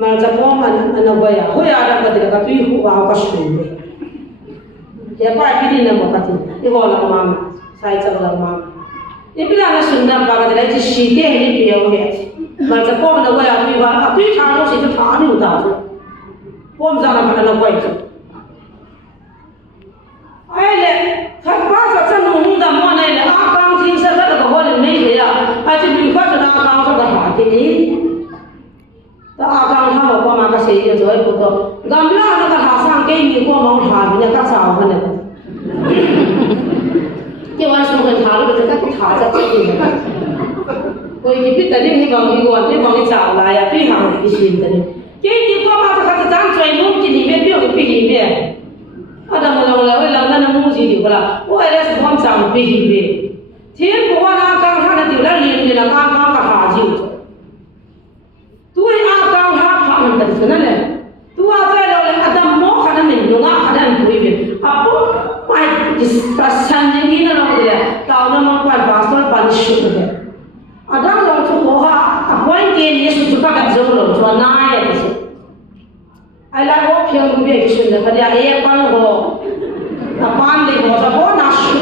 ma cha po ma na ba ya ho ya ra ka de ka tui hu wa ka shu le ya pa ki ni na mo ka ti i bo la ma sai cha la ma i bi la na sun dam ba ka de chi shi te ni pi yo he ma cha po na wa ya tui ba a tui tha lo si cha tha ni u ta so po ma za na ka na ko ai ai le khat pa sa cha nu da mo na le a kang thi sa ka ko le nei le ya a chi bi kha sa na kang sa ka ha ti ni ta a kang ha ma ma ka sei ye jo ai ko to gam la na ka ha sang ke ni ko ma ha bi na ka sa ha ne ka ke wa su ka tha lo ka ka tha sa chi ni ko ki pi ta ni ba mi ko ni ba mi cha la ya pi ha ki shin ta ni ke ni ko ma ka ka jang choi lu ki ni be pi o pi ni be ada mo la we la na mu ji di ko la o ai les bom sa pi hi be thiên của hoa na cang ha na tiểu la liền ni la ka ka ha ji tu ai a cang ha pha na ta sana le tu a sai lo le adam mo kha na ni lo nga kha na ni be apo mai dis prasan ni na lo le ta na ma kwa pastor ban shu de adam lo chu ho ha appoint ke ni su chu ka ga zo lo chu na ya ti su ai la ho phiang ku be ki shun da ka ya e pan ho ta pan le ho sa ho na shu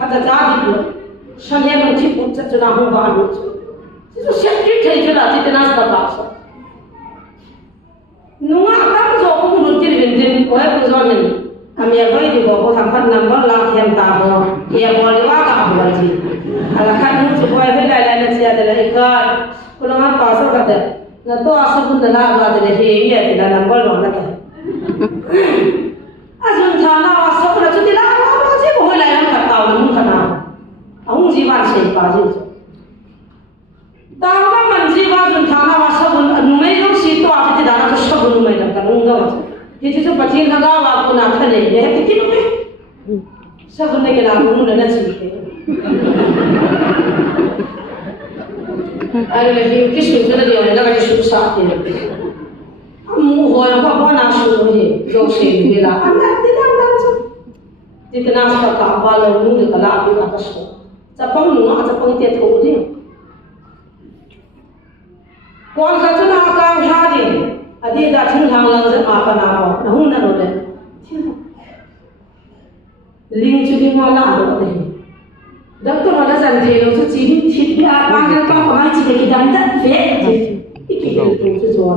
ada jadi lo, saya mesti pun cakap nak baru. Itu siapa yang cakap kita nak sebab. Nua tak jauh pun nanti vendin, oleh persoalan. Kami apa itu bawa sampai nombor lah yang tahu, dia boleh waga apa lagi. Kalau kan itu boleh bela lain siapa adalah ikat. Kalau orang pasal kata, nanti asal pun dah ada adalah hingga tidak nombor mana tu. Asal thana asal pun itu tidak apa sih boleh lain tahu namun kena, aku jiwa siapa je. Tahu kan menjiwa pun thana asal pun numai yang situ apa tidak ada sebab numai dah kan unggal. Jadi tu pasti naga aku nak kena ni, dia fikir numai. Sebab ni kena aku mula nak sih. Ada lagi kisah tu dia orang nak kisah susah ni. Amu hoya apa nak suruh ni, jauh sih dia lah. Anak tidak ada. Jiतना sa ka ba lo nu de kala bi ka so sa pang nu a sa pang te tho de kon ka chuna ka ha de adi da thing hang lang za ma ka na ho na hu na ro le ling chu bi ma la ro de dak to ma la san the lo chu chi bi thi bi a ba ka ka ma chi de ki dan da fe ki ki to chu zo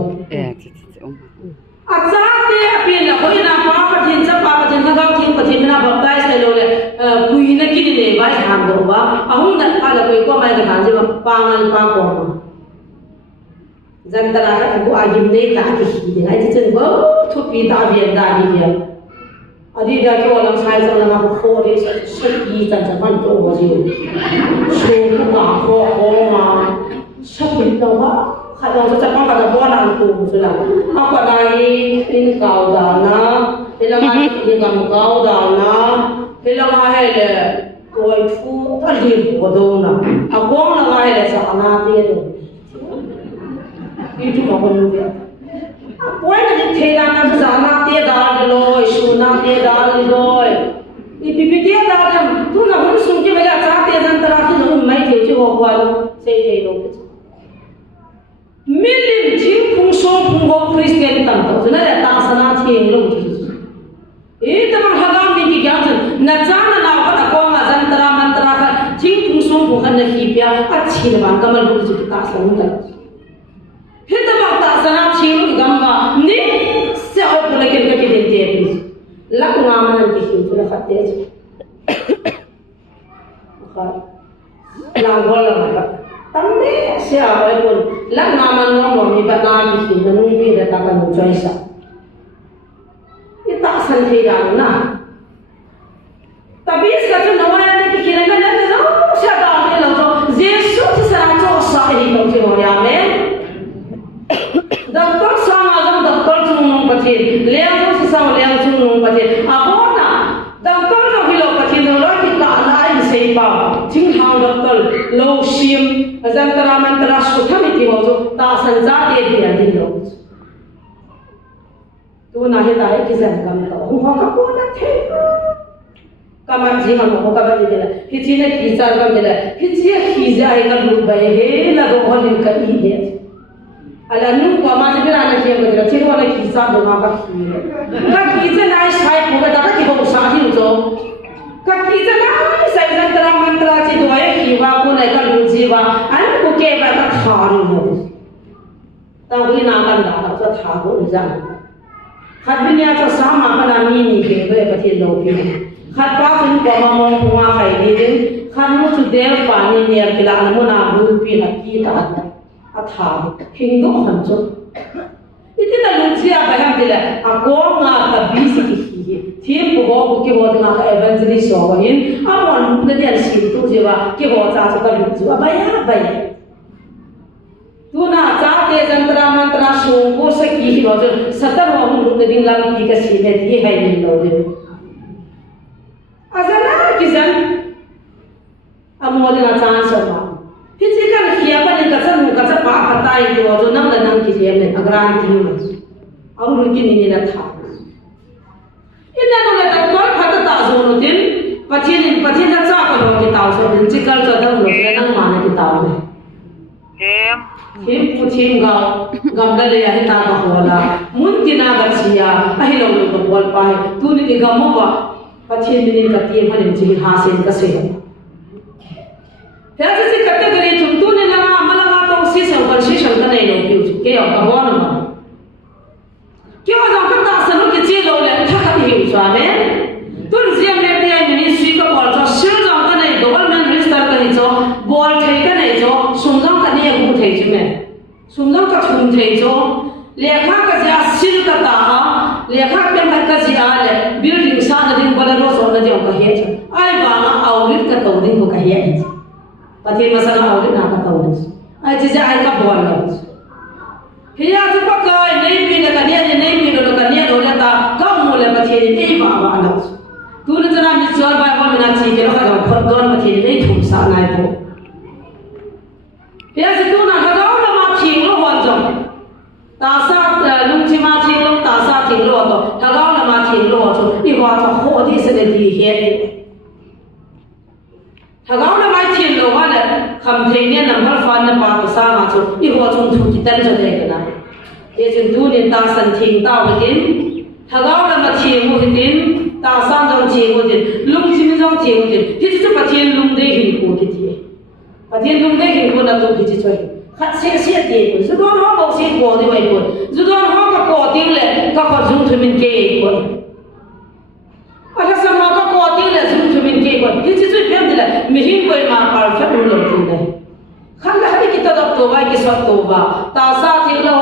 Atsate apin la koi na pa pathin sa pa pathin ka gaw thing pathin na baptize le lo le pui na kin le ba han do ba ahung na ka la koi ko mai ka han ji ba pangal pa ko ma jan tara ka ko agim nei ta ki hi de ai chen ba thu pi ta bien da di ya adi da ko lam sai sa la ma ko de sa ki ta sa man to wa ji so ku ka ko ma sa pi ta ba kalau kita cakap pada bulan tu, sudah. Apa lagi ini kau dana, hilang ini kamu kau dana, hilang ahele kau itu tadi bodoh na. Aku orang ahele sana tiada. Itu macam ni. quay là những thế đàn là giá na tia đàn rồi su na tia đàn rồi thì bị tia đàn làm tu là muốn sung cái vậy là giá tia đàn ta thì nó mấy thế chứ họ qua xây đâu mình chính phung sông phung gốc Christian tâm đó cho nên là ta sana thiền luôn ý ta mang hagam đi cái gì na chana nào có ta có mà dân ta mantra ka chính phung sông phung khăn là khi bia à chỉ là bạn cầm luôn chứ ta sana luôn hết ta mang ta sana thiền luôn gam mà ní sẽ ở bên cái đến tiền lắc ngam mà cái gì cũng là phát tiền chứ làm gọi là tâm đấy sẽ ở bên lắc ngam mà nó mà bị bắt nam thì nó nuôi đi để ta cần một chơi sao tak santai dah na. Tapi sekarang nama yang kita kira kan ada tu siapa ada lalu tu Yesus tu sangat jauh sahih tu semua ya men. Doktor sama ada doktor cuma pasti, liang tu sama liang cuma pasti. Apa na? Doktor tu hilau pasti tu lagi kita lain siapa. Tinggal doktor low sim, azam teraman teras kami tiba tu tak sanjat dia di lalu. Tu nak kita hari kita kami tahu, orang kau pun nak tahu. Kami sih kami kau kami jadi lah. Kita ni kita kami jadi lah. Kita akan berubah. Lagu orang yang kami ni. Alah nu kami jadi anak siapa jadi. Kita orang kita dengan apa kita. Kalau kita nak saya pun tak kita pun sahih tu. Kalau kita nak saya terang mantra itu ayah kita pun akan berjiwa. Anak bukan berkat hari tu. Tahu ni nak kan dah tak tahu zaman. Khát bên cho sáng mà cái làm gì thì về cái tiền đầu tiên khát bao nhiêu quả mà mong hoa khai đi đến khát nó chút đeo pani nhiều cái là nó nào bự pi là kia ta thảo hình đó hẳn chút ít là lúc xưa phải làm gì là có ngà tập bí sĩ thì có cái bộ ngà cái evangelist so vậy muốn lúc đấy là xin tu gì vậy cái bộ cha cho cái lúc xưa vậy tu na cha te jantra mantra sung ko sa ki lo jo satar wa hum lu ding lam ki ka si he thi hai ni lo de azana ki zan amol na cha sa ma hi chi kan khia pa ni ka san ka cha pa patai do jo nam la nam ki je ne agran ti ma aw lu ki ni la tha ina no la ta kha ta ta zo no tin pathin na cha ka lo ki taw so din chi kal cha dang lo le nang ma na ki taw ne Him puchim gam dale ya hita ka hola mun tina garcia ahi lo ko bol pai tu ni gam wa pachim ni ka ti phane chi ha sen ka se ya se category chum tu ni na mala ma to si sa conversation ka nei lo piu ke ya ka bon ma ke wa ka ta sa no ke chi lo le tha ka hi u swa me tun siam le ti ai ministry ka bol cho sil jang ka nei government register ka ni cho bol thai ka nei cho sum jang ka ni bu thai chi me sumjang ka thum thei cho lekha ka ja sil ka ta lekha pe ma ka ji a le building sa na din bala ro so na je ka he cha ai ba na aulit ka to din ko ka he cha pati masala aulit na ka to din ai ji ja ai ka bol la he ya chu pa ka nei pi na ka ne nei pi lo ka ne lo la ta ka mu le pati ni ei ba ba la tu na jana mi chor ba ba mi na chi ke lo ka khot don pati nei thum sa nai po he ya tu na ka ta sa lung chi ma chi long ta sa thing lo to ta gao na ma thing lo to ni wa to ho di se de di he ta gao na ma thing lo wa le kham thing ne number fan na pa to sa ma cho ni ho chung thu ki tan cho de ka na ye chun tu ni ta san thing ta wa din ta gao na ma thing mo din ta san jong chi mo din lung chi mi jong chi mo din ti chu pa thing lung de hin ko ki ti pa thing lung de hin ko na to ki chi choi khát xe xe tiền rồi, dù đó nó xe cổ thì vậy rồi, dù đó nó có cổ tiếng lệ, các con dùng thì mình kê rồi, à cái sao mà có cổ tiếng lệ dùng thì mình kê rồi, thì chỉ biết biết là mình hình với mà phải phép luôn rồi này, khăn là cái kita đọc tổ bài cái soát tổ vào, ta sa thì lo,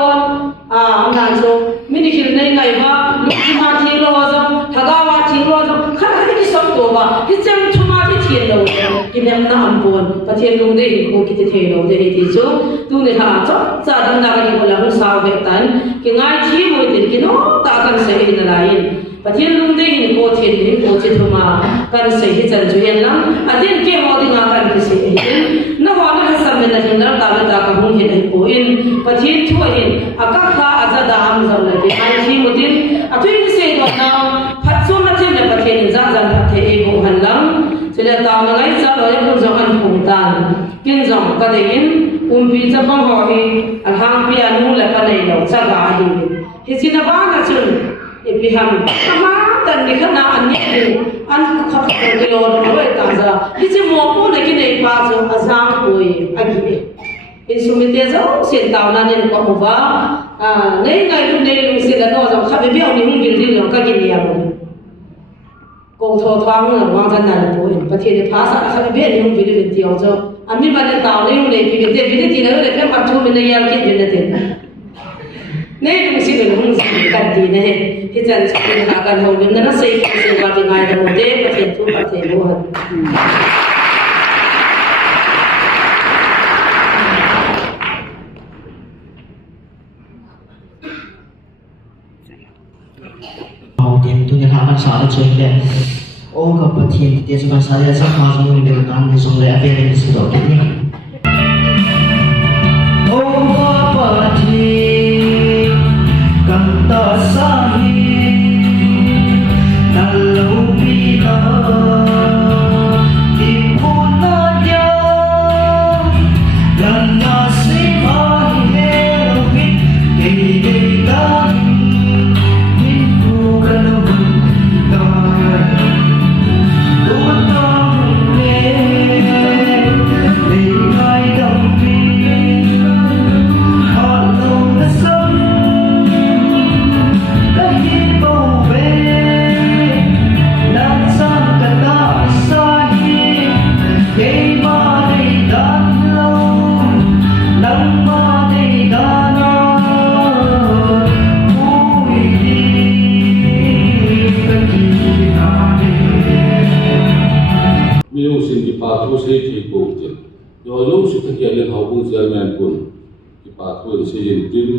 ông nói số, mình đi khi này ngày mà lúc mà thì lo rồi, thằng gái mà thì lo rồi, khăn là cái soát tổ vào, cái chân chúng ta thì thiền đâu, cái nem na ăn buồn, và thiền luôn đấy, cô cái thiền đâu đấy thì số tu ne ha cho cha dun na ni bola hu sa ve tan ki ngai thi mo tin ki no ta kan se hi na lain pathian lung de ni ko chen ni ko che thuma kan se hi chan ju yan lam adin ke ho ding a kan ki se hi na wa na sam na hin na ta ta ka hu hung hin po in pathin thua hin akakha azada am zam la ke ai thi mutin atui se do na phat so na chen le pathin za zan phathe e bo hanlam sila ta ma ngai cha lo kun zong an phung tan kin zong ka de in pi cha bang ho hi al hang pi anu la pa nei lo cha ga hi hi sina ba na chun e pi ham ma tan ni khana an ni an kha kha de lo do ta za hi chi mo po na ki nei pa zo azam poi agi e sumite zo sen taw na nen ko ba nei ngai lu nei lu se la no zo kha be be ni hung gil dil lo ka ki ni ya mo ko tho thwang na wang jan na po in pa the de pha sa kha be ni hung gil dil ti zo ami ba ne taw nei nei pi be te ti na le pe ma thu me ne ya ki ni ne te nei lu si de hung si ka ti ne he chan chi na ka ho lim na sei se ba ti ngai da mo de pa the thu pa the lo ha điểm tu nhân hàng ăn sáng chơi lên ô gặp bậc thiên thì chúng ta sẽ rất khó trong những điều ăn thì dùng để về đến sự đổi nhé ô gặp bậc thiên cầm ta sa hi na lâu bi na tìm hôn na nhau lần na sim ai hết biết kỳ đi ta thu sei thi ko ti yo lo su thia le hau bu chairman kun ki pa thu se yin tin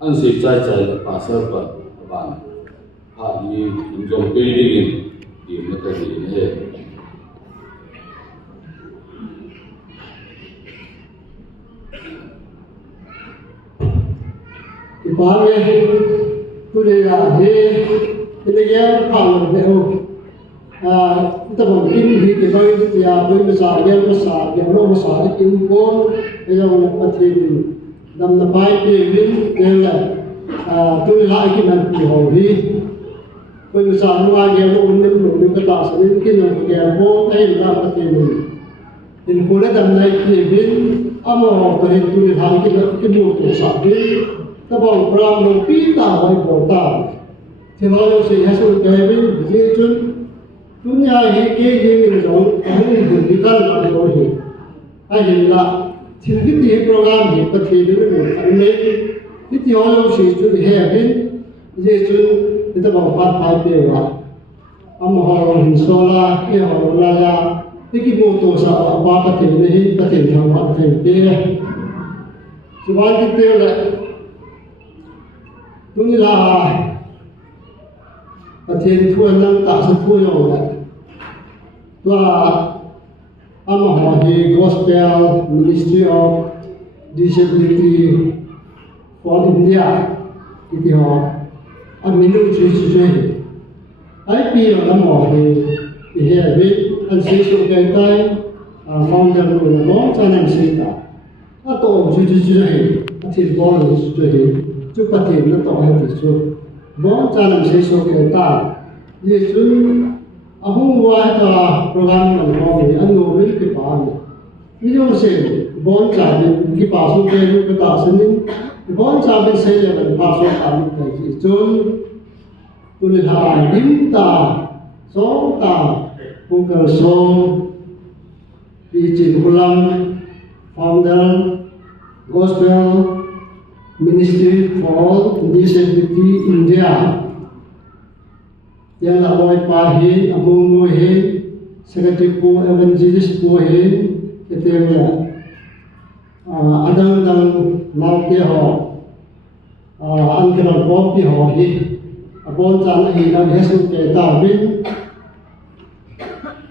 an se chai chai pa sa pa ban ha ni in jom pe ni in ti na ka ni ne ki pa me tu le ya he le ya pa lo ne ho ta bang in hi ke bai ya bai ma sa ya lo ma sa in ko e ya na pa thi dam na bai pe win ke la tu la ki man pi ho hi bai ma sa no ya lo un nim lo ni ka ta sa ni ki no ke ho ai la pa thi ni in ko la dam nai ki win amo ko he tu la ki ki mo to sa bi ta bang pram lo pi ta bai bo ta thi lo se ha su ke win ji chun dunia hi ke ye ni zong ang ni di kan la lo hi ai hi la thin hi ti program hi pa thi ni mo an le ti ti ho lo si chu he bin ye chu ti ta ba pa pa pe wa am ho ro hin so la ke ho la ya ti ki mo to sa ba pa thi ni hi pa thi thang ma thi pe su ba ki te la dunia la Pathin thua năng tạo sự thua nhau đấy. Và âm họ thì Gospel Ministry of Disability for India thì họ âm minh lưu truy truy ai pi ở âm họ thì hệ biết anh sẽ số cái tay mong rằng là nó cho nên sẽ tạo nó tổ truy truy thì bỏ được truy chúc Pathin nó tổ hay thì số bo chalam se so ke ta yesu ahu wa ta program no mo ni anu ri ke pa ni yo se bon cha ni ki pa so ke ru ka ta sin ni bon cha bi se le ban pa so ta ni ta ji chun tu le ha dim ta so ta pu ka so pi chin kulam founder Gospel Ministry for Disability India. Yang la boy pa hi among no hi secretary ko evangelist ko hi ketem la adang dang law ke ho an kana ko pi ho hi abon chan hi na hesu ke ta bin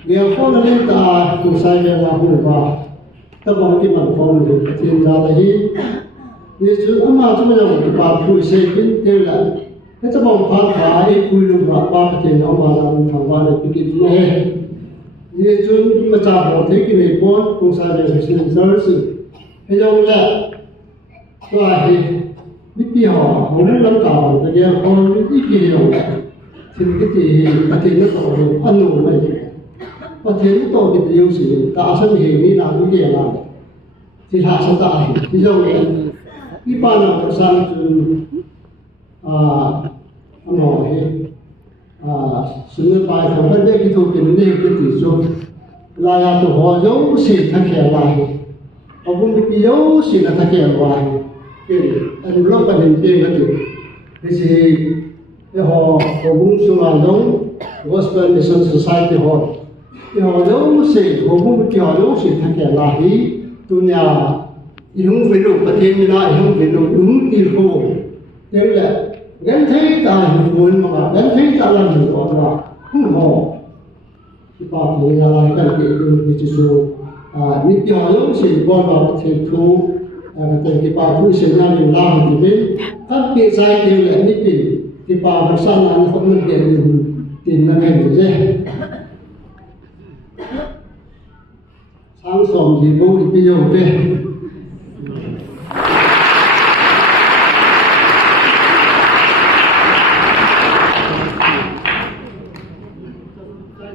ge ko na le ta ku sai le la hu ba ta bảo cái mặt phong được thiên gia là hi như chúng ông mà chúng ta làm cái bà phu xây kiến thế là cái ta bảo phá khai cùi lùng bà bà cái ông mà làm thằng bà này cái này như chúng mà cha bảo thế cái này con cũng sai được sự sơ sự bây giờ là tôi biết đi họ muốn lắm cả tại vì con ít gì hiểu thì cái gì nó tổ ăn uống này và thế nó tổ cái điều gì ta sẽ hiểu đi làm cái gì là thì hạ sẽ tại ví dụ như cái ban nào có sang ông hỏi sự bài không phải cái thuộc cái này cái tỷ số là tụi họ giấu xịt thằng kẻ lại họ cũng biết giấu xịt là thằng kẻ lại anh lúc mà mình chơi cái gì họ cũng xuống là giống Gospel Mission Society họ giấu xịt họ cũng biết họ giấu xịt thằng kẻ lại tụi nhà những ví dụประเทศนี้นะnhững ví dụ những tỷ phú thế là gắn thế ta hiểu muốn mà gắn thế ta làm hiểu rõ là không họ thì bảo thế là cái cái số những cái họ giống xịt bọn họ thì thu cái bảo thu xịt nào mình làm thì biết các cái sai thì là những cái bảo sang là không nên để tiền là ngày gì sáng sớm thì bố đi bây giờ về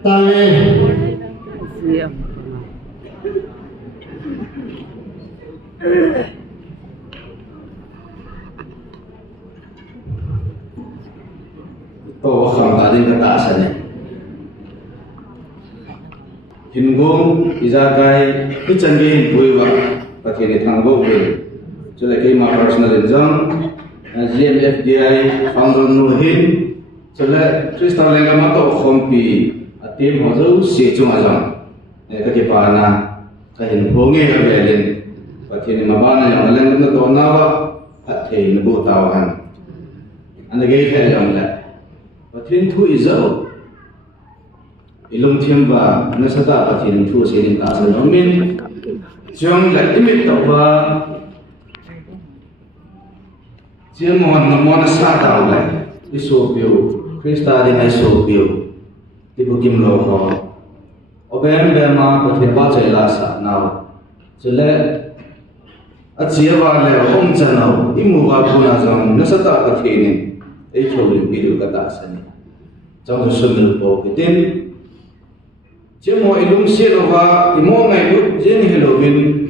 ta nghe tổ khám phá đến cái tạ sân này hình gồm ra cái chân game vui vẻ và thì để thằng vô về cho lại cái mà personal exam GMFDI founder nuôi hin cho lại Crystal Lenga mà tổ không bị team họ dấu xịt chung à rằng cái bà na cái hình phố nghe về lên và thì mà ba này nó lên nó tổ nào thì nó bộ tàu hành anh ấy gây thế rằng là và thiên thu ý dẫu ilung thêm và nó sẽ tạo và thiên thu sẽ đến tạo nó mình trong lại imit tạo và chỉ mòn xa tạo lại cái số biểu Krista đi ngay số biểu thì bộ kim lô họ ở bên bên mà có thể bắt chạy là sao nào cho nên ở chia vào là không chân nào ít mua vào cũng là rằng nó sẽ tạo cái thế này ấy chỗ được bị được cái tạ sân trong cái số mình bộ cái tên chỉ mỗi lúc xưa và mỗi ngày lúc diễn hiện lộ viên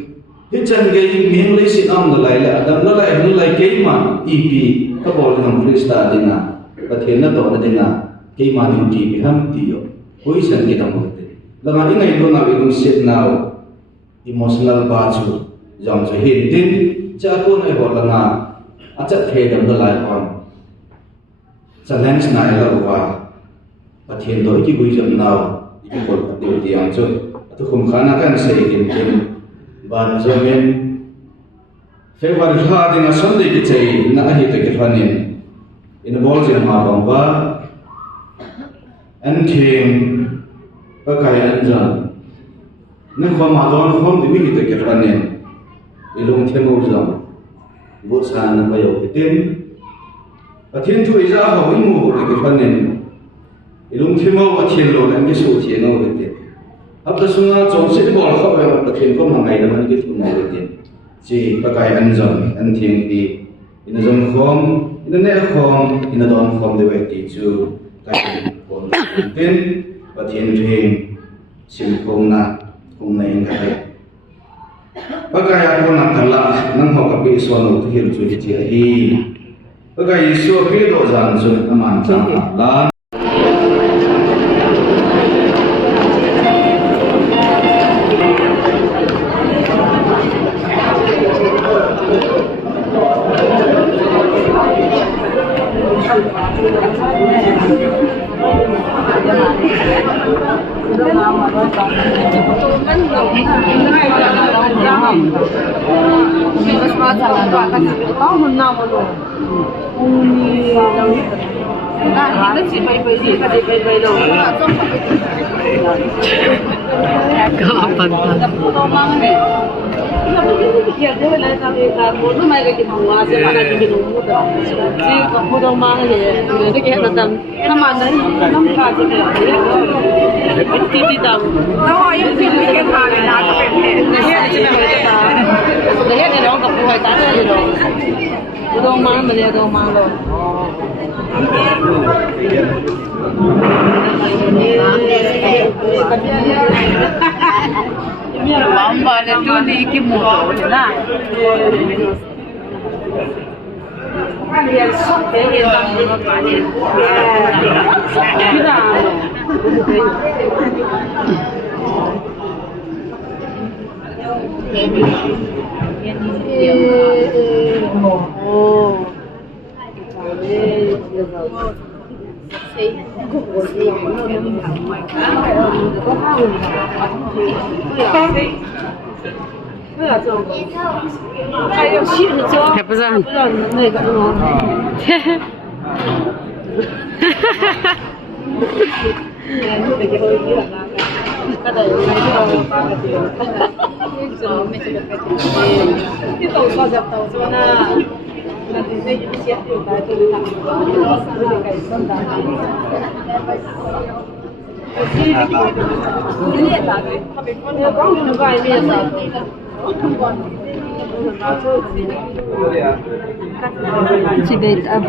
hết chân cái miếng lấy xin ông lại là đâm nó lại cái mà EP các bộ làm freestyle đi na và thiên nó tổ nó đi na cái mà điều trị bị ham tiêu cuối sân cái đồng hồ thế là mà những ngày luôn nào lúc xưa nào emotional bachu dòng cho hiện tin cha cô này gọi là na chắc thế đâm nó lại còn challenge này là và thiên đối cái quy chuẩn nào cái một điều tiếng cho tôi không khả năng cái xây dựng thêm và rồi mình phải vào ra thì nó sống được cái gì nó hiện tại cái phần này in ball gì mà bằng và anh thêm các cái anh rằng nếu không mà đó nó không thì mình hiện tại cái phần này thì luôn thêm một rằng vô sản nó phải có cái tên và thiên thu ra họ mới mua cái phần này ilung thimo a thil lo lan ki su thi no ve te ab ta sunga chong se bol kha ve ma pathin ko ma ngai da man ki thu no ve te chi pa kai an zon an thing ki in zon khom in ne khom in don khom de ve ti chu kai kon tin pathin thing sim khom na khom nei ka te pa kai a ko na tala nang ho ka bi so no tu hil chu ti hi pa kai so pi do zan chu aman chang la Nó chỉ bay bay đi, bay bay đâu, nó là trong Kapan pa? Mamba na tu ni kimuto na. Kapasan. Cibet ab.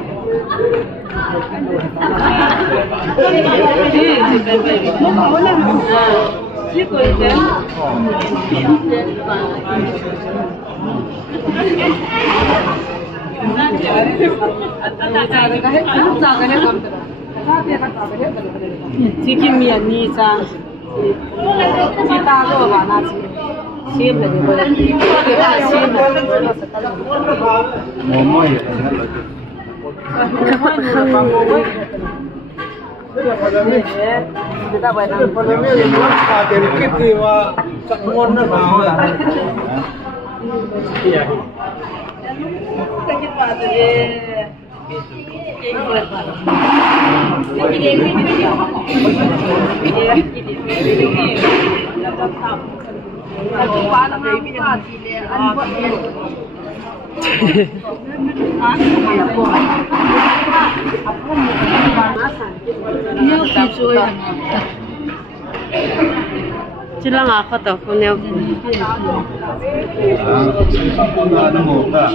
Sila nga ako to, kunyaw. Ano mo ta?